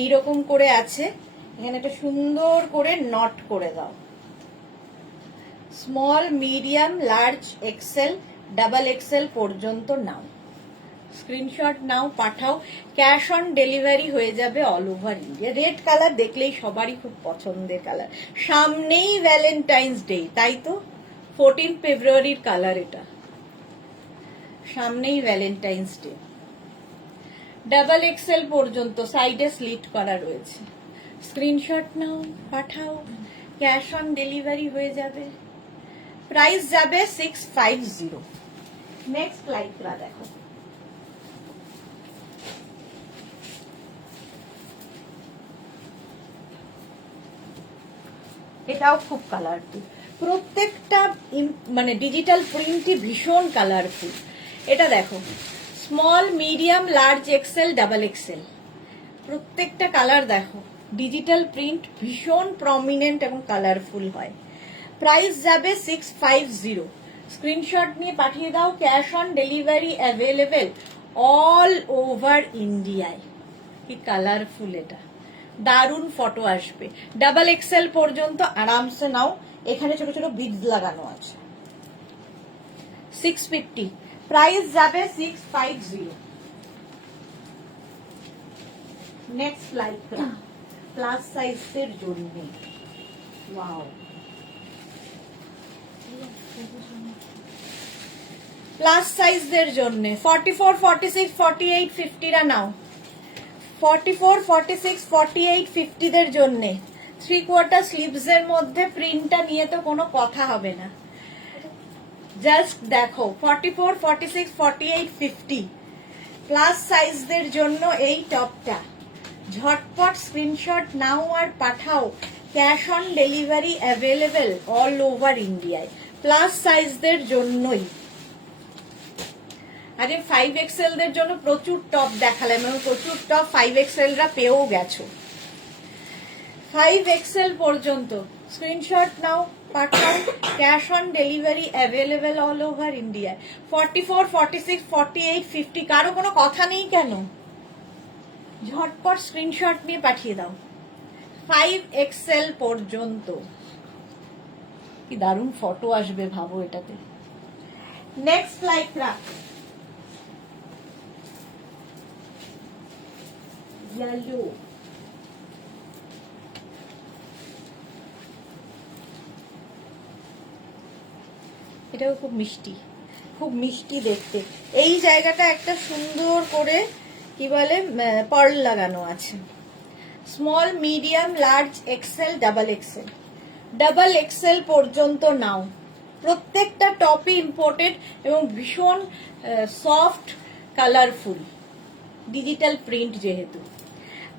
এইরকম করে আছে, এখানে একটা সুন্দর করে নট করে দাও। Small medium large XL double XL পর্যন্ত নাও। স্ক্রিনশট নাও, পাঠাও, ক্যাশ অন ডেলিভারি হয়ে যাবে all over India. Red colour দেখলেই সবারই খুব পছন্দের কালার। সামনেই ভ্যালেন্টাইন্স ডে, তাই তো 14 ফেব্রুয়ারির কালার এটা। সামনেই ভ্যালেন্টাইন্স ডে। ডাবল এক্সেল পর্যন্ত, সাইডে স্লিট করা রয়েছে। স্ক্রিনশট নাও, পাঠাও, ক্যাশ অন ডেলিভারি হয়ে যাবে। প্রাইস যাবে 650। নেক্সট লাইক্রা দেখো। এটাও খুব কালারফুল, প্রত্যেকটা মানে ডিজিটাল প্রিন্টই ভীষণ কালারফুল। এটা দেখো, small medium large XL double Excel, প্রত্যেকটা কালার দেখো। ডিজিটাল প্রিন্ট ভীষণ প্রমিনেন্ট এবং কালারফুল হয়। প্রাইস যাবে 650। স্ক্রিনশট নিয়ে পাঠিয়ে দাও, cash on delivery available all over ইন্ডিয়ায়। কি কালারফুল, এটা দারুণ ফটো আসবে। ডাবল এক্সেল পর্যন্ত আরামসে নাও। এখানে ছোট ছোট বিডস লাগানো আছে। 650। প্রাইস যাবে 650। নেক্সট লাইক্রা, প্লাস সাইজের জন্য। ওয়াও, প্লাস সাইজদের জন্য 44 46 48 50রা নাও। 44 46 48 50 দের জন্য 3/4 স্লিভস এর মধ্যে প্রিন্টটা নিয়ে তো কোনো কথা হবে না। জাস্ট দেখো 44 46 48 50 প্লাস সাইজদের জন্য এই টপটা। ঝটপট স্ক্রিনশট নাও আর পাঠাও, cash on delivery available all over ইন্ডিয়ায়। প্লাস সাইজদের জন্যই। আরে 5XL দের জন্য প্রচুর টপ দেখালাম এবং প্রচুর টপ 5XL রা পেয়েও গেছো। 5XL পর্যন্ত স্ক্রিনশট নাও, পাঠাও, cash on delivery available all over ইন্ডিয়ায়। 44, 46, 48, 50, কারো কোনো কথা নেই কেন? ঝটপট স্ক্রিনশট নিয়ে পাঠিয়ে দাও। 5XL পর্যন্ত। কি দারুণ ফটো আসবে ভাবো এটাতে। নেক্সট লাইক্রা, ইয়েলো, এটাও খুব মিষ্টি, খুব মিষ্টি দেখতে। এই জায়গাটা একটা সুন্দর করে কি বলে পার্ল লাগানো আছে। Small, medium, large, XL, double XL. Double XL পর্যন্ত নাও। প্রত্যেকটা টপই ইম্পোর্টেড এবং ভীষণ সফট, কালারফুল, ডিজিটাল প্রিন্ট যেহেতু।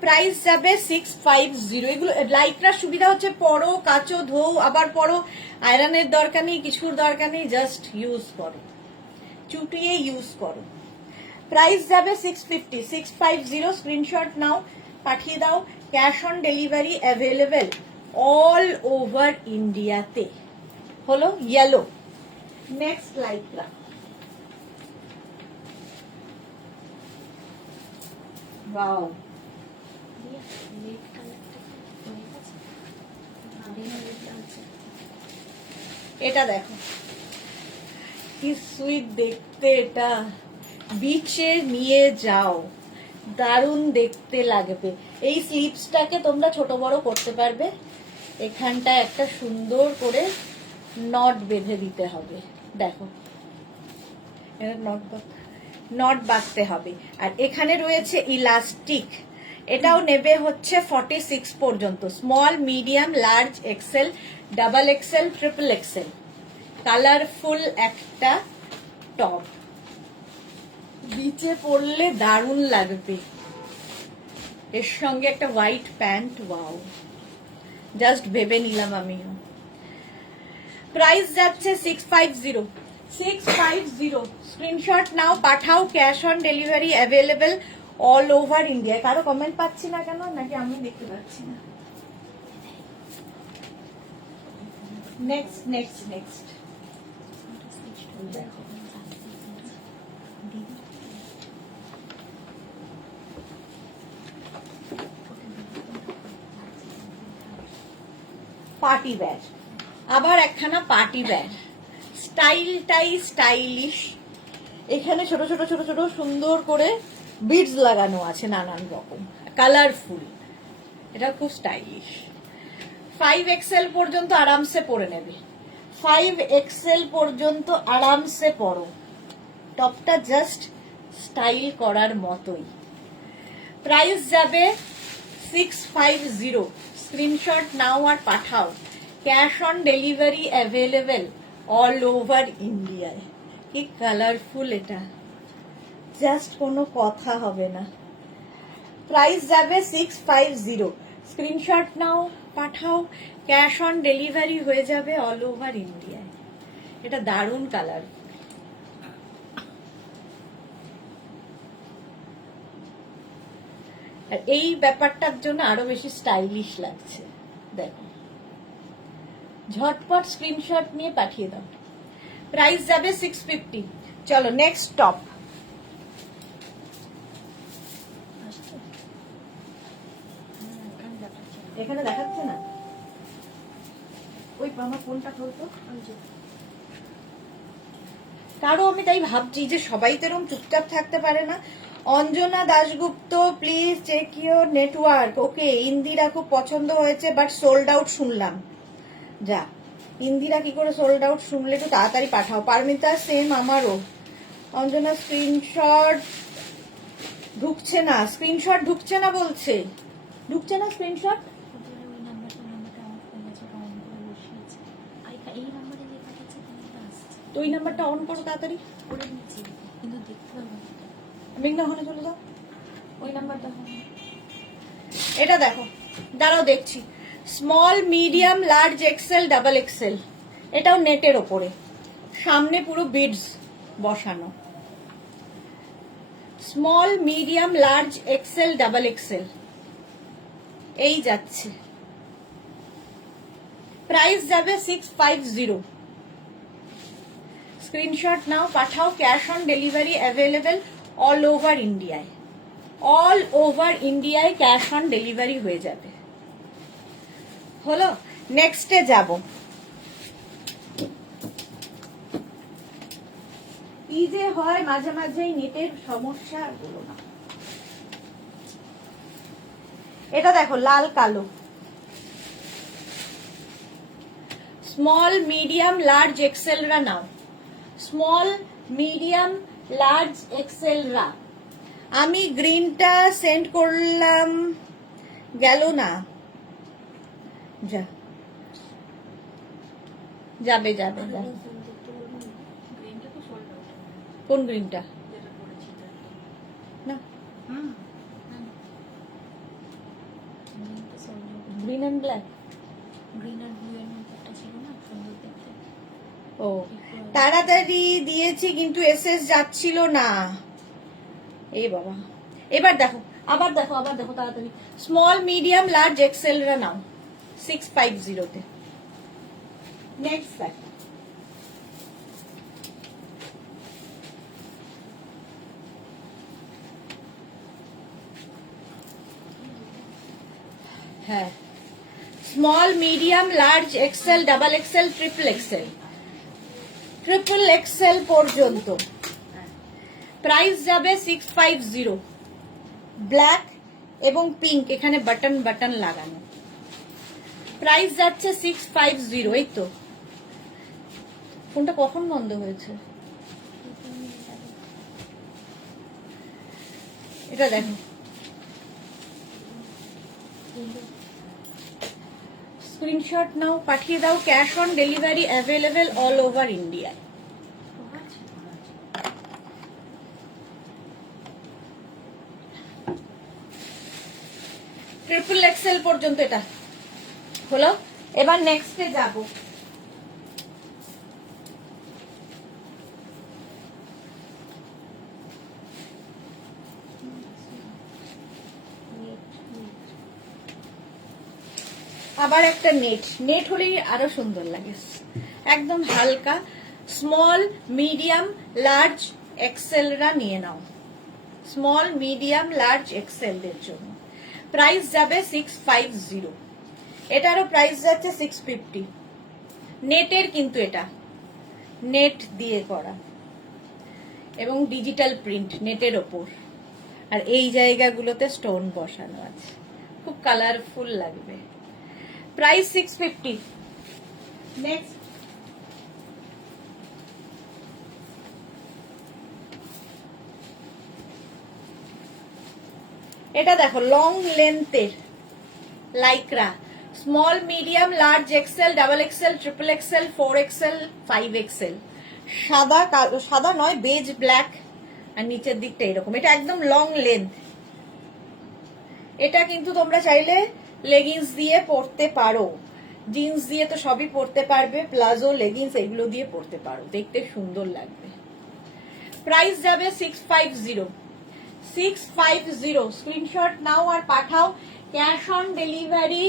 প্রাইস যাবে 650। এগুলো লাইক্রার সুবিধা হচ্ছে পরো, কাচো, ধোও, আবার পরো, আয়রনের দরকার নেই, কিছুর দরকার নেই, জাস্ট ইউজ করো, চুটিয়ে ইউজ করো। প্রাইস যাবে 650, 650। স্ক্রিনশট নাও, পাঠিয়ে দাও। Cash on delivery available all over ইন্ডিয়াতে। হলো yellow. Next Lycra, wow, red কালারটা হয়ে গেছে। এটা দেখো কি সুইট দেখতে। এটা বিচে নিয়ে যাও, দারুণ দেখতে লাগবে। এই স্লিপসটাকে তোমরা ছোট বড় করতে পারবে। এখানটা একটা সুন্দর করে নট বেঁধে দিতে হবে। দেখো নট বাঁধতে হবে। আর এখানে রয়েছে ইলাস্টিক। এটাও নেবে হচ্ছে 46 পর্যন্ত। Small, medium, large, XL, double XL, triple XL. Colourful একটা টপ, বিচে পরলে দারুণ লাগবে। এর সঙ্গে একটা হোয়াইট প্যান্ট, ওয়াও, জাস্ট ভেবে নিলাম আমিও। প্রাইস যাচ্ছে 650, 650। স্ক্রিনশট নাও, পাঠাও। Cash on delivery available all over India. কারো কমেন্ট পাচ্ছি না কেন, নাকি আমি দেখতে পাচ্ছি না? নেক্সট নেক্সট নেক্সট দেখো, পার্টি ব্যাগ। আবার একখানা পার্টি ব্যাগ, স্টাইলটাই স্টাইলিশ। এখানে ছোট ছোট ছোট ছোট সুন্দর করে বিডস লাগানো আছে, নানান রকম, কালারফুল। এটা খুব স্টাইলিশ। 5XL পর্যন্ত আরামসে পরে নেবে। 5XL পর্যন্ত আরামসে পরো। টপটা জাস্ট স্টাইল করার মতোই। প্রাইস যাবে 650। স্ক্রিনশট নাও আর পাঠাও। Cash on delivery available all over ইন্ডিয়ায়। কি কালারফুল এটা, জাস্ট কোনো কথা হবে না। প্রাইস যাবে 650। স্ক্রিনশট নাও, পাঠাও। ক্যাশ অন ডেলিভারি হয়ে যাবে অল ওভার ইন্ডিয়ায়। এটা দারুণ কালার। আর এই ব্যাপারটার জন্য আরো বেশি স্টাইলিশ লাগছে। দেখো, ঝটপট স্ক্রিনশট নিয়ে পাঠিয়ে দাও। প্রাইস যাবে 650। চলো নেক্সট টপ। এখানে দেখাচ্ছে না, ওই আমার ফোনটা খোলতো। কারো আমি তাই ভাবছি যে সবাই তো এরকম চুপচাপ থাকতে পারে না। Anjana Dasgupta, please check your network. Okay, Indira খুব পছন্দ হয়েছে, বাট সোল্ড আউট শুনলাম। যা, ইন্দিরা কি করে সোল্ড আউট শুনলে? একটু তাড়াতাড়ি পাঠাও। পারমিতা, সেম আমারও। অঞ্জনা, স্ক্রিনশট ঢুকছে না, স্ক্রিনশট ঢুকছে না বলছে। ঢুকছে না স্ক্রিনশট। তো ওই নাম্বারটা অন করো তাড়াতাড়ি। কিন্তু দেখতে পারবো না। মেঘনা ওখানে চলে যাও, ওই নাম্বারটা। এটা দেখো, দাঁড়াও দেখছি। Small, medium, large, XL, double XL. এটাও নেটের ওপরে, সামনে পুরো বিডস বসানো। Small, medium, large, XL, double XL, এই যাচ্ছে। প্রাইস যাবে 650। স্ক্রিনশট নাও, পাঠাও। Cash on delivery available all over ইন্ডিয়ায়। অল ওভার ইন্ডিয়ায় ক্যাশ অন ডেলিভারি হয়ে যাবে। হলো, নেক্সটে যাব। কি যে হয় মাঝে মাঝেই নেটের সমস্যা, বলো না। এটা দেখো লাল কালো, স্মল মিডিয়াম লার্জ এক্সেল রা নাও। স্মল মিডিয়াম লার্জ এক্সেল রা। আমি গ্রিনটা সেন্ড করলাম, গেল না। যা যাবে যাবে যাবে। গ্রিনটা তো সোল্ড আউট। কোন গ্রিনটা? যেটা পড়েছি না, গ্রিনটা sold out. Green and black. Green আর ব্লু এর মধ্যে একটা ছিল না, সুন্দর দেখতে। ও, তাড়াতাড়ি দিয়েছি কিন্তু এসএস যাচ্ছিল না। এই বাবা, এবার দেখো, আবার দেখো, আবার দেখো তাড়াতাড়ি। স্মল মিডিয়াম লার্জ এক্সেল রা নাও 650 তে। নেক্সট দেখো, হ্যাঁ, small medium large XL double XL triple XL, triple XL পর্যন্ত প্রাইস যাবে 650। ব্ল্যাক এবং পিঙ্ক, এখানে বাটন বাটন লাগানো। প্রাইস যাচ্ছে 650। এই তো, ফোনটা কখন বন্ধ হয়েছে? এটা দেখো, স্ক্রিনশট নাও, পাঠিয়ে দাও। Cash on delivery available all over ইন্ডিয়ায়। ট্রিপল এক্সেল পর্যন্ত এটা হলো। এবার নেক্সটে যাব। আবার একটা নেট। নেট হলেই আরো সুন্দর লাগে, একদম হালকা। স্মল মিডিয়াম লার্জ এক্সেল রা নিয়ে নাও। স্মল মিডিয়াম লার্জ এক্সেল এর জন্য প্রাইস যাবে 650। এটারও প্রাইস যাচ্ছে 650। নেটের কিন্তু এটা নেট দিয়ে করা এবং ডিজিটাল প্রিন্ট নেটের ওপর, আর এই জায়গাগুলোতে স্টোন বসানো আছে, খুব কালারফুল লাগবে। প্রাইস 650। নেক্সট, এটা দেখো লং লেন্থের Lycra, small medium large XL double XL triple XL 4XL 5XL। সাদা সাদা নয়, বেজ ব্ল্যাক, আর নিচের দিকটা এরকম। এটা একদম লং লেন্থ। এটা কিন্তু তোমরা চাইলে লেগিংস দিয়ে পরতে পারো, জিন্স দিয়ে তো সবই পরতে পারবে, প্লাজো লেগিংস এগুলো দিয়ে পরতে পারো, দেখতে সুন্দর লাগবে। প্রাইস যাবে 650। 650। স্ক্রিনশট নাও আর পাঠাও। Cash on delivery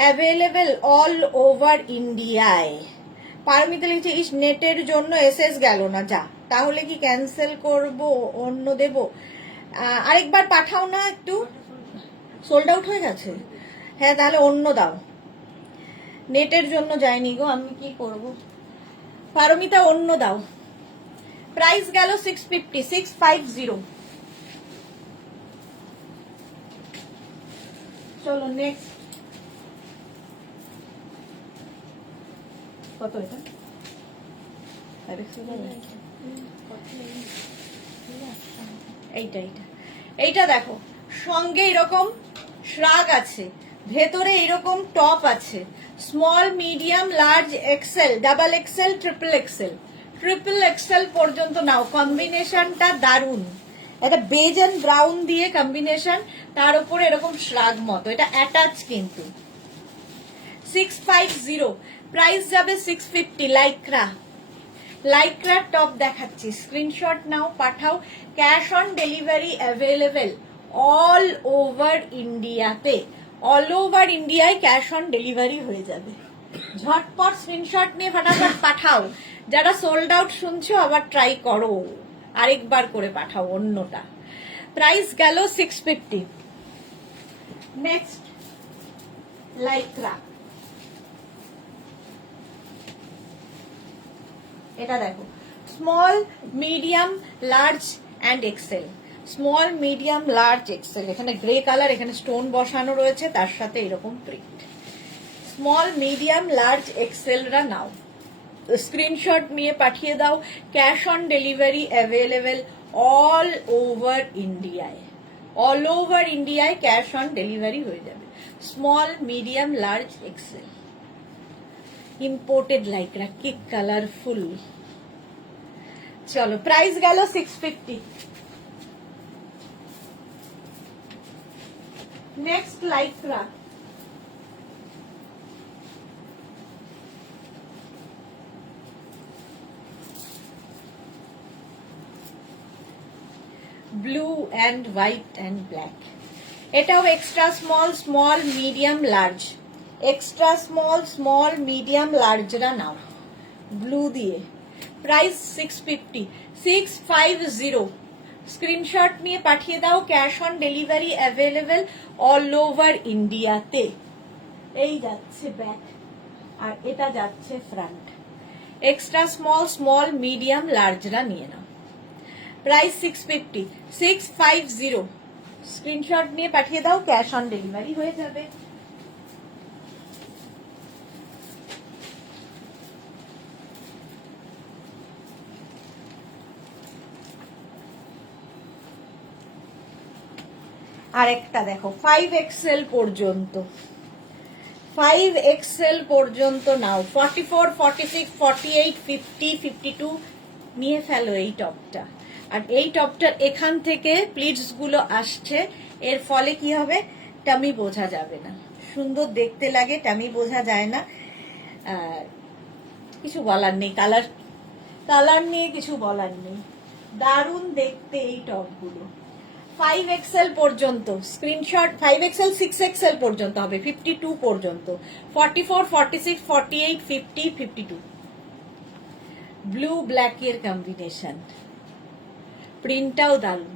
available all over ইন্ডিয়ায়। পারমিতা লিখছে, ইস নেটের জন্য এসএস গেল না। যা, তাহলে কি ক্যান্সেল করব, অন্য দেব? আরেকবার পাঠাও না একটু। সোল্ড আউট হয়ে গেছে? হ্যাঁ, তাহলে অন্য দাও। নেটের জন্য যায়নি গো, আমি কি করব। পারমিতা অন্য দাও। প্রাইস গেল 650। 650। চলো নেক্সট। কত এটা? এইটা এইটা এইটা দেখো, সঙ্গে এরকম শ্রাগ আছে, ভেতরে এরকম টপ আছে। Small medium large XL double XL triple XL, triple XL পর্যন্ত নাও। কম্বিনেশনটা দারুন, এটা বেজ এন্ড ব্রাউন দিয়ে কম্বিনেশন, তার উপরে এরকম শ্রাগ মতো। এটা অ্যাটাচ কিন্তু। 650। প্রাইস যাবে 650। লাইক্রা, লাইক্রা টপ দেখাচ্ছি। স্ক্রিনশট নাও, পাঠাও। Cash on delivery available all over ইন্ডিয়াতে। অল ওভার ইন্ডিয়ায় ক্যাশ অন ডেলিভারি হয়ে যাবে। ঝটপট স্ক্রিনশট নিয়ে ফটাফট পাঠাও। যারা সোল্ড আউট শুনছো আবার ট্রাই করো, আরেকবার করে পাঠাও অন্যটা। প্রাইস গেল 650। নেক্সট লাইক্রা, এটা দেখো small medium large and XL. Small medium large XL, এখানে গ্রে কালার, এখানে স্টোন বসানো রয়েছে, তার সাথে এরকম প্রিন্ট। স্মল মিডিয়াম লার্জ এক্সেলরা নাও, স্ক্রিনশট নিয়ে পাঠিয়ে দাও। Cash on delivery available all over ইন্ডিয়ায়। অল ওভার ইন্ডিয়ায় ক্যাশ অন ডেলিভারি হয়ে যাবে। Small medium large XL, imported Lycra, কি কালারফুল। চলো, প্রাইস গেল 650। Next Lycra, blue and white and black. এটাও extra small, small medium large. Extra small, small medium লার্জরা নাও ব্লু দিয়ে। প্রাইস 650, 650। স্ক্রিনশট নিয়ে পাঠিয়ে দাও। Cash on delivery available all over ইন্ডিয়াতে। এই যাচ্ছে ব্যাক আর এটা যাচ্ছে front. Extra small, small medium লার্জরা নিয়ে নাও। প্রাইস 650, 650। স্ক্রিনশট নিয়ে পাঠিয়ে দাও, ক্যাশ অন ডেলিভারি হয়ে যাবে। আরেকটা দেখো 5XL পর্যন্ত, 5XL পর্যন্ত নাও। 44, 46, 48, 50, 52 নিয়ে ফেলো এই টপটা। আর এই টপটার এখান থেকে প্লিটস গুলো আসছে, এর ফলে কি হবে, টামি বোঝা যাবে না। সুন্দর দেখতে লাগে, টামি বোঝা যায় না। কিছু বলার নেই, কালার নিয়ে কিছু বলার নেই, দারুণ দেখতে এই টপগুলো। 5XL পর্যন্ত স্ক্রিনশট, 5XL 6XL পর্যন্ত হবে, 52 পর্যন্ত, 44, 46, 48, 50, 52। ব্লু ব্ল্যাক এর কম্বিনেশন, প্রিন্টটাও দারুণ।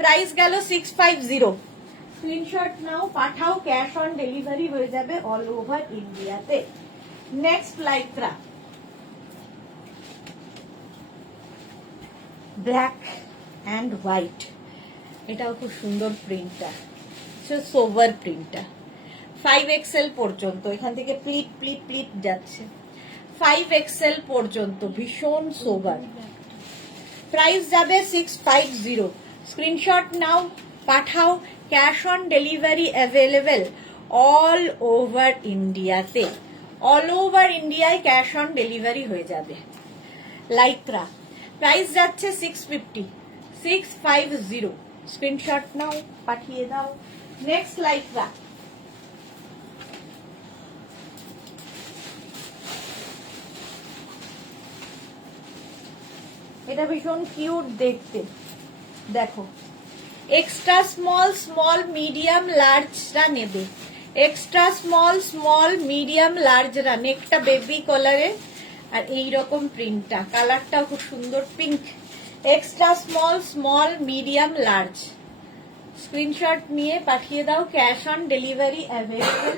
প্রাইস গেল 650। স্ক্রিনশট নাও, পাঠাও, ক্যাশ অন ডেলিভারি হয়ে যাবে অল ওভার ইন্ডিয়াতে। Next Lycra, black and white. এটাও খুব সুন্দর প্রিন্টটা, সোভার প্রিন্টটা। 5XL পর্যন্ত, এখান থেকে প্লিট প্লিট প্লিট যাচ্ছে। 5XL পর্যন্ত ভীষণ সোভার। প্রাইস যাবে 650। স্ক্রিনশট নাও, পাঠাও, cash on delivery available all over ইন্ডিয়াতে। অল ওভার ইন্ডিয়ায় ক্যাশ অন ডেলিভারি হয়ে যাবে। লাইক্রা, প্রাইস যাচ্ছে 650, 650। স্ক্রিনশট নাও, পাঠিয়ে দাও। নেক্সট লাইক্রা, এটা ভীষণ কিউট দেখতে, দেখো। এক্সট্রা স্মল, স্মল মিডিয়াম লার্জরা নেবে। এক্সট্রা স্মল, স্মল মিডিয়াম লার্জরা। নেকটা বেবি কালারে আর এইরকম প্রিন্টটা, কালারটা খুব সুন্দর pink. Extra small, small medium large. Screenshot নিয়ে পাঠিয়ে দাও। Cash on delivery available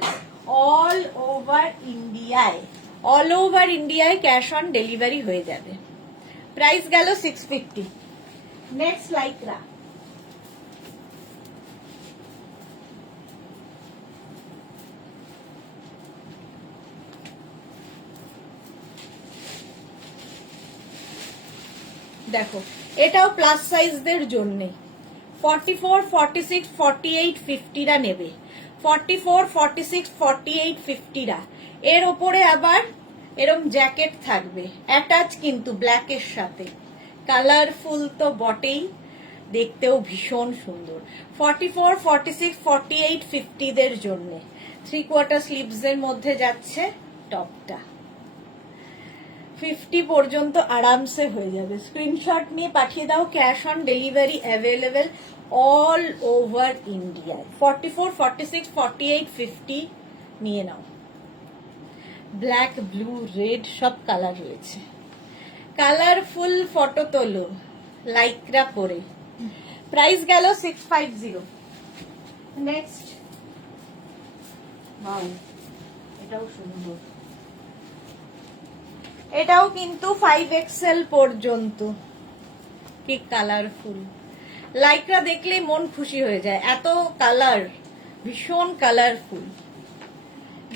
all over ইন্ডিয়ায়। অল ওভার ইন্ডিয়ায় ক্যাশ অন ডেলিভারি হয়ে যাবে। প্রাইস গেল 650। নেক্সট লাইক্রা, দেখো এটাও প্লাস সাইজদের জন্য। 44, 46, 48, 50রা নেবে। 44, 46, 48, 50রা। এর ওপরে আবার এরম জ্যাকেট থাকবে অ্যাটাচ, কিন্তু ব্ল্যাকের সাথে। কালারফুল তো বটেই, দেখতেও ভীষণ সুন্দর। 44, 46, 48, 50দের জন্য 3/4 স্লিভস এর মধ্যে যাচ্ছে টপটা। 50 পর্যন্ত আরামসে হয়ে যাবে। স্ক্রিনশট নিয়ে পাঠিয়ে দাও। Cash on delivery available all over ইন্ডিয়ায়। 44, 46, 48, 50 নিয়ে নাও। ব্ল্যাক, ব্লু, রেড সব কালার রয়েছে। কালারফুল ফটো তোলো লাইকরা পরে। প্রাইস গেল 650। নেক্সট, ওয়াও, এটাও সুন্দর। এটাও কিন্তু 5XL পর্যন্ত। কি কালারফুল, লাইকরা দেখলেই মন খুশি হয়ে যায়, এত কালার, ভীষণ কালারফুল।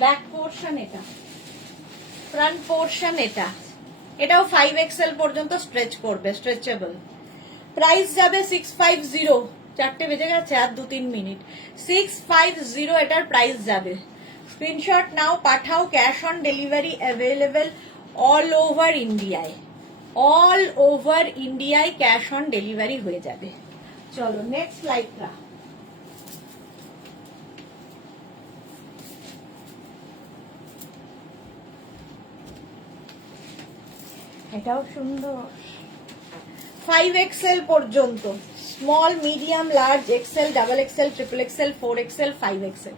ব্যাক পোর্শন এটা, ফ্রন্ট পোর্শন এটা। এটাও 5XL পর্যন্ত স্ট্রেচ করবে, স্ট্রেচেবল। প্রাইস যাবে 650। 4টে বেজে গেছে, আর 2-3 মিনিট। 650 এটার প্রাইস যাবে। স্ক্রিনশট নাও, পাঠাও। Cash on delivery available all over ইন্ডিয়ায়। অল ওভার ইন্ডিয়ায় ক্যাশ অন ডেলিভারি হয়ে যাবে। চলো নেক্সট লাইকরা। এটাও সুন্দর। 5XL পর্যন্ত, small, medium, large, XL, double XL, triple XL, 4XL, 5XL।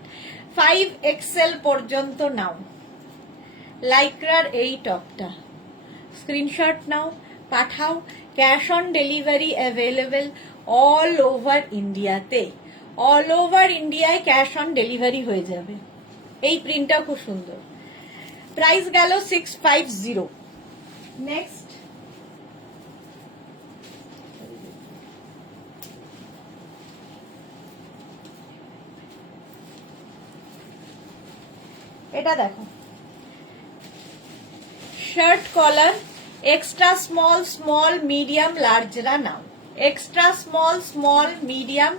5XL পর্যন্ত নাও। লাইক্রার এই টপটা স্ক্রিনশট নাও, পাঠাও। Cash on delivery available all over ইন্ডিয়াতে। অল ওভার ইন্ডিয়ায় ক্যাশ অন ডেলিভারি হয়ে যাবে। এই প্রিন্টটা খুব সুন্দর। প্রাইস গেল 650। নেক্সট, এটা দেখো, shirt collar, extra small, small, medium, লার্জরা নাও। এক্সট্রা স্মল, স্মল, মিডিয়াম,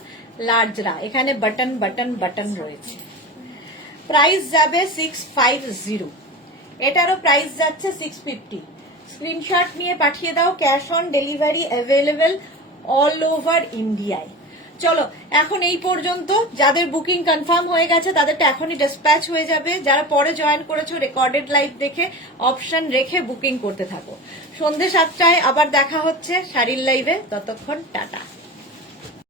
লার্জরা। এখানে বাটন বাটন বাটন রয়েছে। প্রাইস যাবে 650। এটারও প্রাইস যাচ্ছে 650। স্ক্রিনশট নিয়ে পাঠিয়ে দাও। Cash on delivery available all over ইন্ডিয়ায়। চলো এখন এই পর্যন্ত। যাদের বুকিং কনফার্ম হয়ে গেছে তাদেরটা এখনই ডিসপ্যাচ হয়ে যাবে। যারা পরে জয়েন করেছো রেকর্ডেড লাইভ দেখে অপশন রেখে বুকিং করতে থাকো। সন্ধ্যে 7টায় আবার দেখা হচ্ছে শাড়ির লাইভে। ততক্ষণ টাটা।